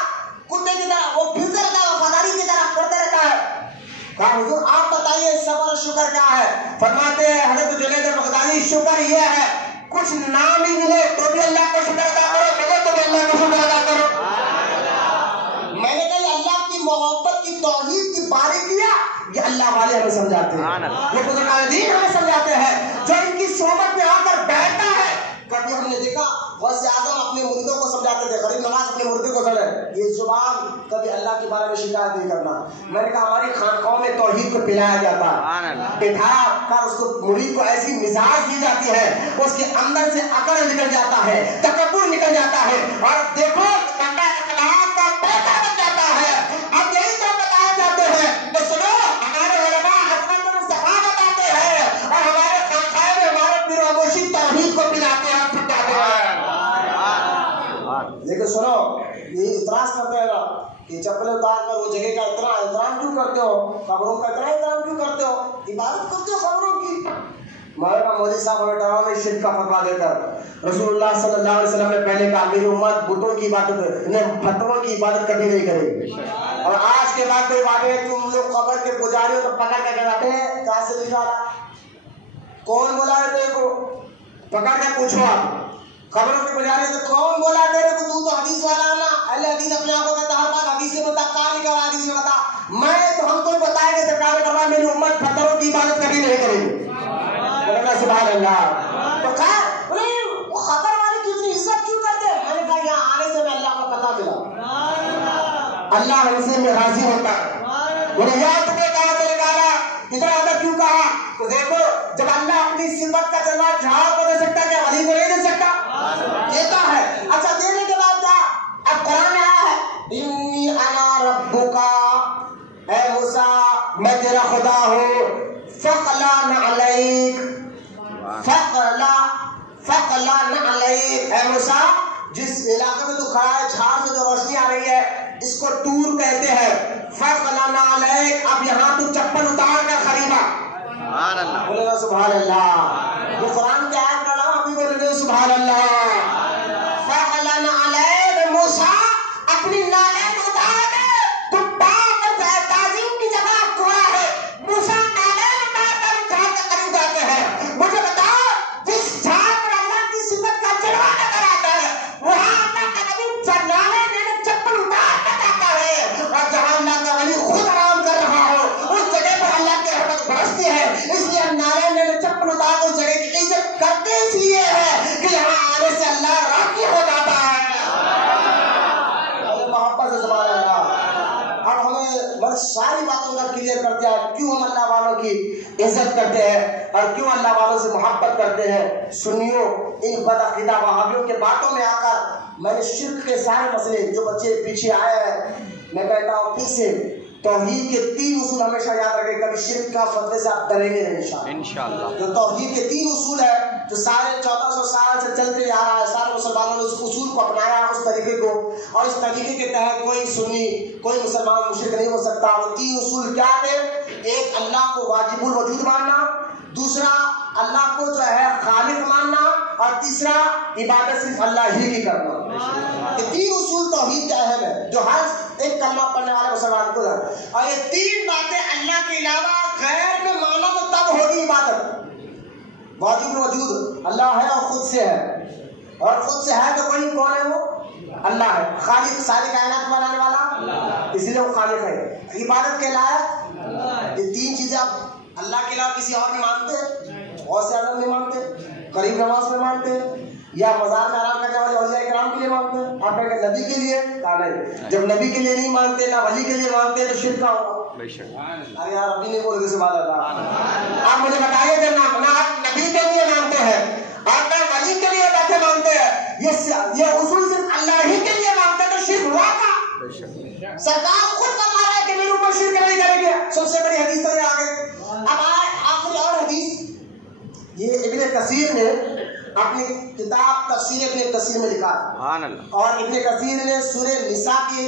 کتے کی طرح وہ پھرتا رہتا ہے، وفاداری کی طرح کرتا رہتا ہے۔ کہا حضور آپ بتائیے صبر اور شکر کیا ہے؟ فرماتے ہیں حضرت جنید بغدادی شکر یہ ہے کچھ نام ہی ملے تو بھی اللہ کو شکر ادا کرو، ملے تو بھی اللہ کو شکر ادا کرو۔ میں نے کہا اللہ کی محبت کی توحید کی باریکیاں یہ اللہ والے ہمیں سمجھاتے ہیں، یہ بزرگان دین ہمیں سمجھاتے ہیں، جو ان کی صحبت میں آ کر بیٹھتا ہے۔ کبھی ہم نے دیکھا غوث اعظم اپنے مریدوں کو سمجھاتے تھے، غریب نواز اپنے مریدوں کو سمجھے، یہ زبان کبھی اللہ کے بارے میں شکایت نہیں کرنا۔ میں نے کہا ہماری خانقاہوں میں توحید کو پلایا جاتا ہے، بٹھا کر اس کو مرید کو ایسی مزاج دی جاتی ہے اس کے اندر سے عقل نکل جاتا ہے، تکبر نکل جاتا ہے، اور دیکھو بندہ اخلاق کا بیٹا بن جاتا ہے۔ اب یہی تو بتایا جاتے ہیں کہ سنو ہمارے علماء حکمت مصطفیٰ بتاتے ہیں اور ہمارے خانقاہ میں ہمارے پیر و مرشد توحید کو پلاتے ہیں، لیکن سنو یہ اعتراض کرتے ہیں نا کہ کہ چپلیں اتار کر وہ جگہ کا اتنا احترام کیوں کرتے ہو؟ قبروں کا اتنا احترام کیوں کرتے ہو؟ عبادت کرتے ہو قبروں کی؟ مولانا مودی صاحب ہمیں ڈراؤ میں شرک کا فتویٰ دے کر رسول اللہ صلی اللہ علیہ وسلم نے پہلے کہا میری امت بتوں کی عبادت پتھروں کی عبادت کبھی نہیں کرے گی. اور آج کے بعد کوئی باتیں ہیں تم لوگ قبر کے پجاریوں کو پکڑ کر کے رکھے ہیں کہاں سے نکالا؟ کون بولا ہے تیرے کو؟ پکڑ کے پوچھو آپ قبروں کے پجاری سے کون بولا ہے تیرے کو؟ تو حدیث والا نا اہل حدیث اپنے آپ کو کہتا ہر بات حدیث سے بتا کہاں نکلا حدیث میں بتا. میں تو ہم کو بتایا کہ سرکار نے فرمایا میری امت پتھروں کی عبادت کبھی نہیں کرے گی. سبحان اللہ. تو کہا وہ خطر والے کی اتنی عزت کیوں کرتے ہیں؟ میں نے کہا یہاں آنے سے میں اللہ کا پتہ ملا اللہ ہم سے میں راضی ہوتا ہے. بولے یار تمہیں کہا تو نکالا اتنا ادب کیوں کہا؟ تو دیکھو جب اللہ اپنی صفت کا جواب جھاڑ کو دے سکتا ہے ولی کو نہیں دے سکتا؟ دیتا ہے. اچھا دینے کے بعد کیا؟ اب قرآن آیا ہے انی انا ربکا اے موسیٰ میں تیرا خدا ہوں فقلان علیک فقلان علیک اے موسیٰ جس علاقے میں تو کھڑا ہے جھاڑ سے جو روشنی آ رہی ہے اس کو ٹور کہتے ہیں. فقلان علیک اب یہاں تو چپل اتار کر خریدا. سبحان اللہ. بولے گا سبحان اللہ. وہ قرآن کی آیت پڑھا ابھی بولے گا سبحان اللہ. فقلان علیک موسیٰ اپنی نالین اتار دے تو پاک تعظیم کی جگہ کوڑا ہے. موسیٰ نالین اتار کر جھاڑ کے قریب جاتے ہیں. مجھے بتاؤ جس جھاڑ پر اللہ کی صفت کا جلوہ نظر آتا ہے وہاں اللہ کا نبی نالین چپل اتار کر جاتا ہے. اور جہاں اللہ کا ولی خود آرام کر رہا ہو اس جگہ پر اللہ کی رحمت برستی ہے. اس لیے نالین چپل اتار کر اس جگہ کی عزت کرتے اس لیے ہے کہ یہاں آنے سے اللہ راضی ہو جاتا ہے. محبت سے سبحان اللہ. اب ہمیں بس ساری باتوں کا کلیئر کرتے ہیں کیوں ہم اللہ والوں کی عزت کرتے ہیں اور کیوں اللہ والوں سے محبت کرتے ہیں. سنیو ان بدعقیدہ وہابیوں کے باتوں میں آ کر میں نے شرک کے سارے مسئلے جو بچے پیچھے آئے ہیں میں کہتا ہوں پھر سے توحید کے 3 اصول ہمیشہ یاد رکھیں. کبھی شرک کا فتوے سے آپ ڈریں گے نہیں انشاءاللہ. جو توحید کے 3 اصول ہیں جو سارے 1400 سال سے چلتے آ رہا ہے سارے مسلمانوں نے اس اصول کو اپنایا اس طریقے کو اور اس طریقے کے تحت کوئی سنی کوئی مسلمان مشرک نہیں ہو سکتا. وہ 3 اصول کیا تھے؟ ایک اللہ کو واجب الوجود ماننا, دوسرا اللہ کو جو ہے خالق ماننا اور تیسرا عبادت صرف اللہ ہی کی کرنا. یہ 3 اصول توحید کا اہم ہے جو ہر ایک کلمہ پڑھنے والے مسلمان کو ہے. اور یہ 3 باتیں اللہ کے علاوہ غیر میں مانا تو تب ہوگی عبادت. واجب الوجود اللہ ہے اور خود سے ہے اور خود سے ہے تو کوئی کون ہے؟ وہ اللہ ہے. خالق ساری کائنات بنانے والا اسی لیے وہ خالق ہے. عبادت کے لائق یہ 3 چیزیں آپ اللہ کے علاوہ کسی اور نہیں مانتے, اور سے اعظم نہیں مانتے, قریب نماز میں مانتے یا مزار میں آرام کرنے والے اولیاء کرام کے لیے مانتے ہیں. آپ کہیں کہ نبی کے لیے کہا نہیں. جب نبی کے لیے نہیں مانتے نہ ولی کے لیے مانتے تو شرک کا ہوگا. ارے یار ابھی نہیں بول گے سبحان اللہ. آپ مجھے بتائیے کہ نہ آپ نبی کے لیے مانتے ہیں اور نہ ولی کے لیے بیٹھے مانتے ہیں, یہ اصول صرف اللہ ہی کے لیے مانتے ہیں تو شرک ہوا کا. سرکار خود فرما رہا ہے کہ میرے اوپر شرک نہیں کریں گے. سب سے بڑی حدیث تو یہ آگے. اب آخری اور حدیث یہ ابن کثیر نے اپنی کتاب تفسیر ابن کثیر میں لکھا ہے اور ابن کثیر نے سورہ نساء کی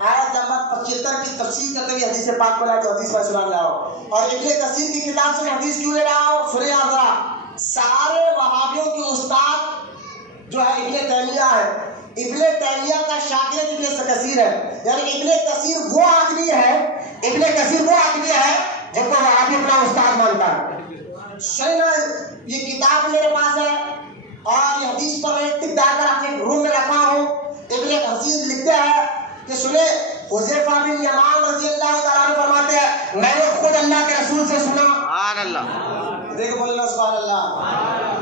آیت نمبر 75 کی تفسیر کرتے ہوئے حدیث پاک کو لایا جو حدیث میں سنا رہا ہوں. اور ابن کثیر کی کتاب سے حدیث کیوں لے رہا ہوں سنیں آپ ذرا. سارے وہابیوں کے استاد جو ہے ابن تیمیہ ہے. ابن تیمیہ کا شاگرد ابن کثیر ہے. یعنی ابن کثیر وہ آدمی ہے جب کو وہابی اپنا استاد مانتا ہے. یہ کتاب میرے پاس ہے اور یہ حدیث پر میں ٹک ڈال کر اپنے روم میں رکھا ہوں. ابن کثیر لکھتے ہیں کہ سنیں حذیفہ بن یمان رضی اللہ تعالیٰ عنہ فرماتے ہیں میں نے خود اللہ کے رسول سے سنا. سبحان اللہ. دیکھ بولنا سبحان اللہ.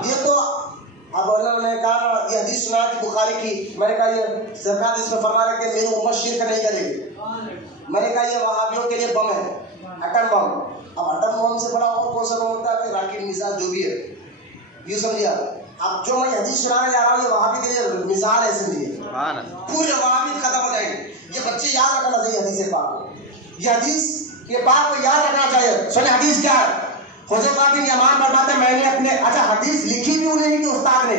یہ تو اب انہوں نے کہا یہ حدیث سنا کہ بخاری کی. میں نے کہا یہ سرکار اس میں فرما رہا کہ میری امت شرک نہیں کرے گی. میں نے کہا یہ وہابیوں کے لیے بم ہے, اٹم بم. اب اٹم بم سے بڑا اور کون سا بم ہوتا ہے؟ راکٹ مثال جو بھی ہے یہ سمجھا. اب جو میں حدیث سنانے جا رہا ہوں یہ وہابی کے لیے مثال ہے. سمجھیے پورے وہابی ختم ہو جائیں گے. یہ بچے یاد رکھنا چاہیے حدیث پاک. یہ حدیث کے پاک کو یاد رکھنا چاہیے. سنیں حدیث کیا ہے. حذیفہ بن یمان فرماتے ہیں میں نے اپنے حدیث لکھی بھی انہیں کے استاد نے.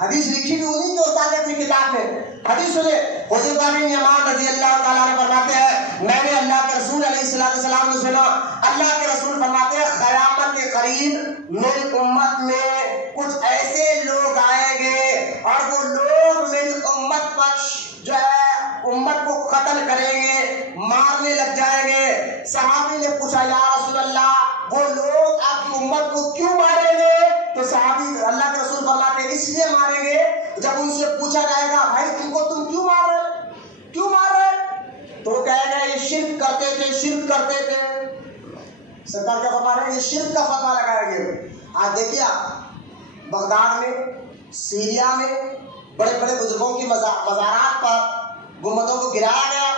حدیث لکھی بھی انہیں کے استاد نے اپنی کتاب میں. حدیث سنیں حذیفہ بن یمان رضی اللہ تعالیٰ عنہ فرماتے ہیں میں نے اللہ کے رسول علیہ السلام کو سنا، اللہ کے رسول فرماتے ہیں قیامت کے قریب میری امت میں کچھ ایسے لوگ آئیں گے اور وہ لوگ میری امت پر جو ہے امت کو قتل کریں گے، مارنے لگ جائیں گے۔ صحابی نے پوچھا یا رسول اللہ وہ لوگ آپ کی امت کو کیوں ماریں گے؟ تو صحابی اللہ کے رسول فرماتے ہیں اس لیے ماریں گے، جب ان سے پوچھا جائے گا بھائی تم کو تم کیوں مار رہے، تو وہ کہے گا یہ شرک کرتے تھے۔ سرکار کیا فرما رہے ہیں؟ یہ شرک کا فتویٰ لگائیں گے۔ آج دیکھیے آپ بغداد میں، سیریا میں بڑے بڑے بزرگوں کی مزارات پر گنبدوں کو گرایا گیا۔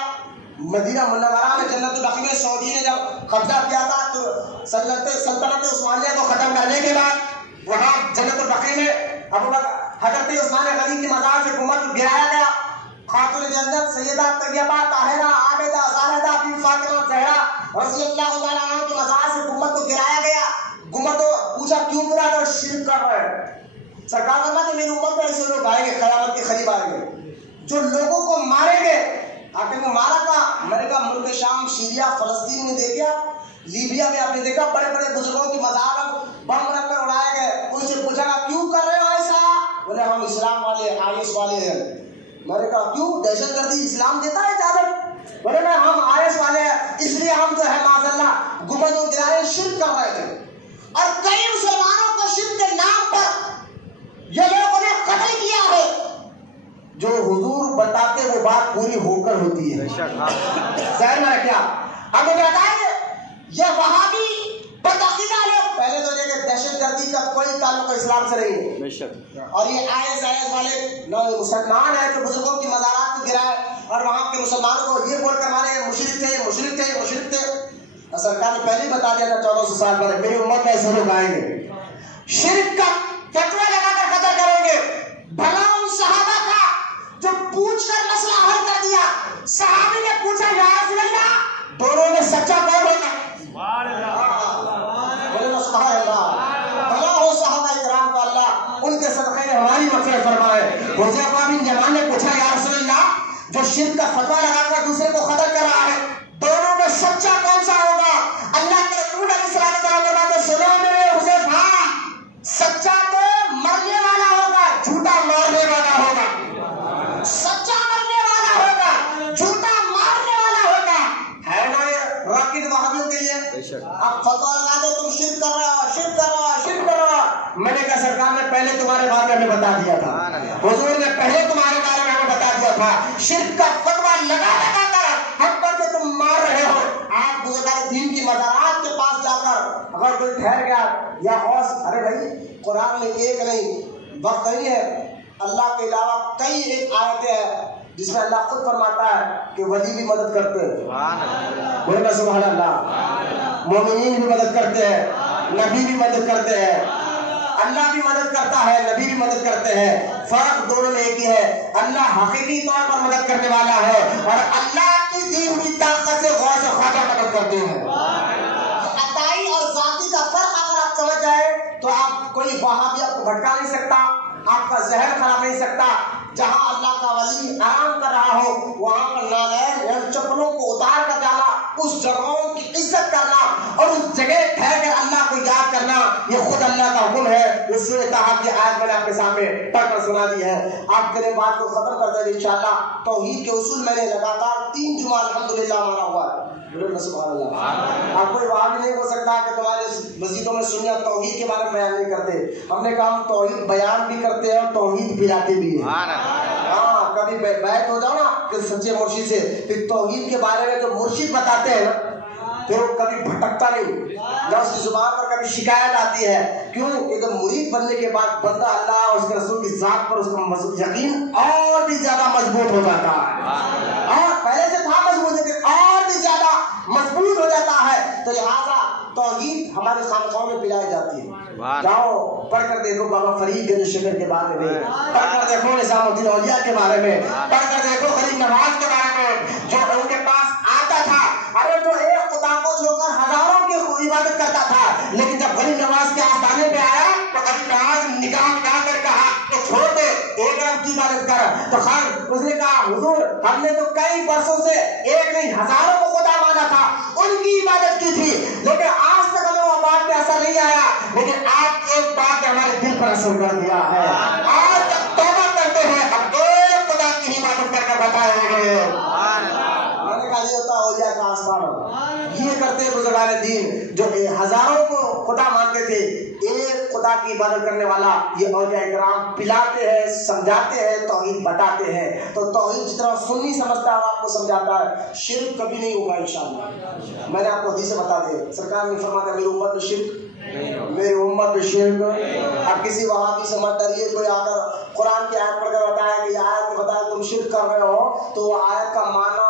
مدینہ منورہ میں جنت البقیع میں سعودی نے جب قبضہ کیا تھا تو سلطنت عثمانیہ کو ختم کرنے کے بعد وہاں جنت البقیع میں حضرت عثمان غنی کی مزار سے گنبد گرایا گیا۔ خاتون جنت سیدہ طیبہ طاہرہ عابدہ زاہدہ بی فاطمہ زہرا رضی اللہ تعالیٰ عنہ کی مزار سے گنبد کو گرایا گیا۔ گنبد کو پوچھا کیوں گرا؟ تو شرک کر رہے ہیں۔ سرکار فرماتے ہیں میری امت میں ایسے لوگ آئیں گے قیامت کے قریب آئیں گے جو لوگوں کو ماریں گے۔ آخر میں مارا تھا میں نے کہا ملک شام، سیریا، فلسطین میں دیکھا، لیبیا میں آپ نے دیکھا بڑے بڑے بزرگوں کی مزار بم رکھ کر اڑائے گئے۔ ان سے پوچھا گا کیوں کر رہے ہو ایسا؟ بولے ہم اسلام والے آئیس والے ہیں۔ میں نے کہا کیوں؟ دہشت گردی اسلام دیتا ہے اجازت؟ بولے نا ہم آئیس والے ہیں اس لیے ہم جو ہے معاذ اللہ گنبدوں گرائے شرک کر رہے تھے۔ اور کئی مسلمانوں کو شرک کے نام پر یہ لوگوں نے قتل کیا ہے۔ جو حضور بتاتے وہ بات پوری ہو کر ہوتی ہے۔ ظاہر ہے کیا؟ اب مجھے بتائیے یہ وہابی بدعقیدہ لوگ پہلے تو دیکھیں دہشت گردی کا کوئی تعلق اسلام سے نہیں ہے، اور یہ آئیس والے مسلمان ہیں جو بزرگوں کی مزارات کو گرائے اور وہاں کے مسلمانوں کو یہ بول کر مارے مشرک تھے۔ سرکار نے پہلے ہی بتا دیا تھا 1400 سال پہلے میری امت میں ایسے لوگ آئیں گے شرک کا فتویٰ لگا کر قتل کریں گے۔ بھلا ان صحابہ کا جو پوچھ کر مسئلہ حل کر دیا، صحابی نے پوچھا یا رسول اللہ دونوں میں سچا کون ہوگا؟ بولے سبحان اللہ، بھلا ہو صحابہ کرام کو اللہ ان کے صدقے میں ہماری مغفرت فرمائے۔ حذیفہ بن یمان نے پوچھا یا رسول اللہ جو شرک کا فتویٰ لگا کر دوسرے کو قتل کر رہا ہے دونوں میں سچا کون سا ہوگا؟ اللہ کے رسول علیہ السلام نے سنا میرے حذیفہ سچا تو مرنے والا ہوگا، جھوٹا مارنے والا ہوگا۔ سچا مرنے والا ہوگا، جھوٹا مارنے والا ہوگا۔ ہے نا یہ راکٹ وہابیوں کے لیے؟ اب فتویٰ لگا دو تم شرک کر رہا ہو۔ میں نے کہا سرکار نے پہلے تمہارے بارے میں ہمیں بتا دیا تھا، حضور نے پہلے تمہارے بارے میں ہمیں بتا دیا تھا۔ شرک کا فتویٰ لگا کر ہم پر جو تم مار رہے ہو، آپ بزرگان دین کی مزارات کے پاس جا کر اگر کوئی ٹھہر گیا یا غوث، ارے بھائی قرآن میں ایک نہیں وقت نہیں ہے، اللہ کے علاوہ کئی ایک آیتیں ہیں جس میں اللہ خود فرماتا ہے کہ ولی بھی مدد کرتے ہیں۔ بولے سبحان اللہ، مومنین بھی مدد کرتے ہیں، نبی بھی مدد کرتے ہیں، اللہ بھی مدد کرتا ہے، نبی بھی مدد کرتے ہیں۔ فرق دونوں میں ایک ہی ہے، اللہ حقیقی طور پر مدد کرنے والا ہے اور اللہ کی دی ہوئی طاقت سے غوث و خواجہ مدد کرتے ہیں۔ عطائی اور ذاتی کا فرق اگر آپ سمجھ جائے تو آپ کوئی وہابی آپ کو بھٹکا نہیں سکتا، آپ کا ذہن خراب نہیں سکتا۔ جہاں اللہ کا ولی آرام کر رہا ہو وہاں پر نالین اور چپلوں کو اتار کر جانا، اس جگہوں کی عزت کرنا اور اس جگہ ٹھہر کر اللہ کو یاد کرنا، یہ خود اللہ کا حکم ہے۔ اس سورۃ طٰہٰ کی آیت میں نے آپ کے سامنے پڑھ کر سنا دی ہے۔ آپ کے بات کو ختم کر دیں انشاءاللہ۔ توحید کے اصول میں نے لگاتار 3 جمعہ الحمدللہ مانا ہوا ہے۔ سبحان اللہ، آپ کوئی وہاں بھی نہیں ہو سکتا کہ تمہارے مسجدوں میں سنت توحید کے بارے میں بیان نہیں کرتے۔ ہم نے کہا ہم توحید بیان بھی کرتے ہیں اور توحید پھیلاتے بھی ہیں۔ ہاں، کبھی بیعت ہو جاؤ نا کہ سچے مرشد سے، پھر توحید کے بارے میں جو مرشد بتاتے ہیں نا پھر وہ کبھی بھٹکتا نہیں، نہ اس کی زبان پر کبھی شکایت آتی ہے۔ کیوں کہ جب مرید بننے کے بعد بندہ اللہ اور اس کے رسول کی ذات پر اس کا یقین اور بھی زیادہ مضبوط ہو جاتا ہے، اور پہلے سے تھا مضبوط لیکن اور بھی زیادہ مضبوط ہو جاتا ہے۔ تو لہٰذا توحید ہمارے خانقاہوں میں پلائی جاتی ہے۔ جاؤ پڑھ کر دیکھو بابا فرید گنج شکر کے بارے میں، پڑھ کر دیکھو نظام الدین اولیاء کے بارے میں، پڑھ کر دیکھو غریب نواز کے بارے میں جو ان کے پاس آتا تھا، ارے جو ایک خدا کو چھوڑ کر ہزاروں کی عبادت کرتا تھا، لیکن جب غریب نواز کے آستانے پہ آیا تو غریب نواز نگاہ اٹھا کر کہا تو چھوڑ دے، ایک رب کی عبادت کر۔ تو خیر اس نے کہا حضور ہم نے تو کئی برسوں سے ایک نہیں ہزاروں کو خدا مانا تھا، ان کی عبادت کی تھی، لیکن آج تک ہمیں وہ بات پہ اثر نہیں آیا، لیکن آپ ایک بات نے ہمارے دل پر اثر کر دیا ہے، آج تک توبہ کرتے ہیں، اب ایک خدا کی عبادت کر کے بتائیں گے۔ میں نے کہا یہ ہوتا اولیاء کا آستانہ، یہ کرتے بزرگان دین جو ہزاروں کو خدا مانتے تھے، ایک خدا کی عبادت کرنے والا یہ اولیاء کرام پلاتے ہیں، سمجھاتے ہیں، توحید بتاتے ہیں۔ تو توحید جتنا سنی سمجھتا ہے آپ کو سمجھاتا ہے، شرک کبھی نہیں ہوگا انشاءاللہ۔ میں نے آپ کو حدیث بتا دے، سرکار نے فرمایا میری امت میں شرک، میری امت میں شرک۔ اب کسی وہابی سے مت ڈریے، کوئی آ کر قرآن کی آیت پڑھ کر بتایا کہ یہ آیت بتایا تم شرک کر رہے ہو، تو وہ آیت کا معنی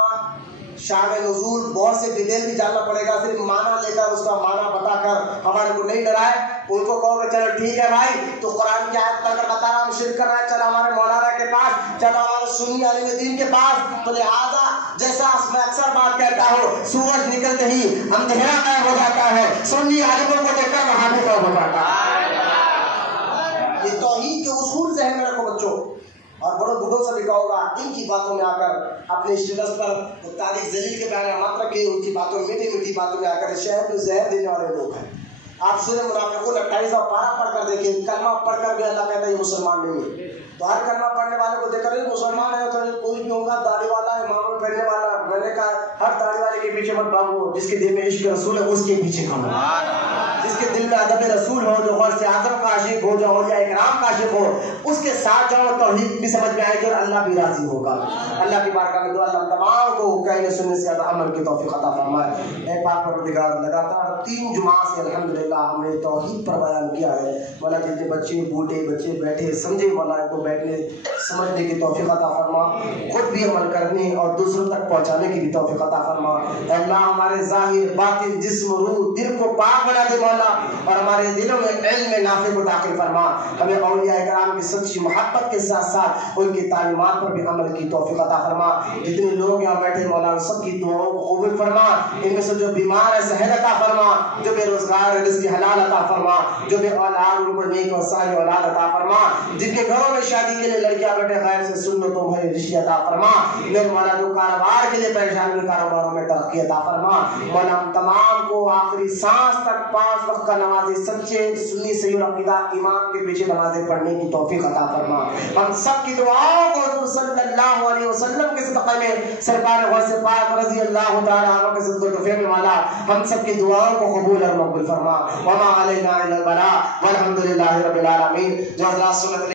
شان نزول بہت سے ڈیٹیل بھی جاننا پڑے گا، صرف معنی لے کر اس کا معنی بتا کر ہمارے کو نہیں ڈرائے۔ ان کو کہو کہ چلو ٹھیک ہے بھائی تو قرآن کی آیت پڑھ کر بتا رہا ہم شرک کر رہے ہیں، چلو ہمارے مولانا کے پاس، چلو ہمارے سنی عالم دین کے پاس۔ تو لہٰذا جیسا میں اکثر بات کہتا ہوں، سورج نکلتے ہی اندھیرا غائب ہو جاتا ہے، سنی عالموں کو دیکھ کر وہاں بھی غائب ہو جاتا ہے۔ یہ توحید کے اصول ذہن میں رکھو بچوں، اور بڑوں بڑھوں سے بھی کہو گا ان کی باتوں میں آ کر اپنے اسٹیٹس پر تاریخ ذلیل کے بیان مت رکھے، ان کی باتوں میں میٹھی میٹھی باتوں میں آ کر شہر کو زہر دینے والے لوگ ہیں۔ آپ سورہ منافقون 28واں پارہ پڑھ کر دیکھیں، کلمہ پڑھ کر بھی اللہ کہتا ہے یہ مسلمان نہیں ہے۔ تو ہر کلمہ پڑھنے والے کو دیکھ کر مسلمان ہے تو کوئی بھی ہوگا داڑھی والا امام پہننے والا، میں نے کہا ہر داڑھی والے کے پیچھے مت بھاگو، جس کے دل میں عشق رسول ہے اس کے پیچھے کھڑو، جس کے دل میں ادب رسول ہو، جو غوث اعظم کا عاشق ہو، جو اولیاء اکرام کا عاشق ہو، اس کے ساتھ جاؤ، توحید بھی سمجھ میں آئے گی اور اللہ بھی راضی ہوگا۔ اللہ کی بارگاہ میں دعا اللہ تمام کو کہنے سننے سے زیادہ عمل کی توفیق عطا فرمائے۔ اے پاک پروردگار، لگاتار 3 جمعہ سے الحمدللہ ہم نے توحید پر بیان کیا ہے، مولا جتنے بچے بوڑھے بچے بیٹھے سمجھے، مولا ان کو بیٹھنے سمجھنے کی توفیق عطا فرما، خود بھی عمل کرنے اور دوسروں تک پہنچانے کی بھی توفیق عطا فرما۔ اے اللہ ہمارے ظاہر باطن جسم روح دل کو پاک بنا دے مولا، اور ہمارے دلوں میں علم نافع کو داخل فرما، ہمیں اولیاء کرام کی سچی محبت کے ساتھ ساتھ ان کی تعلیمات پر بھی عمل کی توفیق عطا فرما۔ جتنے لوگ یہاں بیٹھے مولا سب کی دعاؤں کو قبول فرما، ان میں سے جو بیمار ہے صحت عطا فرما، جو بے روزگار ہے رزق حلال عطا فرما، جو بے اولاد ان کو نیک اور صالح اولاد عطا فرما، جن کے گھروں میں شادی کے لیے لڑکیاں بیٹھے خیر سے سن لو تو بھائی رشتے عطا فرما، میرے مولا جو کاروبار کے لیے پریشان ہوئے کاروباروں میں ترقی عطا فرما، مولا ہم تمام کو آخری سانس تک 5 وقت کا نمازیں سچے سنی صحیح عقیدہ امام کے پیچھے نمازیں پڑھنے کی توفیق عطا فرما۔ ہم سب کی دعاؤں کو حضور صلی اللہ علیہ وسلم کے صدقے میں سرکار غوث پاک رضی اللہ تعالی عنہ کے صدقے توفیق میں والا ہم سب کی دعاؤں کو قبول اور مقبول فرما۔ وما علینا الا البلاغ والحمد للہ رب العالمین۔ جو حضرات سنت